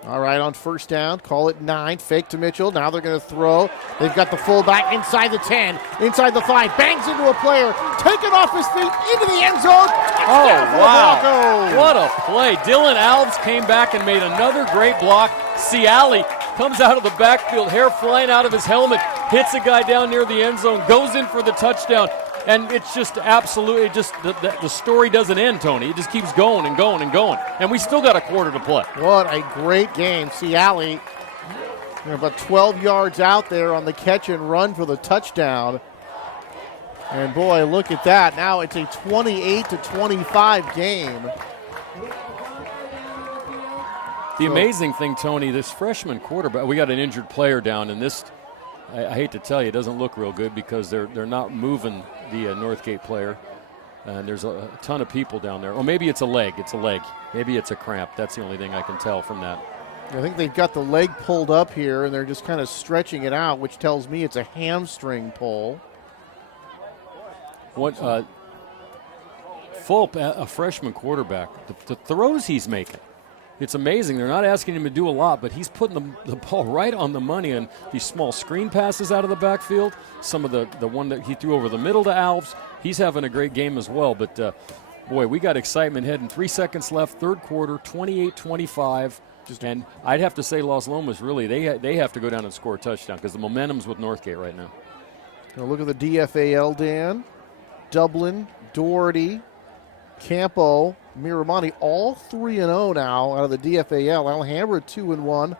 All right, on first down, call it 9. Fake to Mitchell. Now they're going to throw. They've got the fullback inside the 10, inside the 5. Bangs into a player, taken off his feet, into the end zone. Touchdown for the Broncos. What a play. Dylan Alves came back and made another great block. Ciali comes out of the backfield, hair flying out of his helmet, hits a guy down near the end zone, goes in for the touchdown. And it's just absolutely the story doesn't end, Tony. It just keeps going and going and going. And we still got a quarter to play. What a great game. Ciali, about 12 yards out there on the catch and run for the touchdown. And boy, look at that. Now it's a 28-25 game. The amazing thing, Tony, this freshman quarterback, we got an injured player down, and this, I hate to tell you, it doesn't look real good because they're not moving the Northgate player. And there's a ton of people down there. Or maybe it's a leg. It's a leg. Maybe it's a cramp. That's the only thing I can tell from that. I think they've got the leg pulled up here, and they're just kind of stretching it out, which tells me it's a hamstring pull. What a freshman quarterback. The throws he's making. It's amazing. They're not asking him to do a lot, but he's putting the ball right on the money on these small screen passes out of the backfield. Some of the one that he threw over the middle to Alves. He's having a great game as well. But, boy, we got excitement heading. 3 seconds left, third quarter, 28-25. And I'd have to say Las Lomas, really, they have to go down and score a touchdown because the momentum's with Northgate right now. Now look at the DFAL, Dan. Dublin, Doherty, Campo, Miramani, all 3-0 now out of the DFAL. Alhambra 2-1,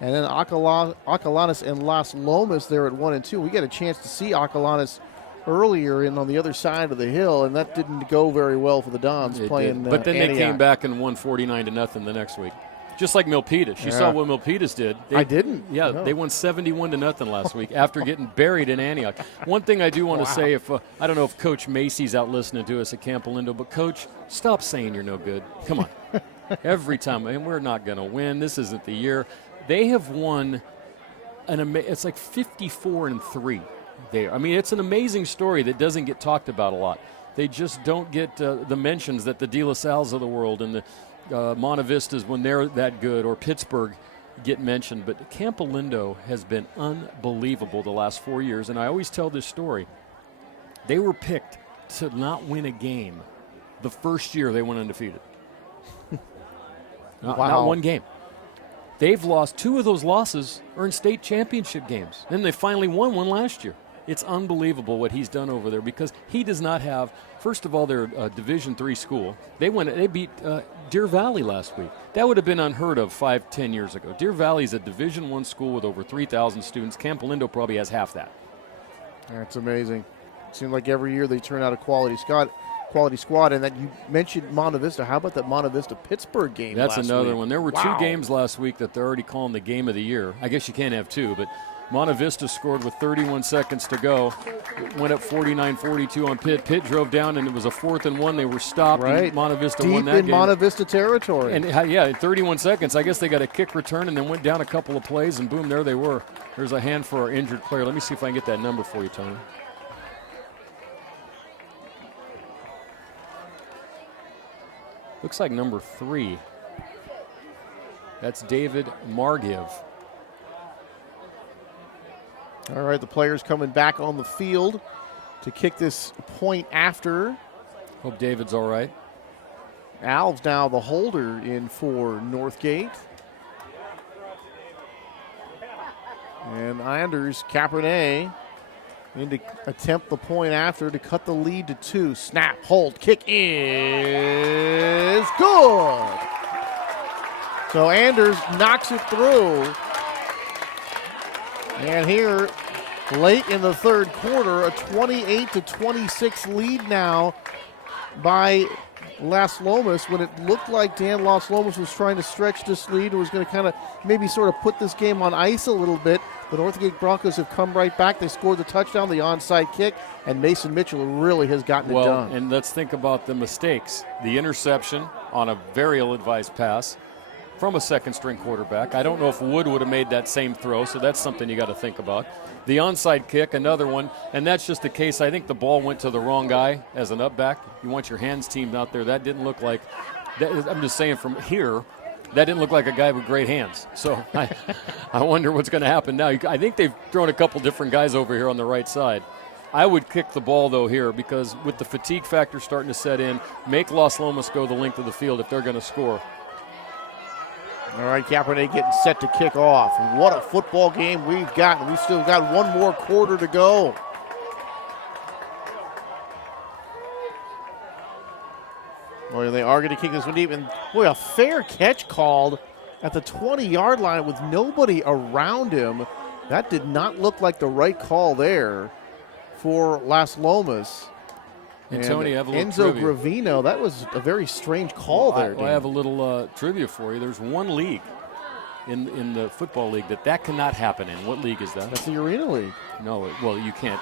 and then Acalanes and Las Lomas there at 1-2. We got a chance to see Acalanes earlier on the other side of the hill, and that didn't go very well for the Dons playing. But then Antioch. They came back and won 49-0 the next week. Just like Milpitas. You saw what Milpitas did. I didn't. Yeah, no. They won 71-0 last week after getting buried in Antioch. One thing I do want to say, I don't know if Coach Macy's out listening to us at Camp Lindo, but Coach, stop saying you're no good. Come on. Every time, and we're not going to win. This isn't the year. They have won it's like 54-3 there. I mean, it's an amazing story that doesn't get talked about a lot. They just don't get the mentions that the De La Salles of the world and the Monte Vistas, when they're that good, or Pittsburgh get mentioned. But Camp Lindo has been unbelievable the last 4 years, and I always tell this story. They were picked to not win a game the first year they went undefeated. Not one game. They've lost 2 of those losses are in state championship games. Then they finally won one last year. It's unbelievable what he's done over there because he does not have, first of all, they're a Division III school. They beat Deer Valley last week. That would have been unheard of 5-10 years ago. Deer Valley is a Division I school with over 3,000 students. Camp Lindo probably has half that. That's amazing. It seems like every year they turn out a quality squad, and that you mentioned Monte Vista. How about that Monte Vista Pittsburgh game? That's last another week? one. There were 2 games last week that they're already calling the game of the year. I guess you can't have 2, but Monte Vista scored with 31 seconds to go. It went up 49-42 on Pitt. Pitt drove down, and it was a 4th and 1. They were stopped, right. and Monte Vista Deep won that in game. Monte Vista territory. And, in 31 seconds, I guess they got a kick return and then went down a couple of plays, and boom, there they were. There's a hand for our injured player. Let me see if I can get that number for you, Tony. Looks like number 3. That's David Margiv. All right, the players coming back on the field to kick this point after. Hope David's all right. Al's now the holder in for Northgate. And Anders Cabernet in to attempt the point after to cut the lead to 2. Snap, hold, kick is good. So Anders knocks it through. And here, late in the third quarter, a 28-26 lead now by Las Lomas, when it looked like Las Lomas was trying to stretch this lead and was going to kind of maybe sort of put this game on ice a little bit. The Northgate Broncos have come right back. They scored the touchdown, the onside kick, and Mason Mitchell really has gotten it done. And let's think about the mistakes. The interception on a very ill-advised pass from a second-string quarterback. I don't know if Wood would have made that same throw, so that's something you got to think about. The onside kick, another one, and that's just the case. I think the ball went to the wrong guy as an up-back. You want your hands teamed out there. That didn't look like that. I'm just saying from here, that didn't look like a guy with great hands. So I wonder what's going to happen now. I think they've thrown a couple different guys over here on the right side. I would kick the ball, though, here because with the fatigue factor starting to set in, make Las Lomas go the length of the field if they're going to score. All right, Cabernet getting set to kick off. What a football game we've got. We've still got one more quarter to go. Boy, they are going to kick this one deep. And, boy, a fair catch called at the 20-yard line with nobody around him. That did not look like the right call there for Las Lomas. And Tony, I have a little Enzo trivia. Gravino, that was a very strange call there, Dan. I have a little trivia for you. There's one league in the football league that cannot happen in. What league is that? That's the Arena League. No, well, you can't.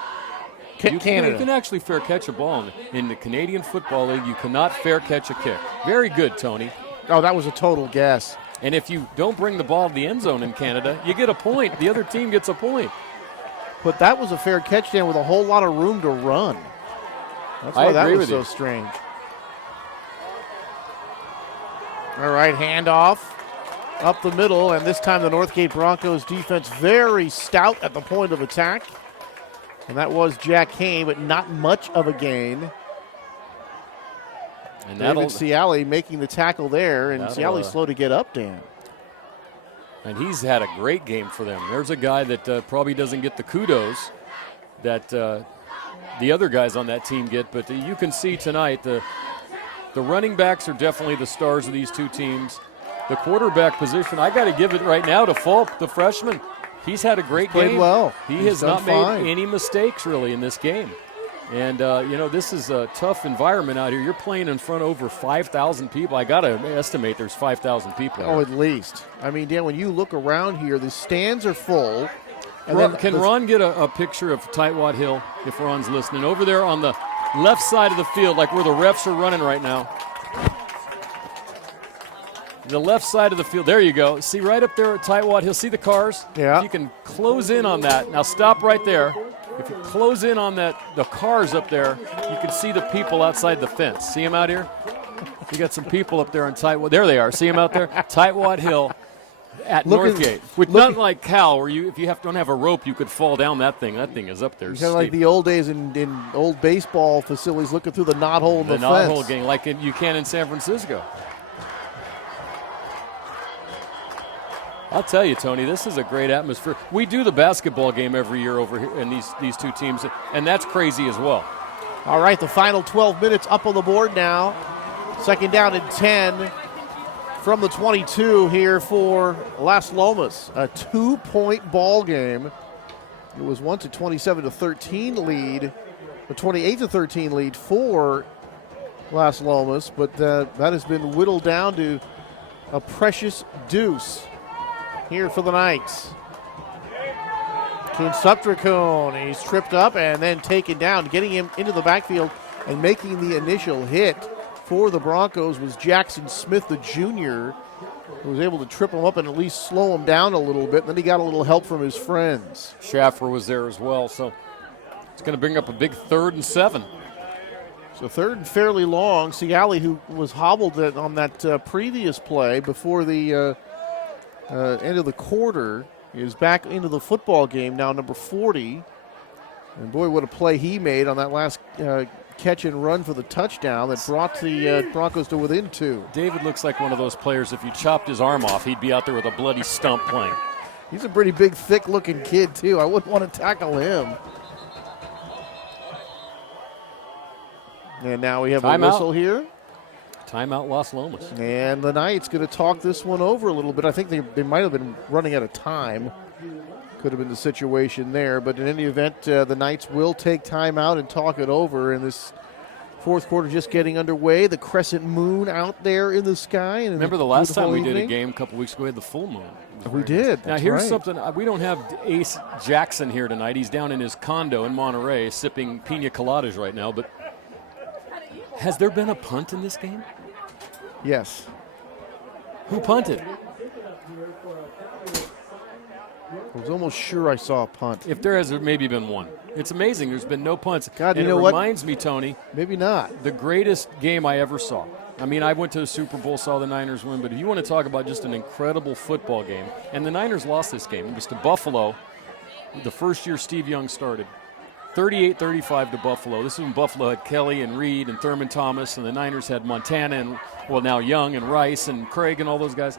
Canada. You can actually fair catch a ball. In the Canadian Football League, you cannot fair catch a kick. Very good, Tony. Oh, that was a total guess. And if you don't bring the ball to the end zone in Canada, you get a point. The other team gets a point. But that was a fair catch, Dan, with a whole lot of room to run. That's why that was so strange. All right, handoff up the middle, and this time the Northgate Broncos defense very stout at the point of attack. And that was Jack Kane, but not much of a gain. And David Ciali making the tackle there, and Ciali's slow to get up, Dan. And he's had a great game for them. There's a guy that probably doesn't get the kudos that the other guys on that team get, but you can see tonight the running backs are definitely the stars of these two teams. The quarterback position, I got to give it right now to Fulp, the freshman. He's had a great game. Played well. He has not made any mistakes really in this game. And, this is a tough environment out here. You're playing in front of over 5,000 people. I got to estimate there's 5,000 people. Oh, at least. I mean, Dan, when you look around here, the stands are full. Can Ron get a picture of Tightwad Hill, if Ron's listening? Over there on the left side of the field, like where the refs are running right now. The left side of the field. There you go. See right up there at Tightwad Hill. See the cars? Yeah. You can close in on that. Now stop right there. If you close in on the cars up there, you can see the people outside the fence. See them out here? You got some people up there on Tightwad. There they are. See them out there? Tightwad Hill at Northgate. With nothing like Cal, where if you don't have a rope, you could fall down that thing. That thing is up there. Kind of like the old days in old baseball facilities, looking through the knothole in the fence. The knothole game, like you can in San Francisco. I'll tell you, Tony, this is a great atmosphere. We do the basketball game every year over here in these two teams, and that's crazy as well. All right, the final 12 minutes up on the board now. Second down and 10 from the 22 here for Las Lomas. A 2-point ball game. It was once a 27-13 lead, a 28-13 lead for Las Lomas, but that has been whittled down to a precious deuce here for the Knights. Kunsuptrikun, he's tripped up and then taken down. Getting him into the backfield and making the initial hit for the Broncos was Jackson Smith, the junior, who was able to trip him up and at least slow him down a little bit. And then he got a little help from his friends. Schaffer was there as well, so it's going to bring up a big 3rd and 7. So 3rd and fairly long. Siali, who was hobbled on that previous play before the end of the quarter, is back into the football game now, number 40. And boy, what a play he made on that last catch and run for the touchdown that brought the Broncos to within 2. David looks like one of those players, if you chopped his arm off, he'd be out there with a bloody stump playing. He's a pretty big, thick-looking kid, too. I wouldn't want to tackle him. And now we have a whistle here. Timeout, Las Lomas. And the Knights going to talk this one over a little bit. I think they might have been running out of time. Could have been the situation there. But in any event, the Knights will take timeout and talk it over. And this fourth quarter just getting underway. The crescent moon out there in the sky. And remember the last time we did a game a couple weeks ago, we had the full moon. We did. Now here's something. We don't have Ace Jackson here tonight. He's down in his condo in Monterey sipping pina coladas right now. But has there been a punt in this game? Yes. Who punted? I was almost sure I saw a punt. If there has maybe been one. It's amazing. There's been no punts. God, and you know it what? reminds me, Tony. Maybe not. The greatest game I ever saw. I mean, I went to the Super Bowl, saw the Niners win, but if you want to talk about just an incredible football game, and the Niners lost this game. It was to Buffalo the first year Steve Young started. 38-35 to Buffalo. This is when Buffalo had Kelly and Reed and Thurman Thomas, and the Niners had Montana and, well, now Young and Rice and Craig and all those guys.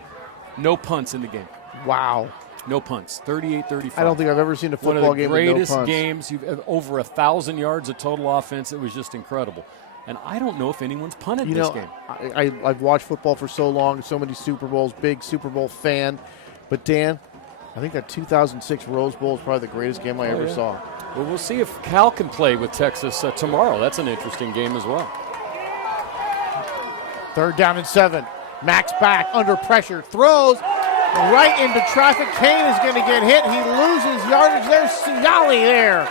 No punts in the game. Wow. No punts. 38-35. I don't think I've ever seen a football game with no punts. One of the greatest games. You've over 1,000 yards of total offense. It was just incredible. And I don't know if anyone's punted this game. I've watched football for so long, so many Super Bowls, big Super Bowl fan. But, Dan, I think that 2006 Rose Bowl is probably the greatest game I ever saw. Well, we'll see if Cal can play with Texas tomorrow. That's an interesting game as well. 3rd down and 7. Max back, under pressure, throws right into traffic. Kane is going to get hit. He loses yardage. There's Siali there,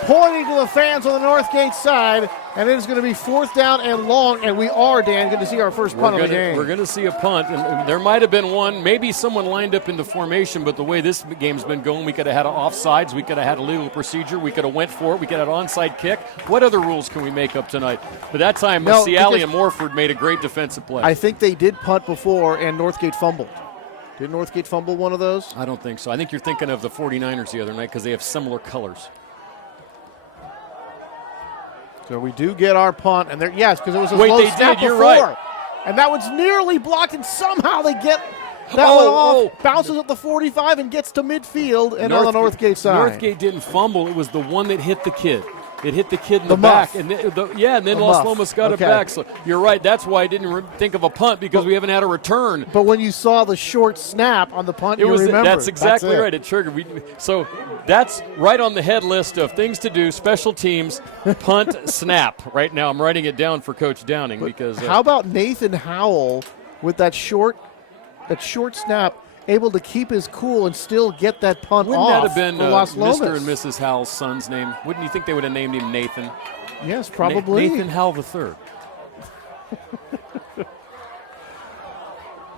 pointing to the fans on the Northgate side. And it is going to be 4th down and long. And we are, Dan, going to see our first punt of the game. We're going to see a punt. And there might have been one. Maybe someone lined up into formation. But the way this game's been going, we could have had offsides. We could have had a legal procedure. We could have went for it. We could have had an onside kick. What other rules can we make up tonight? But that time, Siali and Morford made a great defensive play. I think they did punt before, and Northgate fumbled. Did Northgate fumble one of those? I don't think so. I think you're thinking of the 49ers the other night because they have similar colors. So we do get our punt, and yes, because it was a Wait, low they snap did. You're before. right. And that one's nearly blocked, and somehow they get that one off, bounces at the 45 and gets to midfield, and on the Northgate side. Northgate didn't fumble. It was the one that hit the kid. It hit the kid in the back. And then Las Lomas got it back. So you're right. That's why I didn't think of a punt, because we haven't had a return. But when you saw the short snap on the punt, you remember. That's exactly right. It triggered. So that's right on the head list of things to do, special teams, punt, snap. Right now I'm writing it down for Coach Downing. Because how about Nathan Howell with that short snap, able to keep his cool and still get that punt Wouldn't off? Wouldn't that have been Las Lomas. Mr. and Mrs. Howell's son's name? Wouldn't you think they would have named him Nathan? Yes, probably. Nathan Howell III.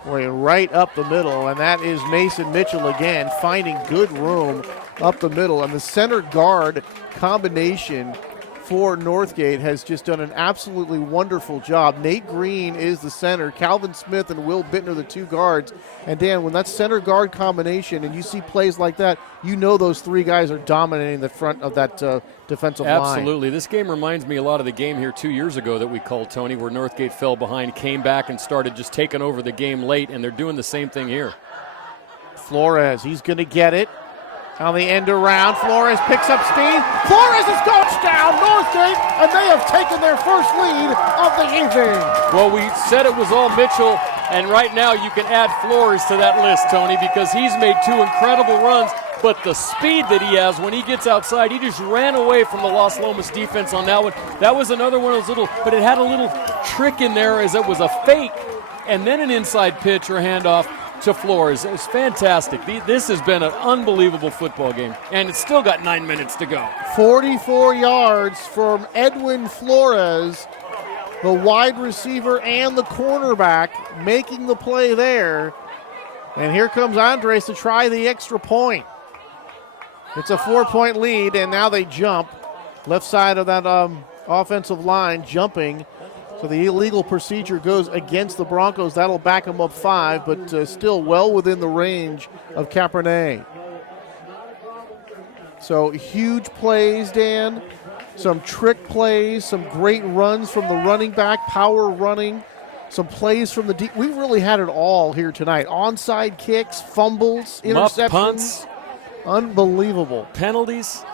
Boy, right up the middle, and that is Mason Mitchell again, finding good room up the middle. And the center guard combination for Northgate has just done an absolutely wonderful job. Nate Green is the center. Calvin Smith and Will Bittner, the two guards. And Dan, when that center guard combination and you see plays like that, you know those three guys are dominating the front of that defensive line. Absolutely. This game reminds me a lot of the game here 2 years ago that we called, Tony, where Northgate fell behind, came back, and started just taking over the game late, and they're doing the same thing here. Flores, he's going to get it. On the end around, Flores picks up speed. Flores is coached down, Northgate, and they have taken their first lead of the evening. Well, we said it was all Mitchell, and right now you can add Flores to that list, Tony, because he's made two incredible runs, but the speed that he has when he gets outside, he just ran away from the Las Lomas defense on that one. That was another one of those but it had a little trick in there as it was a fake and then an inside pitch or handoff. to Flores. It's fantastic. This has been an unbelievable football game, and it's still got 9 minutes to go. 44 yards from Edwin Flores, the wide receiver and the cornerback, making the play there. And here comes Andres to try the extra point. It's a 4-point lead, and now they jump. Left side of that offensive line jumping. So the illegal procedure goes against the Broncos. That'll back them up 5, but still well within the range of Cabernet. So huge plays, Dan. Some trick plays, some great runs from the running back, power running, some plays from the deep. We really had it all here tonight. Onside kicks, fumbles, interceptions. Muff punts. Unbelievable. Penalties.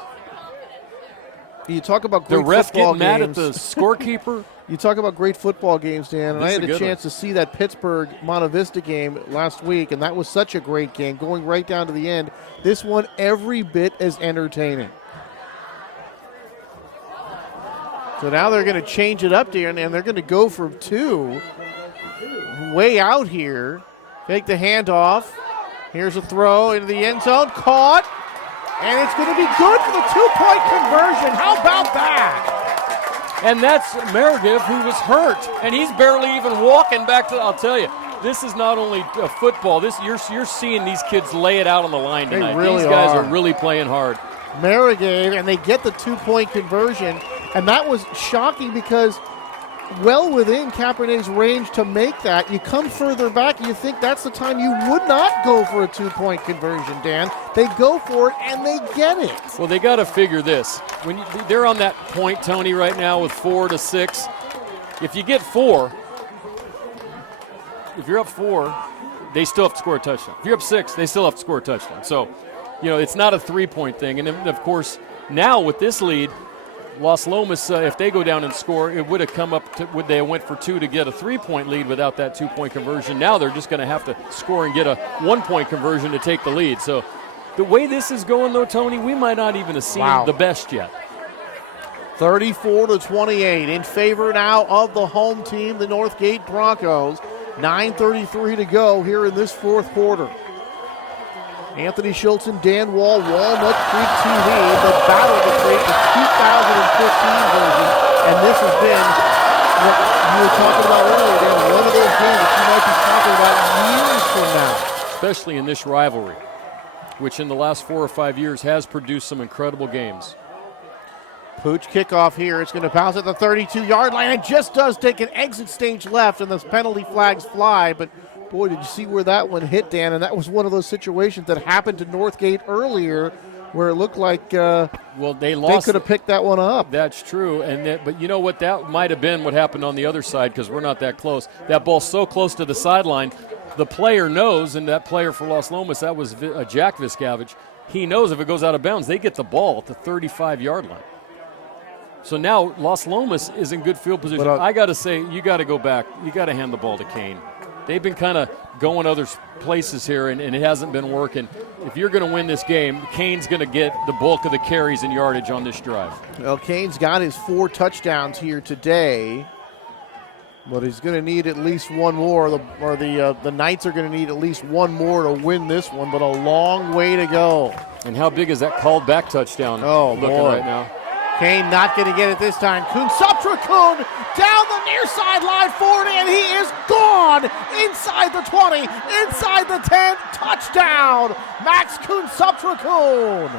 You talk about great the ref football getting mad games. at the scorekeeper. You talk about great football games, Dan, and I had a chance to see that Pittsburgh-Monte Vista game last week, and that was such a great game, going right down to the end. This one, every bit as entertaining. So now they're going to change it up there, and they're going to go for 2. Way out here. Take the handoff. Here's a throw into the end zone. Caught. And it's going to be good for the 2-point conversion. How about that? And that's Marigiv, who was hurt, and he's barely even walking back to. I'll tell you, this is not only football. You're seeing these kids lay it out on the line tonight. Really these guys are really playing hard. Marigiv, and they get the 2-point conversion, and that was shocking because well within Capernet's range to make that. You come further back, and you think that's the time you would not go for a 2-point conversion, Dan. They go for it, and they get it. Well, they got to figure this. When they're on that point, Tony, right now with 4 to 6. If you get 4, if you're up 4, they still have to score a touchdown. If you're up 6, they still have to score a touchdown. So, it's not a 3-point thing. And, of course, now with this lead, Las Lomas, if they go down and score, it would have come up to, they went for 2 to get a 3-point lead without that 2-point conversion. Now they're just going to have to score and get a 1-point conversion to take the lead. So the way this is going, though, Tony, we might not even have seen the best yet. 34-28 in favor now of the home team, the Northgate Broncos. 9:33 to go here in this fourth quarter. Anthony Schultz and Dan Wall, Walnut Creek TV, the Battle of the Creek, the 2015 version. And this has been what you were talking about earlier, Dan, one of those games that you might be talking about years from now. Especially in this rivalry, which in the last 4 or 5 years has produced some incredible games. Pooch kickoff here. It's going to bounce at the 32-yard line. It just does take an exit stage left, and the penalty flags fly, but boy, did you see where that one hit, Dan? And that was one of those situations that happened to Northgate earlier where it looked like they could have picked that one up. That's true. But you know what? That might have been what happened on the other side because we're not that close. That ball's so close to the sideline, the player knows, and that player for Las Lomas, that was Jack Viscavage, he knows if it goes out of bounds, they get the ball at the 35-yard line. So now Las Lomas is in good field position. I got to say, you got to go back. You got to hand the ball to Kane. They've been kind of going other places here, and it hasn't been working. If you're going to win this game, Kane's going to get the bulk of the carries and yardage on this drive. Well, Kane's got his 4 touchdowns here today, but he's going to need at least one more. The Knights are going to need at least one more to win this one, but a long way to go. And how big is that called back touchdown looking right now? Kane not going to get it this time. Kuhn down the near sideline forward, and he is gone inside the 20, inside the 10. Touchdown, Max Kuhn.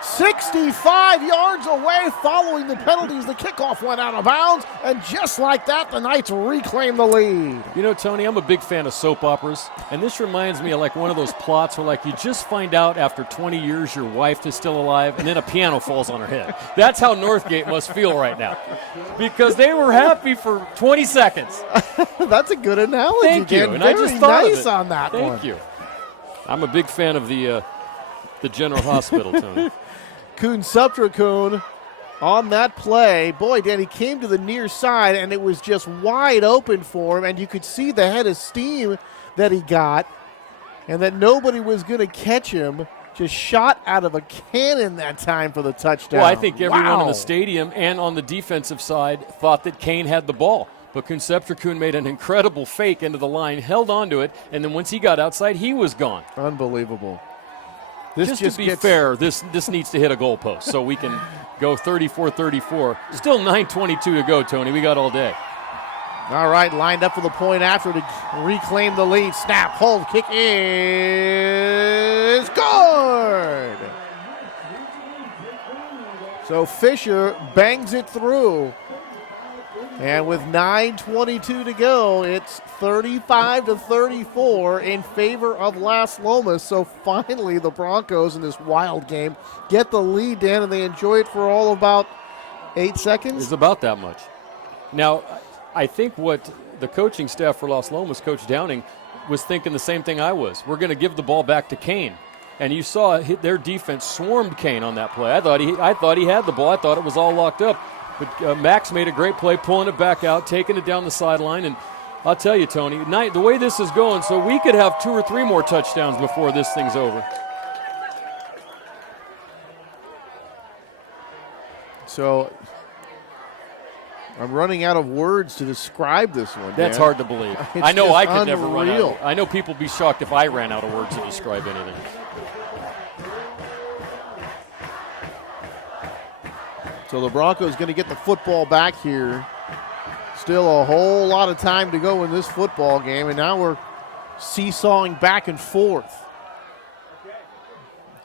65 yards away following the penalties. The kickoff went out of bounds, and just like that, the Knights reclaim the lead. You know, Tony, I'm a big fan of soap operas, and this reminds me of like one of those plots where like you just find out after 20 years your wife is still alive, and then a piano falls on her head. That's how Northgate must feel right now, because they were happy for 20 seconds. That's a good analogy. Thank you. And Very I just thought nice of it. On that one. Thank you. I'm a big fan of the General Hospital, Tony. Kuhn on that play. Boy, Dan, he came to the near side, and it was just wide open for him, and you could see the head of steam that he got, and that nobody was going to catch him. Just shot out of a cannon that time for the touchdown. Well, I think everyone in the stadium and on the defensive side thought that Kane had the ball But Conceptricune made an incredible fake into the line, held onto it, and then once he got outside, he was gone. Unbelievable. This just to be fair, this needs to hit a goalpost so we can go 34-34. Still 9:22 to go, Tony. We got all day. All right, lined up for the point after to reclaim the lead. Snap, hold, kick is good. So Fisher bangs it through. And with 9:22 to go, it's 35-34 in favor of Las Lomas. So finally the Broncos in this wild game get the lead, Dan, and they enjoy it for all about 8 seconds? It's about that much. Now, I think what the coaching staff for Las Lomas, Coach Downing, was thinking the same thing I was. We're going to give the ball back to Kane. And you saw their defense swarmed Kane on that play. I thought he had the ball. I thought it was all locked up. But Max made a great play, pulling it back out, taking it down the sideline. And I'll tell you, Tony, the way this is going, so we could have 2 or 3 more touchdowns before this thing's over. So I'm running out of words to describe this one. That's Dan. hard to believe. I know I could never run out. I know people would be shocked if I ran out of words to describe anything. So the Broncos going to get the football back here. Still a whole lot of time to go in this football game, and now we're seesawing back and forth.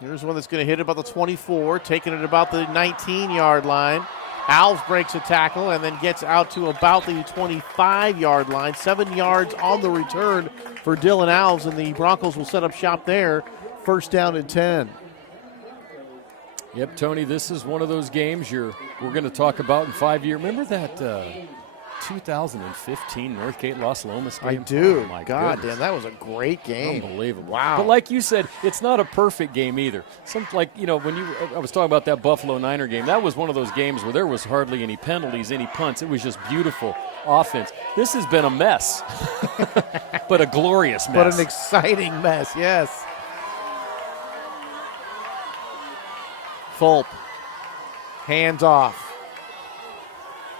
Here's one that's going to hit about the 24, taking it about the 19-yard line. Alves breaks a tackle and then gets out to about the 25-yard line. 7 yards on the return for Dylan Alves, and the Broncos will set up shop there. First down and 10. Yep, Tony, this is one of those games we're going to talk about in 5 years. Remember that 2015 Northgate Las Lomas game? I do. Oh, my God, goodness. Dan, that was a great game. Unbelievable. Wow. But like you said, it's not a perfect game either. I was talking about that Buffalo Niner game, that was one of those games where there was hardly any penalties, any punts. It was just beautiful offense. This has been a mess, but a glorious mess. But an exciting mess, yes. Fulp, hands off.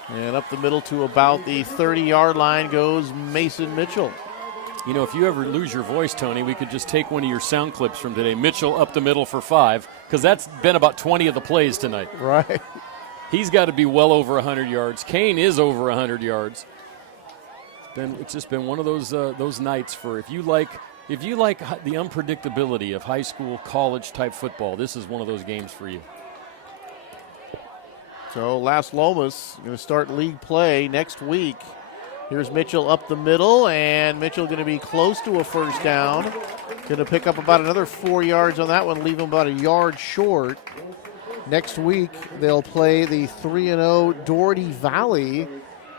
And up the middle to about the 30-yard line goes Mason Mitchell. You know, if you ever lose your voice, Tony, we could just take one of your sound clips from today. Mitchell up the middle for 5, because that's been about 20 of the plays tonight. Right. He's got to be well over 100 yards. Kane is over 100 yards. It's just been one of those nights for if you like the unpredictability of high school, college type football. This is one of those games for you. So Las Lomas going to start league play next week. Here's Mitchell up the middle, and Mitchell going to be close to a first down. Going to pick up about another 4 yards on that one, leave him about a yard short. Next week, they'll play the 3-0 Doherty Valley.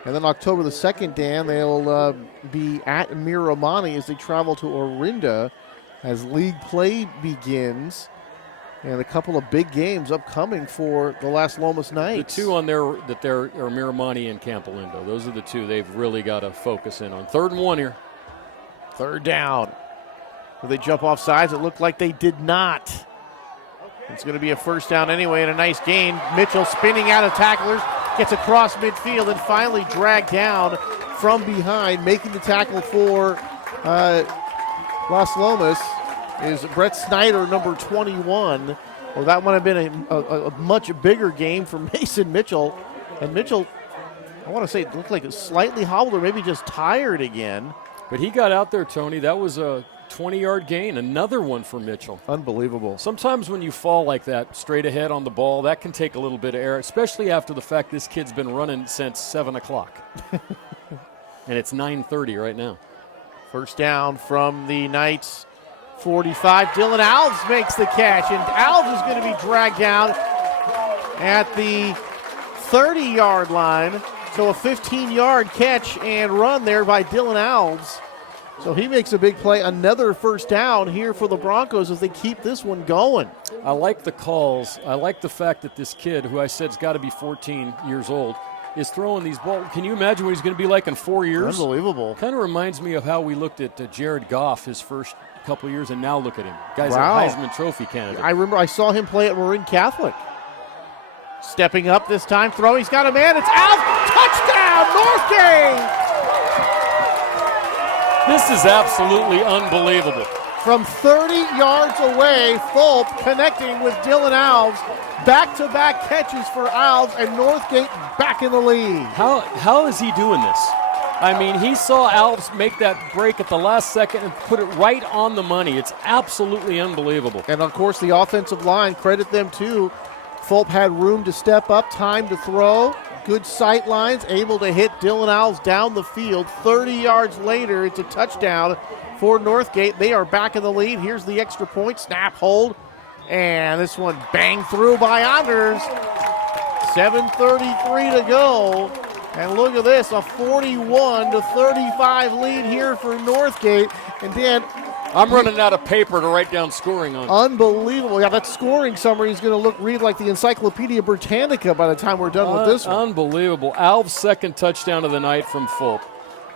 And then October the 2nd, Dan, they'll be at Miramani as they travel to Orinda as league play begins. And a couple of big games upcoming for the Las Lomas Knights. The two on there that are Miramani and Campo Lindo. Those are the two they've really got to focus in on. 3rd and 1 here. 3rd down. Will they jump off sides? It looked like they did not. It's going to be a first down anyway and a nice gain. Mitchell spinning out of tacklers, gets across midfield and finally dragged down from behind. Making the tackle for Las Lomas is Brett Snyder, number 21. Well, that might have been a much bigger game for Mason Mitchell. And Mitchell, I want to say, it looked like it's slightly hobbled or maybe just tired again. But he got out there, Tony. That was a 20-yard gain. Another one for Mitchell. Unbelievable. Sometimes when you fall like that, straight ahead on the ball, that can take a little bit of air, especially after the fact this kid's been running since 7 o'clock. And it's 9:30 right now. First down from the Knights. 45. Dylan Alves makes the catch, and Alves is going to be dragged down at the 30-yard line. So a 15-yard catch and run there by Dylan Alves. So he makes a big play. Another first down here for the Broncos as they keep this one going. I like the calls. I like the fact that this kid, who I said has got to be 14 years old, is throwing these balls. Can you imagine what he's going to be like in 4 years? Unbelievable. Kind of reminds me of how we looked at Jared Goff his first couple years, and now look at him. Guy's Wow. a Heisman Trophy candidate. I remember I saw him play at Marin Catholic. Stepping up this time, throwing. He's got a man. It's out. Touchdown, Northgate! This is absolutely unbelievable. From 30 yards away, Fulp connecting with Dylan Alves. Back-to-back catches for Alves, and Northgate back in the lead. How is he doing this? I mean, he saw Alves make that break at the last second and put it right on the money. It's absolutely unbelievable. And, of course, the offensive line, credit them too. Fulp had room to step up, time to throw. Good sight lines, able to hit Dylan Alves down the field. 30 yards later, it's a touchdown for Northgate. They are back in the lead. Here's the extra point. Snap, hold. And this one banged through by Anders. 7:33 to go. And look at this, a 41-35 lead here for Northgate. And Dan, I'm running out of paper to write down scoring on. Unbelievable. Yeah, that scoring summary is going to read like the Encyclopedia Britannica by the time we're done with this one. Unbelievable. Alves' second touchdown of the night from Fulp.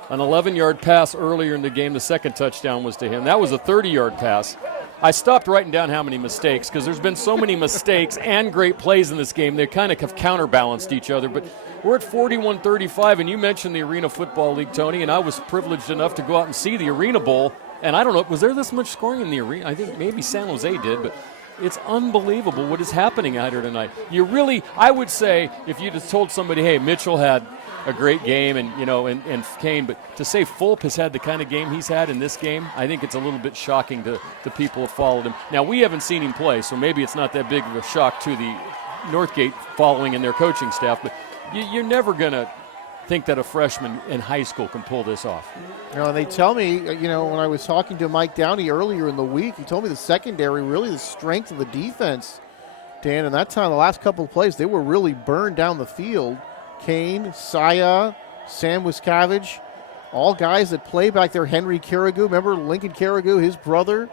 An 11-yard pass earlier in the game. The second touchdown was to him. That was a 30-yard pass. I stopped writing down how many mistakes because there's been so many mistakes and great plays in this game. They kind of have counterbalanced each other. But we're at 41-35, and you mentioned the Arena Football League, Tony, and I was privileged enough to go out and see the Arena Bowl. And I don't know, was there this much scoring in the arena? I think maybe San Jose did, but it's unbelievable what is happening out here tonight. I would say, if you just told somebody, hey, Mitchell had a great game and Kane, but to say Fulp has had the kind of game he's had in this game, I think it's a little bit shocking to the people who followed him. Now, we haven't seen him play, so maybe it's not that big of a shock to the Northgate following and their coaching staff, but you're never going to think that a freshman in high school can pull this off. And they tell me, when I was talking to Mike Downey earlier in the week, he told me the secondary, really the strength of the defense, Dan, and that time, the last couple of plays, they were really burned down the field. Kane, Saya, Sam Wiscavage, all guys that play back there. Henry Carrigu, remember Lincoln Carrigu, his brother?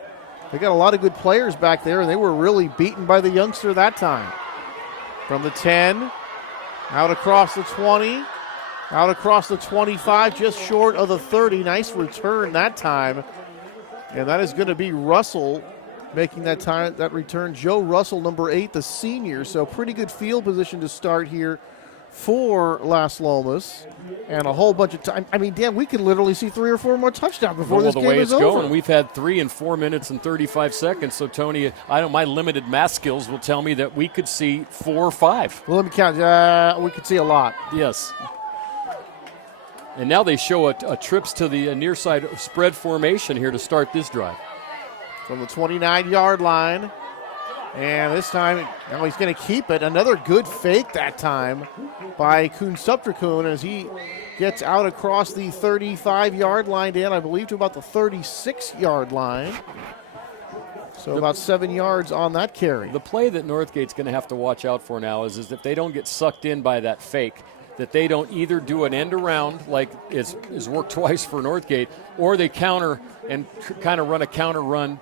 They got a lot of good players back there, and they were really beaten by the youngster that time. From the 10, out across the 20, out across the 25, just short of the 30. Nice return that time. And that is going to be Russell making that return. Joe Russell, number 8, the senior. So pretty good field position to start here for Las Lomas. And a whole bunch of time. I mean, Dan, we could literally see 3 or 4 more touchdowns before this game is over. The way it's going, we've had 3 in 4 minutes and 35 seconds. So, Tony, my limited math skills will tell me that we could see 4 or 5. Well, let me count. We could see a lot. Yes. And now they show a trips to the near side spread formation here to start this drive. From the 29-yard line. And this time, he's going to keep it. Another good fake that time by Kunsuptrakun as he gets out across the 35-yard line, Dan, I believe to about the 36-yard line. So about 7 yards on that carry. The play that Northgate's going to have to watch out for now is if they don't get sucked in by that fake, that they don't either do an end around like is worked twice for Northgate, or they counter and kind of run a counter run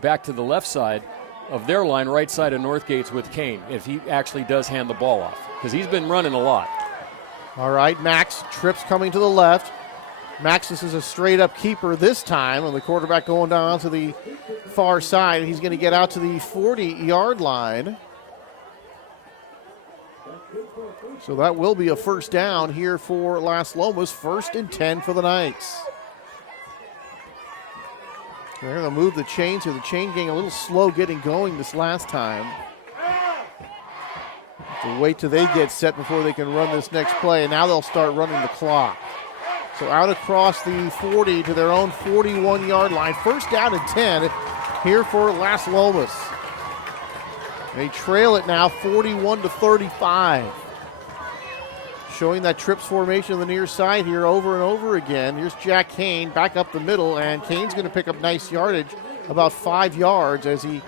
back to the left side of their line, right side of Northgate's with Kane, if he actually does hand the ball off, because he's been running a lot. All right, Max trips coming to the left. Max, this is a straight-up keeper this time, and the quarterback going down to the far side. He's going to get out to the 40-yard line. So that will be a first down here for Las Lomas. 1st and 10 for the Knights. They're going to move the chains here. The chain getting a little slow getting going this last time. To wait till they get set before they can run this next play. And now they'll start running the clock. So out across the 40 to their own 41-yard line. 1st down and 10 here for Las Lomas. They trail it now 41-35. Showing that trips formation on the near side here over and over again. Here's Jack Kane back up the middle, and Kane's going to pick up nice yardage, about 5 yards as he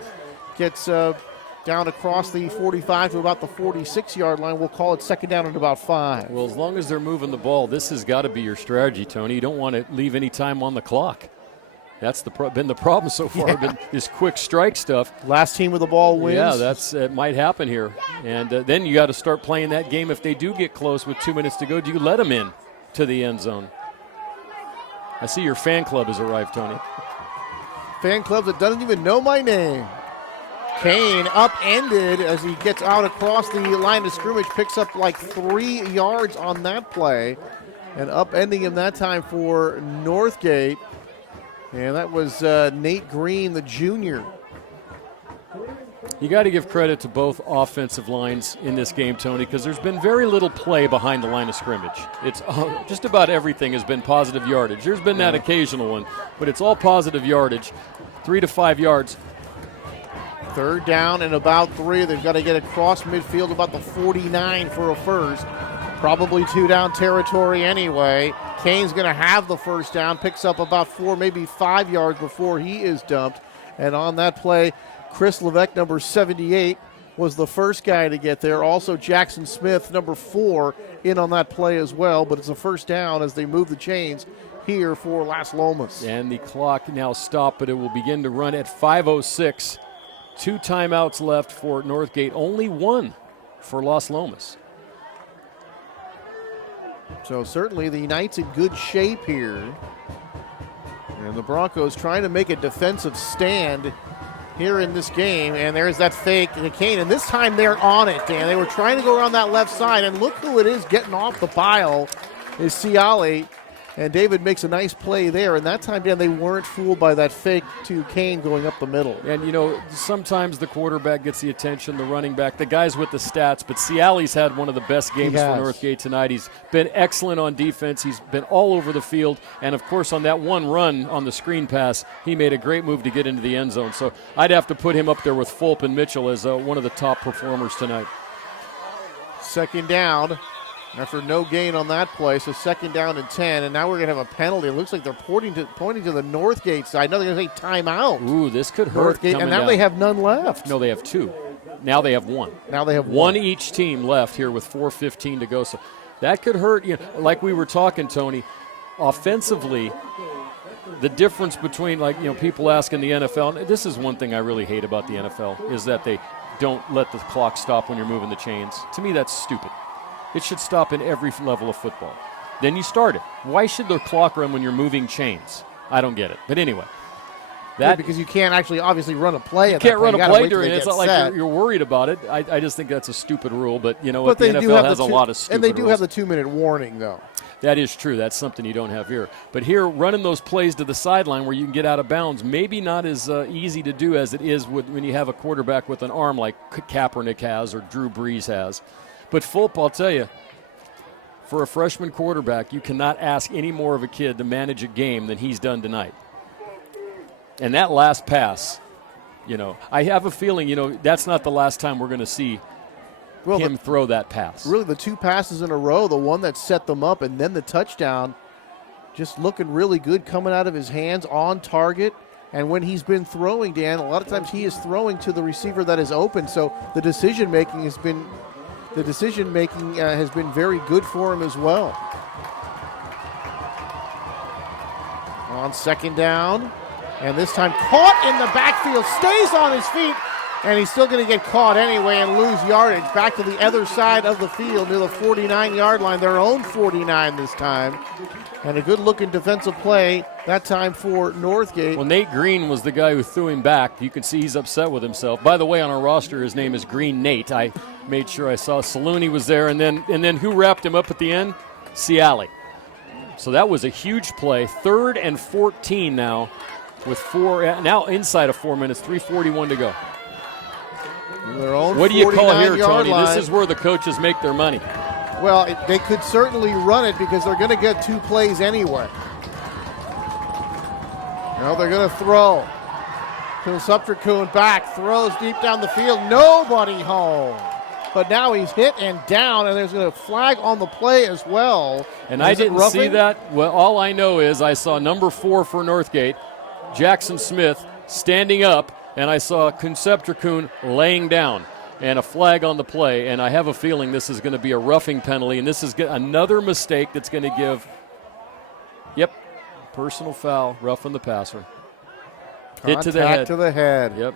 gets down across the 45 to about the 46-yard line. We'll call it 2nd down at about 5. Well, as long as they're moving the ball, this has got to be your strategy, Tony. You don't want to leave any time on the clock. That's been the problem so far, been this quick strike stuff. Last team with the ball wins. Yeah, it might happen here. And then you got to start playing that game. If they do get close with 2 minutes to go, do you let them in to the end zone? I see your fan club has arrived, Tony. Fan club that doesn't even know my name. Kane upended as he gets out across the line of scrimmage, picks up like 3 yards on that play, and upending him that time for Northgate. And that was Nate Green, the junior. You got to give credit to both offensive lines in this game, Tony, because there's been very little play behind the line of scrimmage. It's just about everything has been positive yardage. There's been that occasional one, but it's all positive yardage, 3 to 5 yards. 3rd down and about 3. They've got to get across midfield about the 49 for a first. Probably 2-down territory anyway. Kane's going to have the first down, picks up about 4, maybe 5 yards before he is dumped. And on that play, Chris Levesque, number 78, was the first guy to get there. Also Jackson Smith, number 4, in on that play as well. But it's a first down as they move the chains here for Las Lomas. And the clock now stopped, but it will begin to run at 5:06. 2 timeouts left for Northgate, only 1 for Las Lomas. So certainly the Knights in good shape here. And the Broncos trying to make a defensive stand here in this game. And there's that fake to Kane. And this time they're on it, Dan. They were trying to go around that left side. And look who it is getting off the pile is Ciali. And David makes a nice play there. And that time, Dan, they weren't fooled by that fake to Kane going up the middle. And, you know, sometimes the quarterback gets the attention, the running back, the guys with the stats. But Ciali's had one of the best games for Northgate tonight. He's been excellent on defense. He's been all over the field. And, of course, on that one run on the screen pass, he made a great move to get into the end zone. So I'd have to put him up there with Fulp and Mitchell as one of the top performers tonight. 2nd down. After no gain on that play, so 2nd down and 10, and now we're going to have a penalty. It looks like they're pointing to the Northgate side. Now they're going to say timeout. Ooh, this could hurt. Northgate, and now they have none left. No, they have 2. Now they have 1. Now they have one each team left here with 4:15 to go. So that could hurt. You know, like we were talking, Tony, offensively, the difference between, like, you know, people ask in the NFL, and this is one thing I really hate about the NFL, is that they don't let the clock stop when you're moving the chains. To me, that's stupid. It should stop in every level of football. Then you start it. Why should the clock run when you're moving chains? I don't get it. But anyway. Because you can't actually obviously run a play at that point. You can't run a play during it. It's not like you're worried about it. I just think that's a stupid rule. But you know what? The NFL has a lot of stupid rules. And they do rules. have the 2-minute warning, though. That is true. That's something you don't have here. But here, running those plays to the sideline where you can get out of bounds, maybe not as easy to do as it is when you have a quarterback with an arm like Kaepernick has or Drew Brees has. But Fulp, I'll tell you, for a freshman quarterback, you cannot ask any more of a kid to manage a game than he's done tonight. And that last pass, you know, I have a feeling, you know, that's not the last time we're going to see him throw that pass. Really, the 2 passes in a row, the one that set them up and then the touchdown, just looking really good coming out of his hands, on target. And when he's been throwing, Dan, a lot of times he is throwing to the receiver that is open. So the decision-making has been very good for him as well. On 2nd down, and this time caught in the backfield, stays on his feet, and he's still going to get caught anyway and lose yardage. Back to the other side of the field near the 49-yard line, their own 49 this time. And a good-looking defensive play that time for Northgate. Well, Nate Green was the guy who threw him back. You can see he's upset with himself. By the way, on our roster, his name is Green Nate. I made sure I saw Saluni was there, and then who wrapped him up at the end? Ciali. So that was a huge play. 3rd and 14 now with now inside of 4 minutes, 3:41 to go. Their own what do you call here, Tony? Line. This is where the coaches make their money. Well, they could certainly run it because they're going to get 2 plays anyway. Now they're going to throw. Kunsuptrikun back, throws deep down the field. Nobody home. But now he's hit and down, and there's a flag on the play as well. And I didn't see that. Well, all I know is I saw number 4 for Northgate, Jackson Smith, standing up, and I saw Kunsuptrikun laying down. And a flag on the play, and I have a feeling this is going to be a roughing penalty, and this is another mistake that's going to give, personal foul, roughing the passer. Hit to the head. Contact to the head. Yep.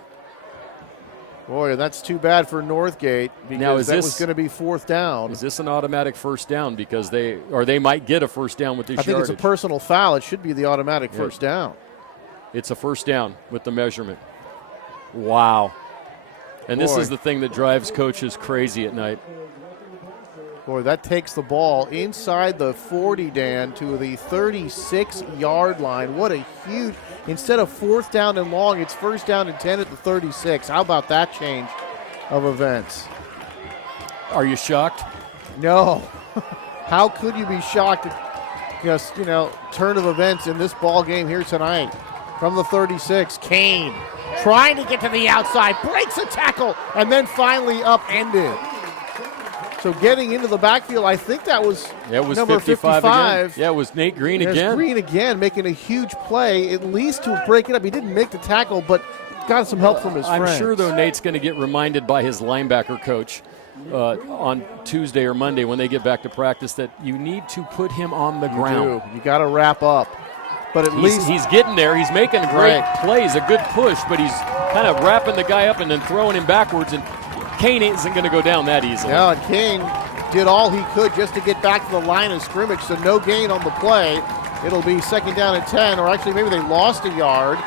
Boy, that's too bad for Northgate because that was going to be 4th down. Is this an automatic first down because they might get a first down with this I think yardage. It's a personal foul. It should be the automatic first down. It's a first down with the measurement. Wow. And this is the thing that drives coaches crazy at night. Boy, that takes the ball inside the 40, Dan, to the 36-yard line. What a huge, instead of 4th down and long, it's 1st down and 10 at the 36. How about that change of events? Are you shocked? No. How could you be shocked at just, turn of events in this ball game here tonight? From the 36, Kane trying to get to the outside, breaks a tackle, and then finally upended. So getting into the backfield, I think that was, number 55. Again. Yeah, it was Nate Green again. Green again, making a huge play, at least to break it up. He didn't make the tackle, but got some help from his friends. I'm sure, though, Nate's going to get reminded by his linebacker coach on Tuesday or Monday when they get back to practice that you need to put him on the ground. You got to wrap up. But at least he's getting there. He's making great plays, a good push, but he's kind of wrapping the guy up and then throwing him backwards, and Kane isn't going to go down that easily. Yeah, and Kane did all he could just to get back to the line of scrimmage, so no gain on the play. It'll be 2nd down and 10, or actually maybe they lost a yard.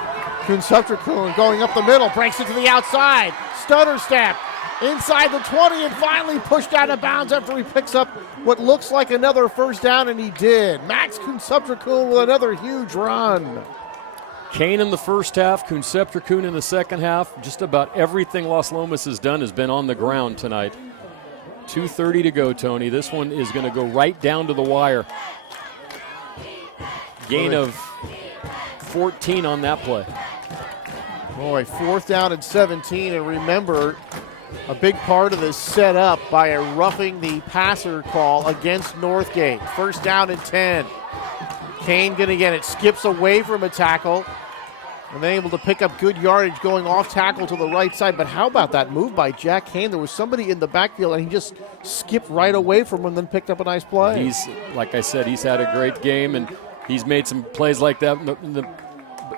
Kuhn going up the middle, breaks it to the outside. Stutter step inside the 20 and finally pushed out of bounds after he picks up what looks like another 1st down, and he did. Max Kuhn with another huge run. Kane in the first half, Kuhn in the second half. Just about everything Las Lomas has done has been on the ground tonight. 2:30 to go, Tony. This one is going to go right down to the wire. Gain of 14 on that play. Boy, 4th down and 17, and remember, a big part of this set up by a roughing the passer call against Northgate. 1st down and 10. Kane going to get it, skips away from a tackle, and then able to pick up good yardage going off tackle to the right side. But how about that move by Jack Kane? There was somebody in the backfield, and he just skipped right away from him, then picked up a nice play. He's, like I said, he's had a great game, and he's made some plays like that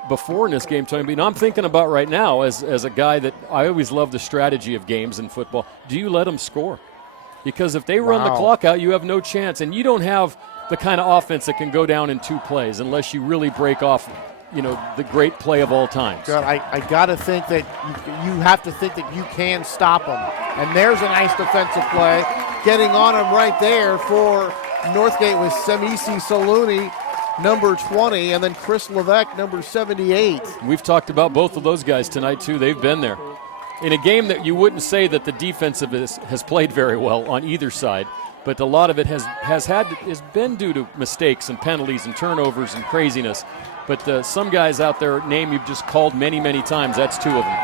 before in this game, Tony. But I'm thinking about right now as a guy that I always love the strategy of games in football. Do you let them score? Because if they run the clock out, you have no chance, and you don't have the kind of offense that can go down in 2 plays unless you really break off, the great play of all times. God, I got to think that you have to think that you can stop them. And there's a nice defensive play. Getting on him right there for Northgate with Semisi Saluni, number 20, and then Chris Levesque, number 78. We've talked about both of those guys tonight, too. They've been there. In a game that you wouldn't say that the defensive has played very well on either side, but a lot of it has been due to mistakes and penalties and turnovers and craziness. But some guys out there, name you've just called many, many times, that's 2 of them.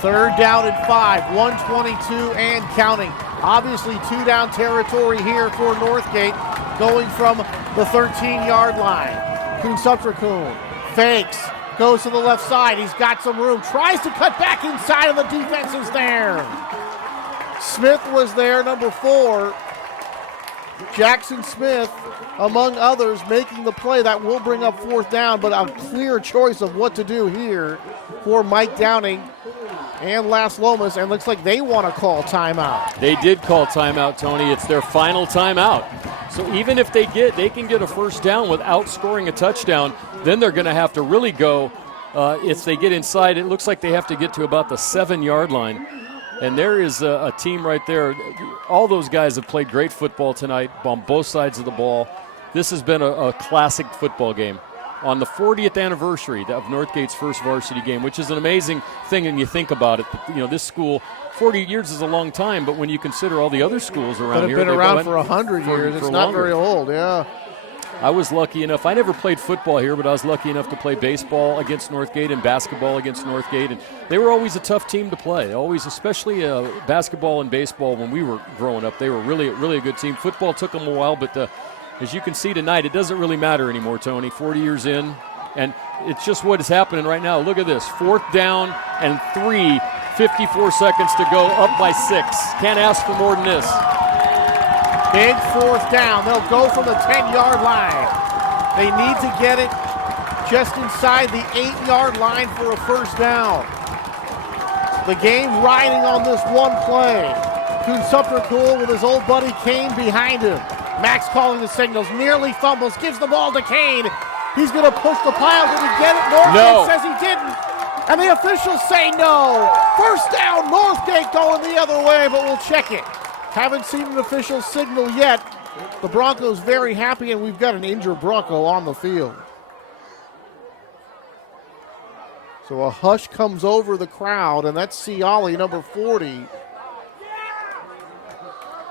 3rd down and 5, 122 and counting. Obviously 2-down territory here for Northgate, going from the 13-yard line. Kuhn fakes, goes to the left side. He's got some room, tries to cut back inside, and the defense is there. Smith was there, number 4. Jackson Smith, among others, making the play. That will bring up 4th down, but a clear choice of what to do here for Mike Downing and Las Lomas, and looks like they want to call timeout. They did call timeout, Tony. It's their final timeout. So even if they can get a 1st down without scoring a touchdown, then they're going to have to really go. If they get inside, it looks like they have to get to about the 7-yard line. And there is a team right there. All those guys have played great football tonight on both sides of the ball. This has been a classic football game. On the 40th anniversary of Northgate's first varsity game, which is an amazing thing when you think about it. This school, 40 years is a long time, but when you consider all the other schools around here. But have been around for 100 years. It's not very old, yeah. I was lucky enough. I never played football here, but I was lucky enough to play baseball against Northgate and basketball against Northgate. And they were always a tough team to play. Always, especially basketball and baseball when we were growing up. They were really a good team. Football took them a while, but as you can see tonight, it doesn't really matter anymore, Tony. 40 years in, and it's just what is happening right now. Look at this. 4th down and 3, 54 seconds to go, up by 6. Can't ask for more than this. Big 4th down. They'll go from the 10-yard line. They need to get it just inside the 8-yard line for a 1st down. The game riding on this one play. Kuhn with his old buddy Kane behind him. Max calling the signals, nearly fumbles, gives the ball to Kane. He's going to push the pile. Did he get it? Northgate says he didn't. And the officials say no. First down, Northgate going the other way, but we'll check it. Haven't seen an official signal yet. The Broncos very happy, and we've got an injured Bronco on the field. So a hush comes over the crowd, and that's Ciali, number 40.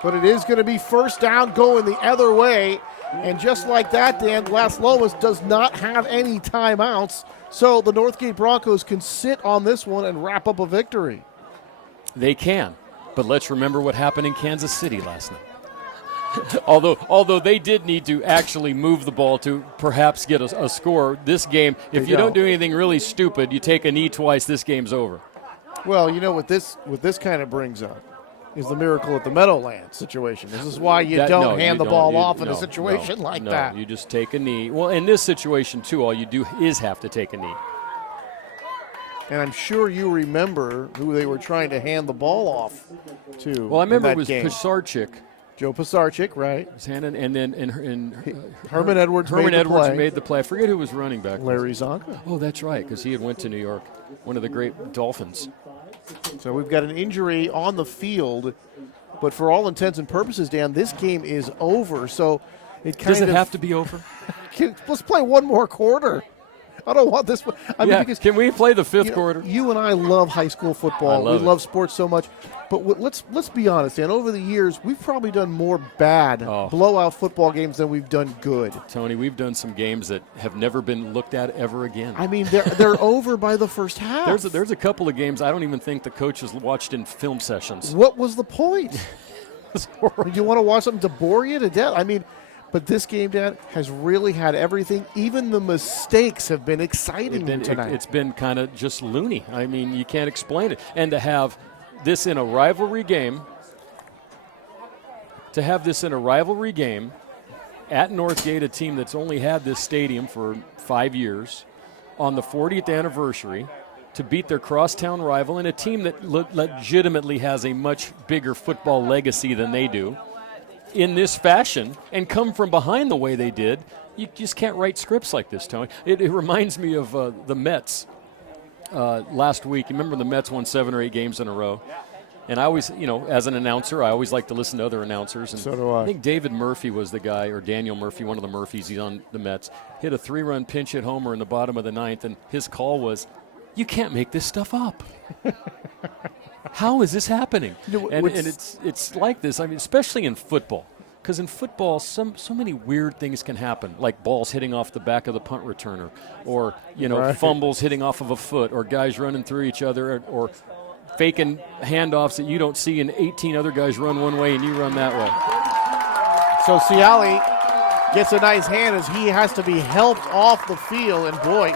But it is going to be first down going the other way. And just like that, Dan, Las Lomas does not have any timeouts. So the Northgate Broncos can sit on this one and wrap up a victory. They can. But let's remember what happened in Kansas City last night. although they did need to actually move the ball to perhaps get a score, this game, if you don't do anything really stupid, you take a knee twice, this game's over. Well, you know what this kind of brings up is the miracle at the Meadowlands situation. This is why you don't hand the ball off in a situation like that. No, you just take a knee. Well, in this situation, too, all you do is have to take a knee. And I'm sure you remember who they were trying to hand the ball off to. Well, I remember it was Pisarcik. Joe Pisarcik, right? And then Herman Edwards made the play. I forget who was running back. Larry Zonka. Oh, that's right, because he had went to New York, one of the great Dolphins. So we've got an injury on the field, but for all intents and purposes, Dan, this game is over. So does it have to be over? Let's play one more quarter. I don't want this. Because can we play the fifth quarter? You and I love high school football. We love sports so much. But let's be honest, Dan. Over the years, we've probably done more bad blowout football games than we've done good. Tony, we've done some games that have never been looked at ever again. I mean, they're over by the first half. There's a couple of games I don't even think the coaches watched in film sessions. What was the point? You want to watch something to bore you to death? I mean, but this game, Dan, has really had everything. Even the mistakes have been exciting tonight. It's been kind of just loony. I mean, you can't explain it. And to have this in a rivalry game, at Northgate, a team that's only had this stadium for 5 years, on the 40th anniversary, to beat their crosstown rival and a team that legitimately has a much bigger football legacy than they do, in this fashion, and come from behind the way they did, you just can't write scripts like this, Tony. It reminds me of the Mets last week. You remember the Mets won 7 or 8 games in a row? And I always, as an announcer, I always like to listen to other announcers. And so do I. I think David Murphy was the guy, or Daniel Murphy, one of the Murphys. He's on the Mets. Hit a 3-run pinch hit homer in the bottom of the 9th, and his call was, "You can't make this stuff up." How is this happening? And it's like this. I mean, especially in football, because in football, so many weird things can happen, like balls hitting off the back of the punt returner, or fumbles hitting off of a foot, or guys running through each other, or faking handoffs that you don't see, and 18 other guys run one way and you run that way. So Ciali gets a nice hand as he has to be helped off the field, and boy,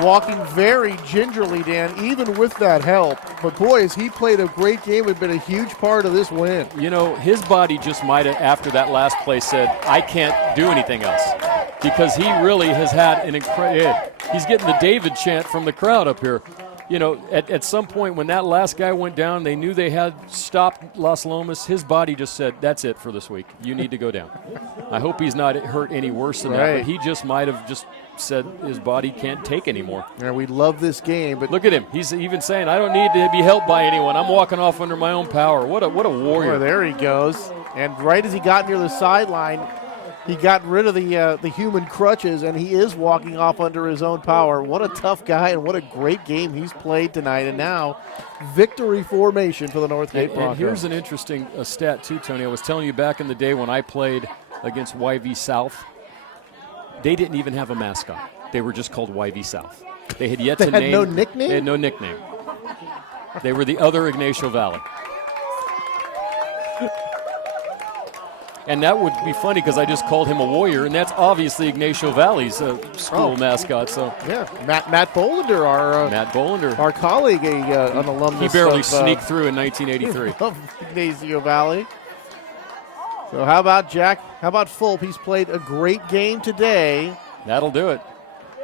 walking very gingerly, Dan, even with that help. But boy, has he played a great game and been a huge part of this win. His body just might have, after that last play, said, I can't do anything else. Because he really has had an incredible, he's getting the David chant from the crowd up here. At some point when that last guy went down, they knew they had stopped Las Lomas. His body just said, that's it for this week. You need to go down. I hope he's not hurt any worse than that, but he just might have just said his body can't take anymore. Yeah, we love this game, but look at him. He's even saying, I don't need to be helped by anyone. I'm walking off under my own power. What a warrior. Oh, there he goes. And right as he got near the sideline, he got rid of the human crutches, and he is walking off under his own power. What a tough guy, and what a great game he's played tonight. And now, victory formation for the Northgate Broncos. And here's an interesting stat, too, Tony. I was telling you back in the day when I played against YV South, they didn't even have a mascot. They were just called YV South. They had yet to name. They had no nickname? They had no nickname. They were the other Ignacio Valley. And that would be funny because I just called him a warrior, and that's obviously Ignacio Valley's school mascot. So yeah, Matt Bolender, our colleague, an alumnus. He barely sneaked through in 1983 of Ignacio Valley. So how about Jack? How about Fulp? He's played a great game today. That'll do it.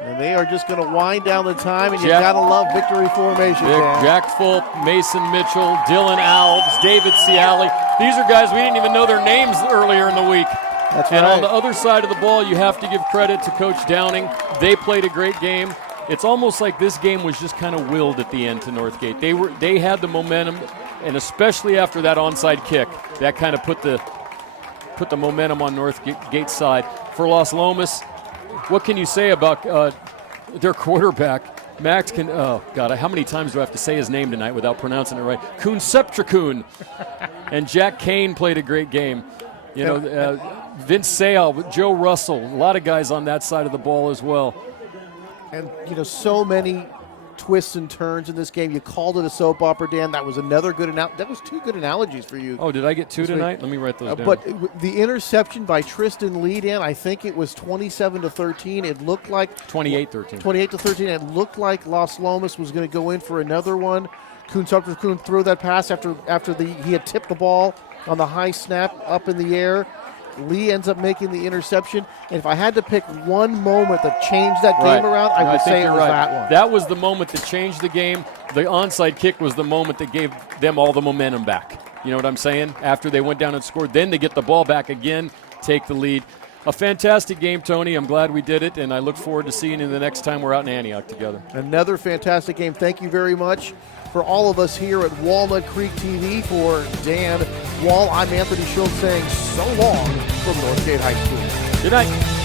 And they are just going to wind down the time, and you got to love victory formation. Jack Fulp, Mason Mitchell, Dylan Alves, David Ciali. These are guys we didn't even know their names earlier in the week. That's and right. on the other side of the ball, you have to give credit to Coach Downing. They played a great game. It's almost like this game was just kind of willed at the end to Northgate. They had the momentum, and especially after that onside kick, that kind of put the momentum on Northgate's side. For Las Lomas, what can you say about their quarterback? Max can, oh God, how many times do I have to say his name tonight without pronouncing it right? Kunseptrakun. And Jack Kane played a great game. You know, Vince Sale, Joe Russell, a lot of guys on that side of the ball as well. And, you know, so many twists and turns in this game. You called it a soap opera, Dan. That was another good that was 2 good analogies for you. Oh, did I get 2 tonight? Let me write those down. But the interception by Tristan Lee, Dan, I think it was 27-13. It looked like 28-13. 28-13. It looked like Las Lomas was going to go in for another one. Kuhn threw that pass after he had tipped the ball on the high snap up in the air. Lee ends up making the interception. And if I had to pick one moment that changed that game around, I would say it was that one. That was the moment that changed the game. The onside kick was the moment that gave them all the momentum back. You know what I'm saying? After they went down and scored, then they get the ball back again, take the lead. A fantastic game, Tony. I'm glad we did it, and I look forward to seeing you the next time we're out in Antioch together. Another fantastic game. Thank you very much. For all of us here at Walnut Creek TV, for Dan Wall, I'm Anthony Schultz saying so long from Northgate High School. Good night.